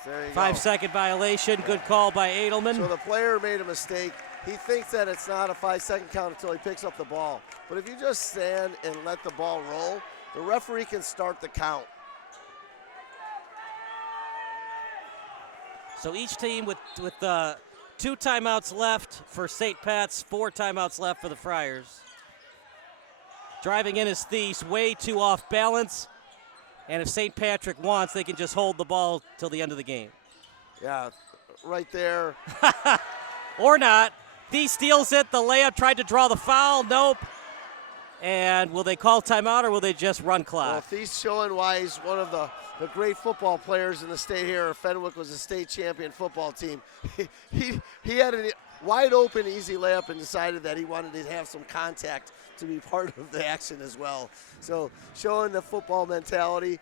There you go. 5-second violation. Good call by Edelman. So the player made a mistake. He thinks that it's not a 5-second count until he picks up the ball. But if you just stand and let the ball roll, the referee can start the count. So each team with 2 timeouts left for St. Pat's, 4 timeouts left for the Friars. Driving in is Thies, way too off balance. And if St. Patrick wants, they can just hold the ball till the end of the game. Yeah, right there. Or not. Thies steals it. The layup tried to draw the foul. Nope. And will they call timeout or will they just run clock? Well, Thies showing why he's one of the great football players in the state here. Fenwick was a state champion football team. He had a wide open, easy layup and decided that he wanted to have some contact to be part of the action as well. So showing the football mentality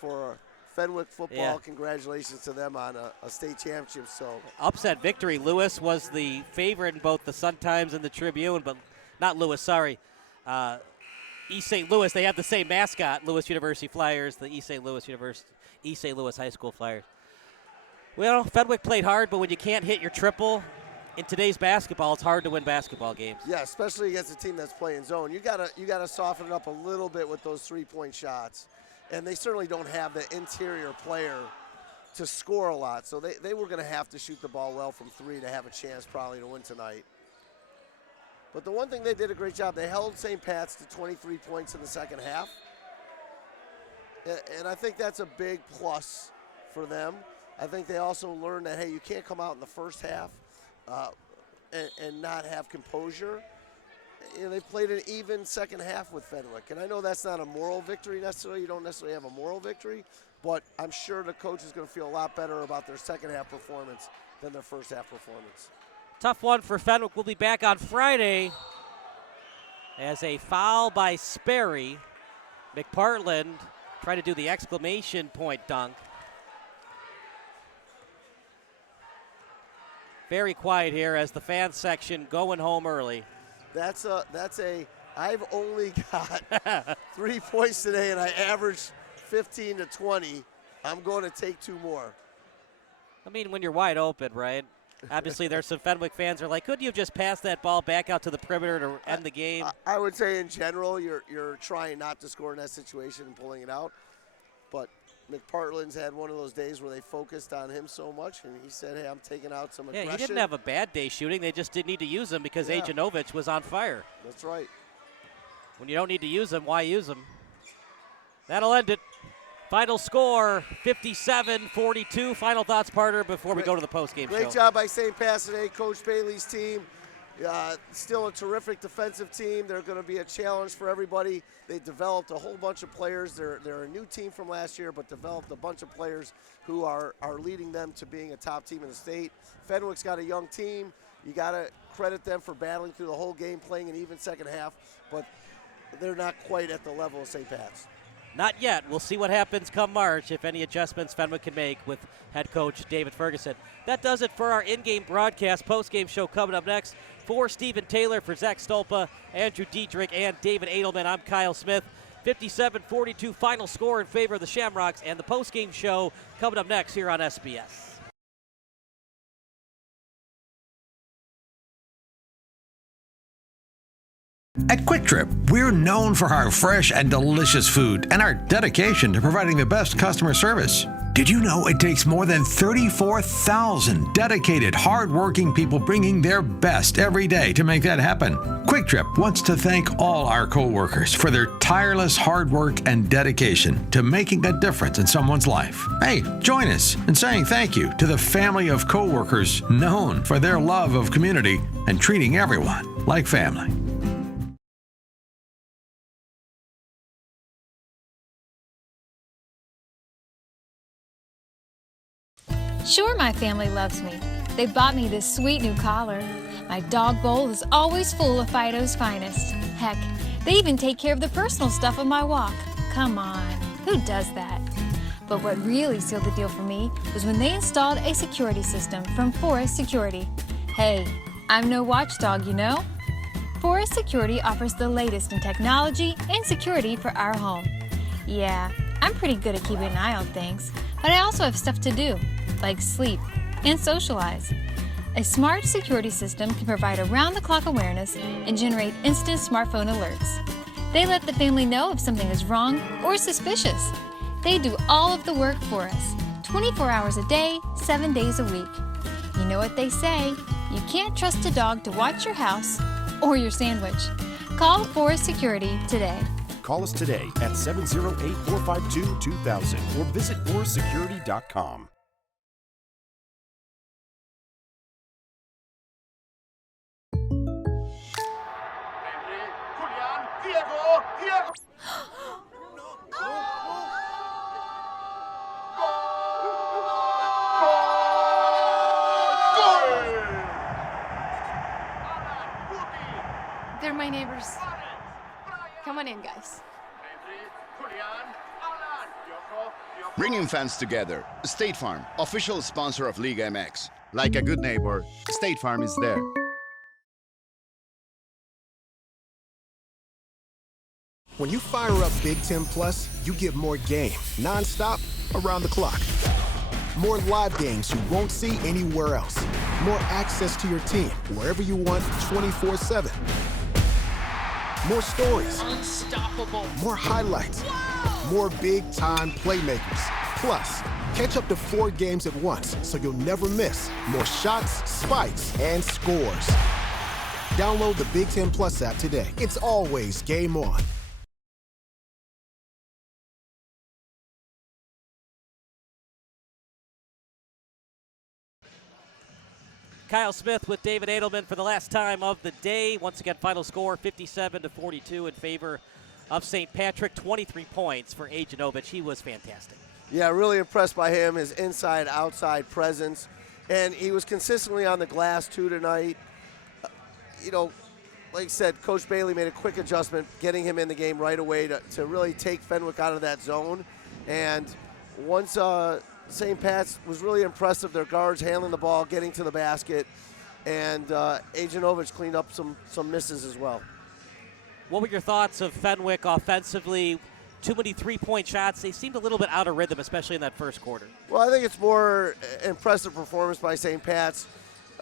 for Fenwick football. Yeah. Congratulations to them on a state championship. So upset victory. Lewis was the favorite in both the Sun-Times and the Tribune, but not Lewis, sorry. East St. Louis, they have the same mascot, Lewis University Flyers, the East St. Louis High School Flyers. Well, Fenwick played hard, but when you can't hit your triple in today's basketball, it's hard to win basketball games. Yeah, especially against a team that's playing zone. You gotta soften it up a little bit with those 3-point shots. And they certainly don't have the interior player to score a lot. So they were gonna have to shoot the ball well from 3 to have a chance probably to win tonight. But the one thing they did a great job, they held St. Pat's to 23 points in the second half. And I think that's a big plus for them. I think they also learned that, hey, you can't come out in the first half and not have composure. You know, they played an even second half with Fenwick. And I know that's not a moral victory necessarily. You don't necessarily have a moral victory. But I'm sure the coach is going to feel a lot better about their second half performance than their first half performance. Tough one for Fenwick. We'll be back on Friday as a foul by Sperry. McPartland trying to do the exclamation point dunk. Very quiet here as the fan section going home early. I've only got 3 points today and I averaged 15 to 20. I'm going to take 2 more. I mean, when you're wide open, right? Obviously, there's some Fenwick fans who are like, couldn't you have just passed that ball back out to the perimeter to end the game? I would say in general, you're trying not to score in that situation and pulling it out. But McPartland's had one of those days where they focused on him so much, and he said, hey, I'm taking out some aggression. Yeah, he didn't have a bad day shooting. They just didn't need to use him because Ajanovich was on fire. That's right. When you don't need to use him, why use him? That'll end it. Final score, 57-42. Final thoughts, Parter, before we go to the postgame show. Great job by St. Pat's today, Coach Bailey's team. Still a terrific defensive team. They're going to be a challenge for everybody. They developed a whole bunch of players. They're a new team from last year, but developed a bunch of players who are leading them to being a top team in the state. Fenwick's got a young team. You got to credit them for battling through the whole game, playing an even second half, but they're not quite at the level of St. Pat's. Not yet. We'll see what happens come March, if any adjustments Fenwick can make with head coach David Ferguson. That does it for our in-game broadcast. Post-game show coming up next. For Stephen Taylor, for Zach Stolpa, Andrew Dietrich, and David Edelman, I'm Kyle Smith. 57-42 final score in favor of the Shamrocks, and the post-game show coming up next here on SBS. At Quick Trip, we're known for our fresh and delicious food and our dedication to providing the best customer service. Did you know it takes more than 34,000 dedicated, hard-working people bringing their best every day to make that happen? Quick Trip wants to thank all our co-workers for their tireless hard work and dedication to making a difference in someone's life. Hey, join us in saying thank you to the family of co-workers known for their love of community and treating everyone like family. Sure, my family loves me. They bought me this sweet new collar. My dog bowl is always full of Fido's finest. Heck, they even take care of the personal stuff on my walk. Come on, who does that? But what really sealed the deal for me was when they installed a security system from Forest Security. Hey, I'm no watchdog, you know? Forest Security offers the latest in technology and security for our home. Yeah, I'm pretty good at keeping an eye on things, but I also have stuff to do, like sleep and socialize. A smart security system can provide around-the-clock awareness and generate instant smartphone alerts. They let the family know if something is wrong or suspicious. They do all of the work for us, 24 hours a day, 7 days a week. You know what they say, you can't trust a dog to watch your house or your sandwich. Call Forest Security today. Call us today at 708-452-2000 or visit forestsecurity.com. They're my neighbors. Come on in, guys. Bringing fans together. State Farm, official sponsor of Liga MX. Like a good neighbor, State Farm is there. When you fire up Big Ten Plus, you get more game, nonstop, around the clock. More live games you won't see anywhere else. More access to your team, wherever you want, 24/7. More stories. Unstoppable. More highlights. More big-time playmakers. Plus, catch up to 4 games at once, so you'll never miss more shots, spikes, and scores. Download the Big Ten Plus app today. It's always game on. Kyle Smith with David Edelman for the last time of the day. Once again, final score 57-42 in favor of St. Patrick. 23 points for Ajanovic. He was fantastic. Yeah, really impressed by him, his inside-outside presence. And he was consistently on the glass, too, tonight. You know, like I said, Coach Bailey made a quick adjustment, getting him in the game right away to really take Fenwick out of that zone. And once St. Pat's was really impressive. Their guards handling the ball, getting to the basket, and Ajanovic cleaned up some misses as well. What were your thoughts of Fenwick offensively? Too many three-point shots. They seemed a little bit out of rhythm, especially in that first quarter. Well, I think it's more impressive performance by St. Pat's.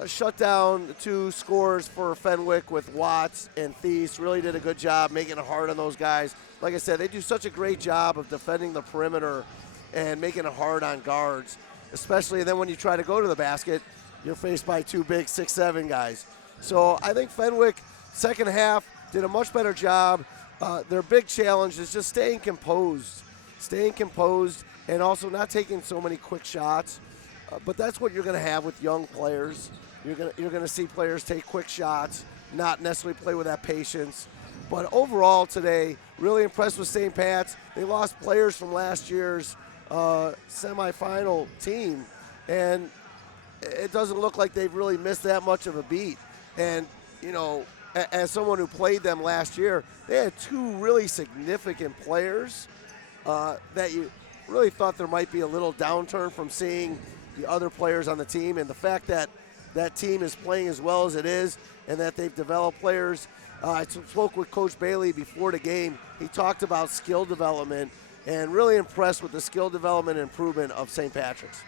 Shut down 2 scores for Fenwick with Watts and Thies. Really did a good job making it hard on those guys. Like I said, they do such a great job of defending the perimeter and making it hard on guards, especially then when you try to go to the basket, you're faced by 2 big 6'7" guys. So I think Fenwick, second half, did a much better job. Their big challenge is just staying composed, and also not taking so many quick shots. But that's what you're going to have with young players. You're going to see players take quick shots, not necessarily play with that patience. But overall today, really impressed with St. Pat's. They lost players from last year's semifinal team, and it doesn't look like they've really missed that much of a beat. And, you know, as someone who played them last year, they had 2 really significant players that you really thought there might be a little downturn from seeing the other players on the team. And the fact that that team is playing as well as it is and that they've developed players. I spoke with Coach Bailey before the game. He talked about skill development and really impressed with the skill development and improvement of St. Patrick's.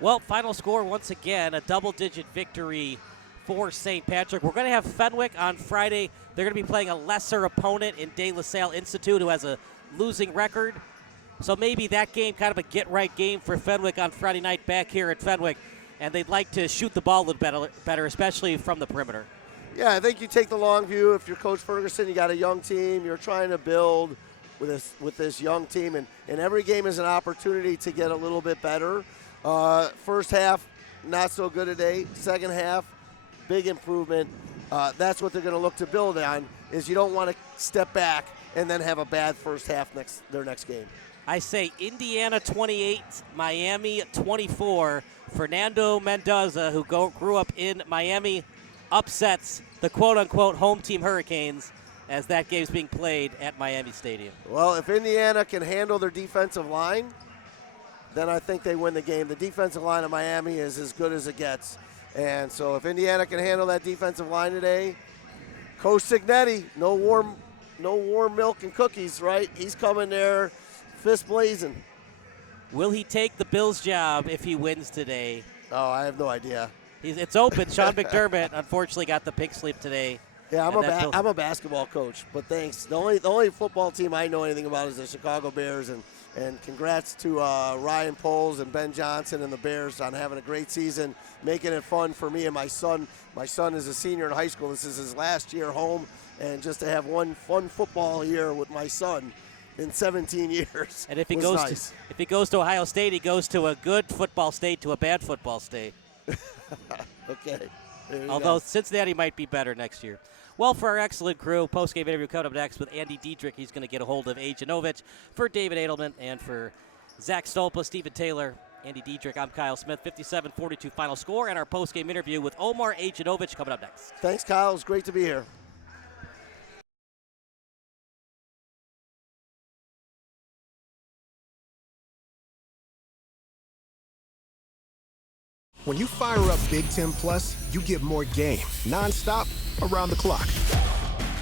Well, final score once again, a double-digit victory for St. Patrick. We're going to have Fenwick on Friday. They're going to be playing a lesser opponent in De La Salle Institute, who has a losing record. So maybe that game, kind of a get-right game for Fenwick on Friday night back here at Fenwick, and they'd like to shoot the ball a little better, especially from the perimeter. Yeah, I think you take the long view. If you're Coach Ferguson, you got a young team. You're trying to build with this young team, and every game is an opportunity to get a little bit better. First half, not so good today. Second half, big improvement. That's what they're going to look to build on, is you don't want to step back and then have a bad first half their next game. I say Indiana 28, Miami 24. Fernando Mendoza, who grew up in Miami, upsets the quote-unquote home team Hurricanes as that game's being played at Miami Stadium. Well, if Indiana can handle their defensive line, then I think they win the game. The defensive line of Miami is as good as it gets. And so if Indiana can handle that defensive line today, Coach Signetti, no warm milk and cookies, right? He's coming there fist blazing. Will he take the Bills' job if he wins today? Oh, I have no idea. It's open. Sean McDermott unfortunately got the pink slip today. Yeah, I'm a basketball coach, but thanks. The only football team I know anything about is the Chicago Bears, and congrats to Ryan Poles and Ben Johnson and the Bears on having a great season, making it fun for me and my son. My son is a senior in high school. This is his last year home, and just to have one fun football year with my son in 17 years. And if he goes to Ohio State, he goes to a good football state to a bad football state. Okay. Although Cincinnati might be better next year. Well, for our excellent crew, post-game interview coming up next with Andy Diedrich. He's going to get a hold of Ajanovich. For David Edelman and for Zach Stolpa, Stephen Taylor, Andy Diedrich, I'm Kyle Smith. 57-42 final score, and our post-game interview with Omar Ajanovich coming up next. Thanks, Kyle. It's great to be here. When you fire up Big Ten Plus, you get more game, nonstop, around the clock.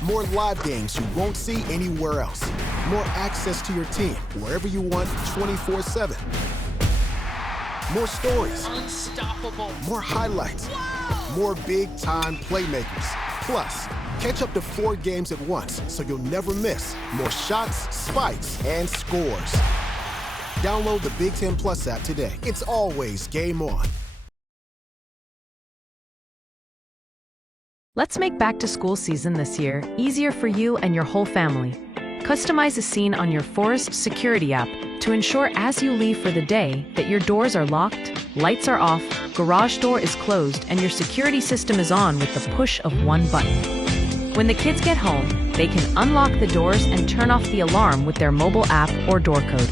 More live games you won't see anywhere else. More access to your team, wherever you want, 24/7. More stories. Unstoppable. More highlights. More big-time playmakers. Plus, catch up to 4 games at once, so you'll never miss more shots, spikes, and scores. Download the Big Ten Plus app today. It's always game on. Let's make back-to-school season this year easier for you and your whole family. Customize a scene on your Forest Security app to ensure as you leave for the day that your doors are locked, lights are off, garage door is closed, and your security system is on with the push of one button. When the kids get home, they can unlock the doors and turn off the alarm with their mobile app or door code.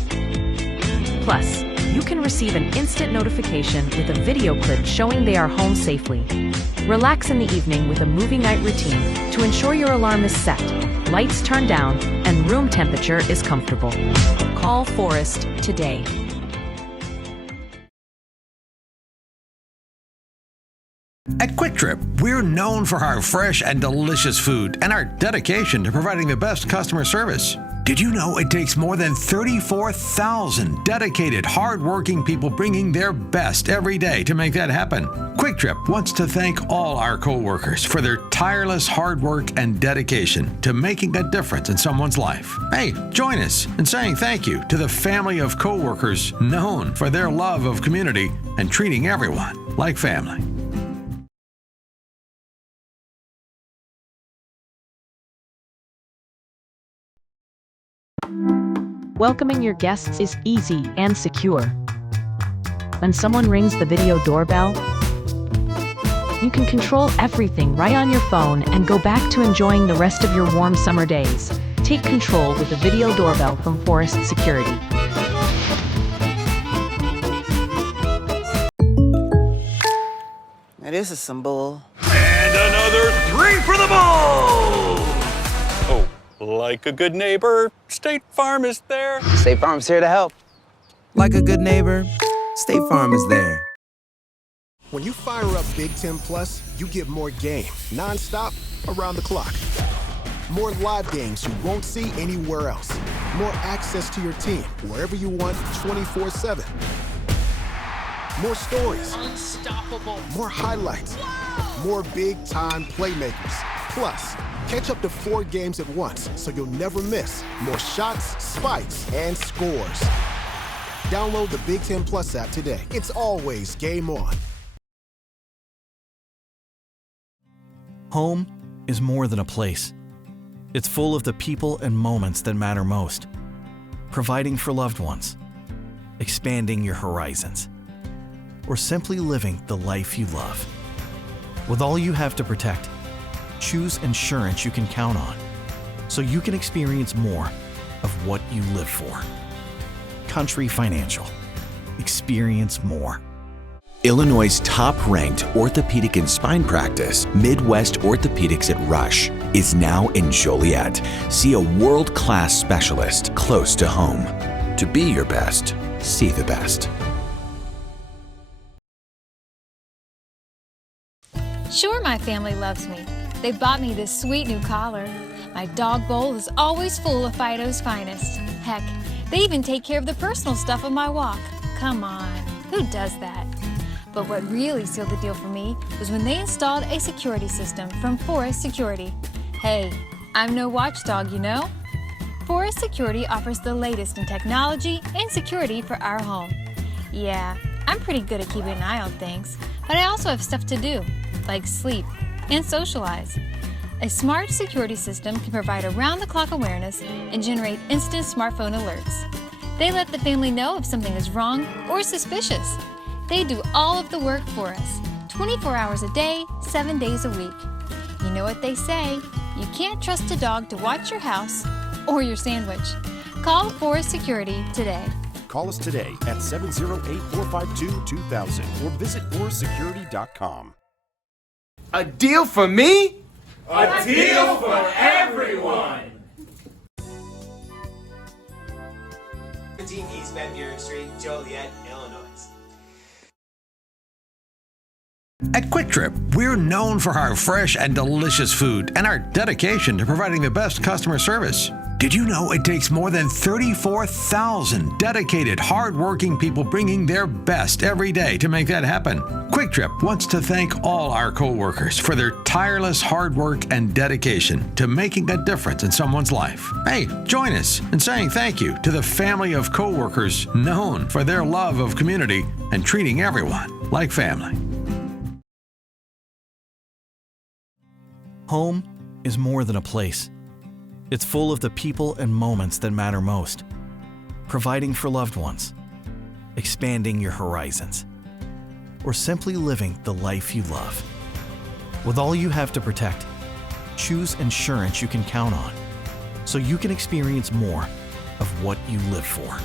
Plus, you can receive an instant notification with a video clip showing they are home safely. Relax in the evening with a movie night routine to ensure your alarm is set, lights turned down, and room temperature is comfortable. Call Forest today. At Quick Trip, we're known for our fresh and delicious food and our dedication to providing the best customer service. Did you know it takes more than 34,000 dedicated, hard-working people bringing their best every day to make that happen? Quick Trip wants to thank all our co-workers for their tireless hard work and dedication to making a difference in someone's life. Hey, join us in saying thank you to the family of co-workers known for their love of community and treating everyone like family. Welcoming your guests is easy and secure. When someone rings the video doorbell, you can control everything right on your phone and go back to enjoying the rest of your warm summer days. Take control with a video doorbell from Forest Security. Now this is some bull. And another 3 for the ball! Oh, like a good neighbor, State Farm is there. State Farm's here to help. Like a good neighbor, State Farm is there. When you fire up Big Ten Plus, you get more game, nonstop, around the clock. More live games you won't see anywhere else. More access to your team, wherever you want, 24/7. More stories. Unstoppable. More highlights. More big-time playmakers. Plus, Catch up to 4 games at once so you'll never miss more shots, spikes, and scores. Download the Big Ten Plus app today. It's always game on. Home is more than a place. It's full of the people and moments that matter most. Providing for loved ones, expanding your horizons, or simply living the life you love. With all you have to protect, choose insurance you can count on so you can experience more of what you live for. Country Financial. Experience more. Illinois' top-ranked orthopedic and spine practice, Midwest Orthopedics at Rush, is now in Joliet. See a world-class specialist close to home. To be your best, see the best. Sure, my family loves me. They bought me this sweet new collar. My dog bowl is always full of Fido's finest. Heck, they even take care of the personal stuff on my walk. Come on, who does that? But what really sealed the deal for me was when they installed a security system from Forest Security. Hey, I'm no watchdog, you know? Forest Security offers the latest in technology and security for our home. Yeah, I'm pretty good at keeping an eye on things, but I also have stuff to do, like sleep and socialize. A smart security system can provide around-the-clock awareness and generate instant smartphone alerts. They let the family know if something is wrong or suspicious. They do all of the work for us, 24 hours a day, 7 days a week. You know what they say, you can't trust a dog to watch your house or your sandwich. Call Forest Security today. Call us today at 708-452-2000 or visit forestsecurity.com. A deal for me? A deal for everyone! 17 East Van Buren Street, Joliet, Illinois. At Quick Trip, we're known for our fresh and delicious food and our dedication to providing the best customer service. Did you know it takes more than 34,000 dedicated, hard-working people bringing their best every day to make that happen? Quick Trip wants to thank all our co-workers for their tireless hard work and dedication to making a difference in someone's life. Hey, join us in saying thank you to the family of co-workers known for their love of community and treating everyone like family. Home is more than a place. It's full of the people and moments that matter most. Providing for loved ones, expanding your horizons, or simply living the life you love. With all you have to protect, choose insurance you can count on so you can experience more of what you live for.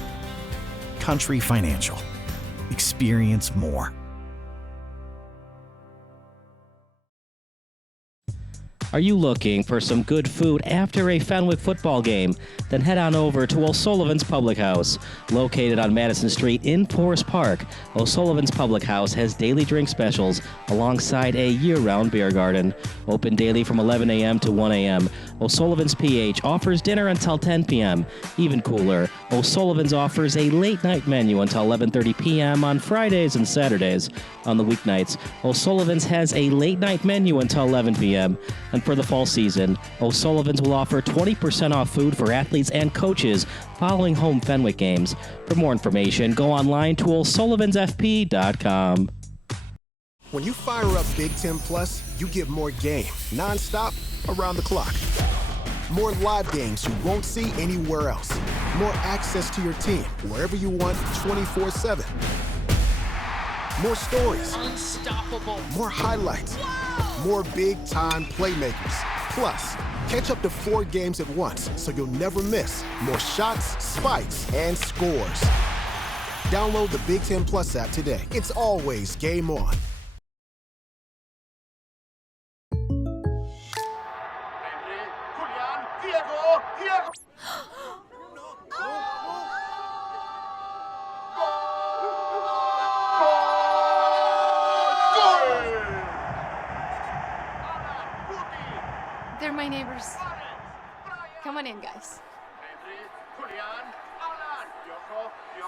Country Financial. Experience more. Are you looking for some good food after a Fenwick football game? Then head on over to O'Sullivan's Public House. Located on Madison Street in Forest Park, O'Sullivan's Public House has daily drink specials alongside a year-round beer garden. Open daily from 11 a.m. to 1 a.m. O'Sullivan's PH offers dinner until 10 p.m. Even cooler, O'Sullivan's offers a late-night menu until 11:30 p.m. on Fridays and Saturdays. On the weeknights, O'Sullivan's has a late-night menu until 11 p.m. And for the fall season, O'Sullivan's will offer 20% off food for athletes and coaches following home Fenwick games. For more information, go online to o'sullivansfp.com. When you fire up Big Ten Plus, you get more game, nonstop, around the clock. More live games you won't see anywhere else. More access to your team, wherever you want, 24/7. More stories. Unstoppable. More highlights. More big-time playmakers. Plus, catch up to 4 games at once so you'll never miss more shots, spikes, and scores. Download the Big Ten Plus app today. It's always game on. They're my neighbors. Come on in, guys.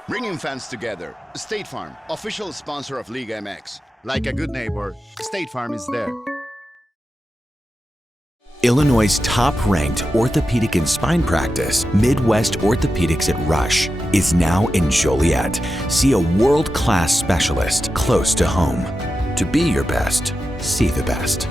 Bringing fans together. State Farm, official sponsor of Liga MX. Like a good neighbor, State Farm is there. Illinois' top-ranked orthopedic and spine practice, Midwest Orthopedics at Rush, is now in Joliet. See a world-class specialist close to home. To be your best, see the best.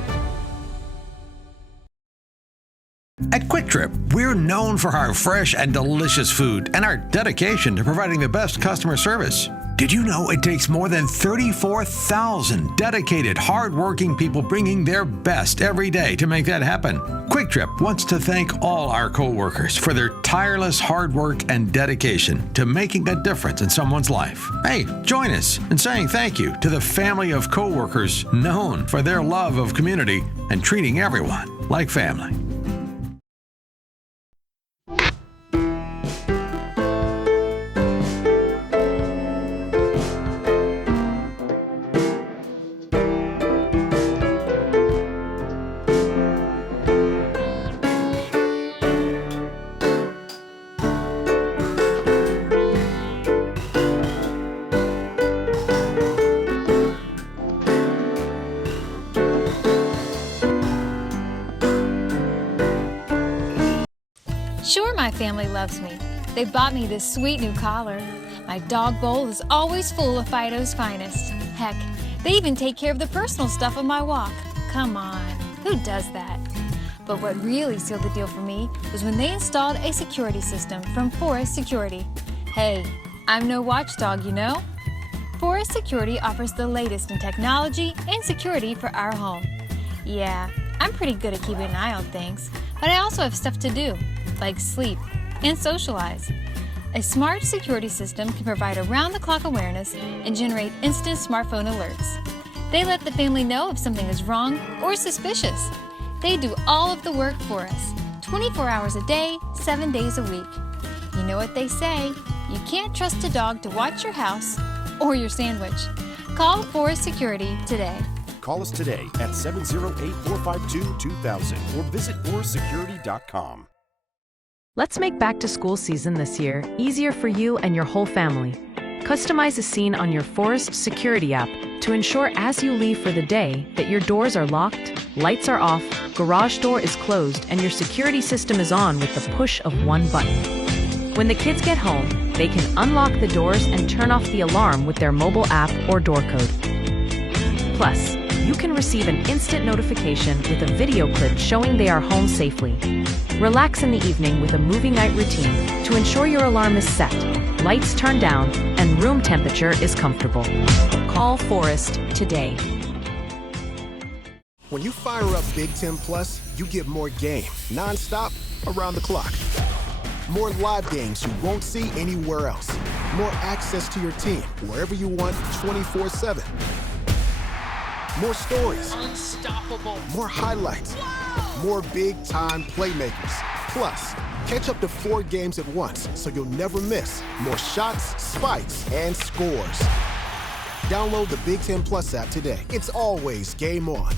At Quick Trip, we're known for our fresh and delicious food and our dedication to providing the best customer service. Did you know it takes more than 34,000 dedicated, hard-working people bringing their best every day to make that happen? Quick Trip wants to thank all our co-workers for their tireless hard work and dedication to making a difference in someone's life. Hey, join us in saying thank you to the family of co-workers known for their love of community and treating everyone like family. Sure, my family loves me. They bought me this sweet new collar. My dog bowl is always full of Fido's finest. Heck, they even take care of the personal stuff on my walk. Come on, who does that? But what really sealed the deal for me was when they installed a security system from Forest Security. Hey, I'm no watchdog, you know? Forest Security offers the latest in technology and security for our home. Yeah, I'm pretty good at keeping an eye on things, but I also have stuff to do, like sleep and socialize. A smart security system can provide around-the-clock awareness and generate instant smartphone alerts. They let the family know if something is wrong or suspicious. They do all of the work for us, 24 hours a day, 7 days a week. You know what they say, you can't trust a dog to watch your house or your sandwich. Call Forest Security today. Call us today at 708-452-2000 or visit forestsecurity.com. Let's make back to school season this year easier for you and your whole family. Customize a scene on your Forest Security app to ensure as you leave for the day that your doors are locked, lights are off, garage door is closed, and your security system is on with the push of one button. When the kids get home, they can unlock the doors and turn off the alarm with their mobile app or door code. Plus, you can receive an instant notification with a video clip showing they are home safely. Relax in the evening with a movie night routine to ensure your alarm is set, lights turned down, and room temperature is comfortable. Call Forest today. When you fire up Big Ten Plus, you get more game, non-stop, around the clock. More live games you won't see anywhere else. More access to your team, wherever you want, 24/7. More stories. Unstoppable. More highlights. More big-time playmakers. Plus, catch up to 4 games at once so you'll never miss more shots, spikes, and scores. Download the Big Ten Plus app today. It's always game on.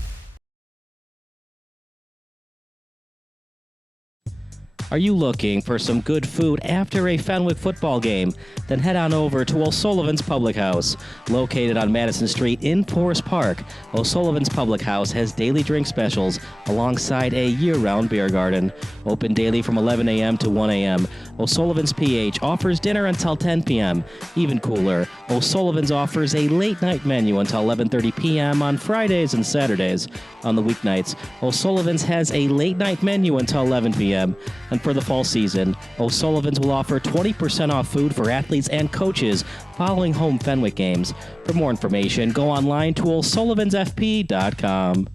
Are you looking for some good food after a Fenwick football game? Then head on over to O'Sullivan's Public House. Located on Madison Street in Forest Park, O'Sullivan's Public House has daily drink specials alongside a year-round beer garden. Open daily from 11 a.m. to 1 a.m. O'Sullivan's PH offers dinner until 10 p.m. Even cooler, O'Sullivan's offers a late-night menu until 11:30 p.m. on Fridays and Saturdays. On the weeknights, O'Sullivan's has a late-night menu until 11 p.m. And for the fall season, O'Sullivan's will offer 20% off food for athletes and coaches following home Fenwick games. For more information, go online to o'sullivansfp.com.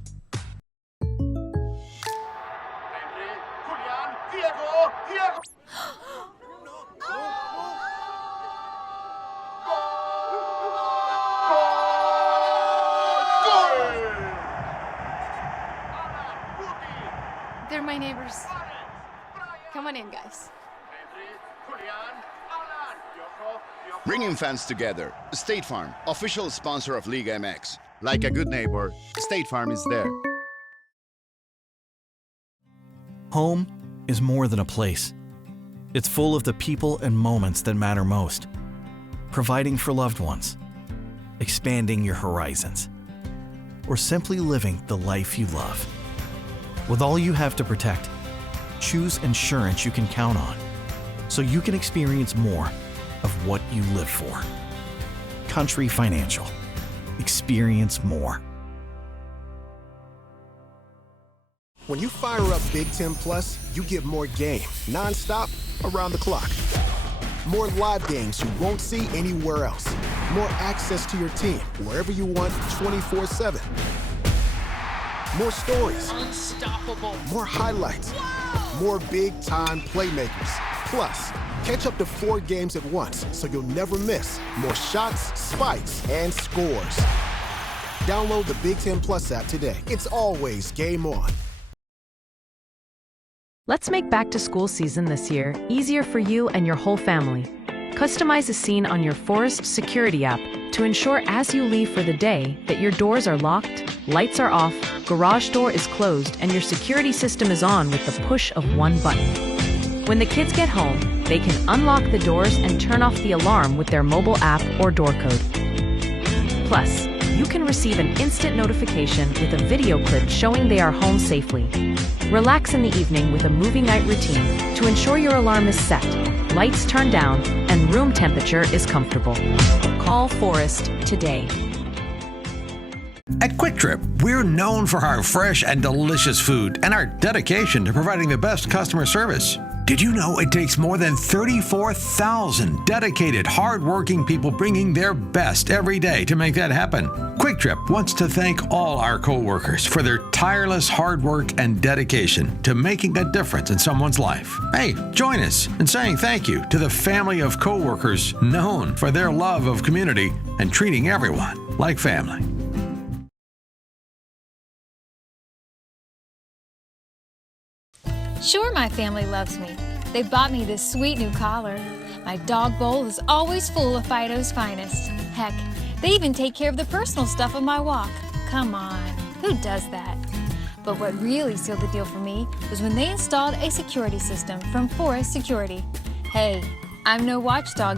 They're my neighbors. Come on in, guys. Bringing fans together. State Farm, official sponsor of Liga MX. Like a good neighbor, State Farm is there. Home is more than a place. It's full of the people and moments that matter most. Providing for loved ones, expanding your horizons, or simply living the life you love. With all you have to protect, choose insurance you can count on, so you can experience more of what you live for. Country Financial. Experience more. When you fire up Big Ten Plus, you get more game, nonstop, around the clock. More live games you won't see anywhere else. More access to your team, wherever you want, 24/7. More stories. Unstoppable. More highlights. More big-time playmakers. Plus, catch up to 4 games at once, so you'll never miss more shots, spikes, and scores. Download the Big Ten Plus app today. It's always game on. Let's make back to school season this year easier for you and your whole family. Customize a scene on your Forest Security app to ensure as you leave for the day that your doors are locked, lights are off, garage door is closed, and your security system is on with the push of one button. When the kids get home, they can unlock the doors and turn off the alarm with their mobile app or door code. Plus, you can receive an instant notification with a video clip showing they are home safely. Relax in the evening with a movie night routine to ensure your alarm is set, lights turned down, and room temperature is comfortable. Call Forest today. At Quick Trip, we're known for our fresh and delicious food and our dedication to providing the best customer service. Did you know it takes more than 34,000 dedicated, hard-working people bringing their best every day to make that happen? Quick Trip wants to thank all our co-workers for their tireless hard work and dedication to making a difference in someone's life. Hey, join us in saying thank you to the family of co-workers known for their love of community and treating everyone like family. Sure, my family loves me. They bought me this sweet new collar. My dog bowl is always full of Fido's finest. Heck, they even take care of the personal stuff of my walk. Come on, who does that? But what really sealed the deal for me was when they installed a security system from Forest Security. Hey, I'm no watchdog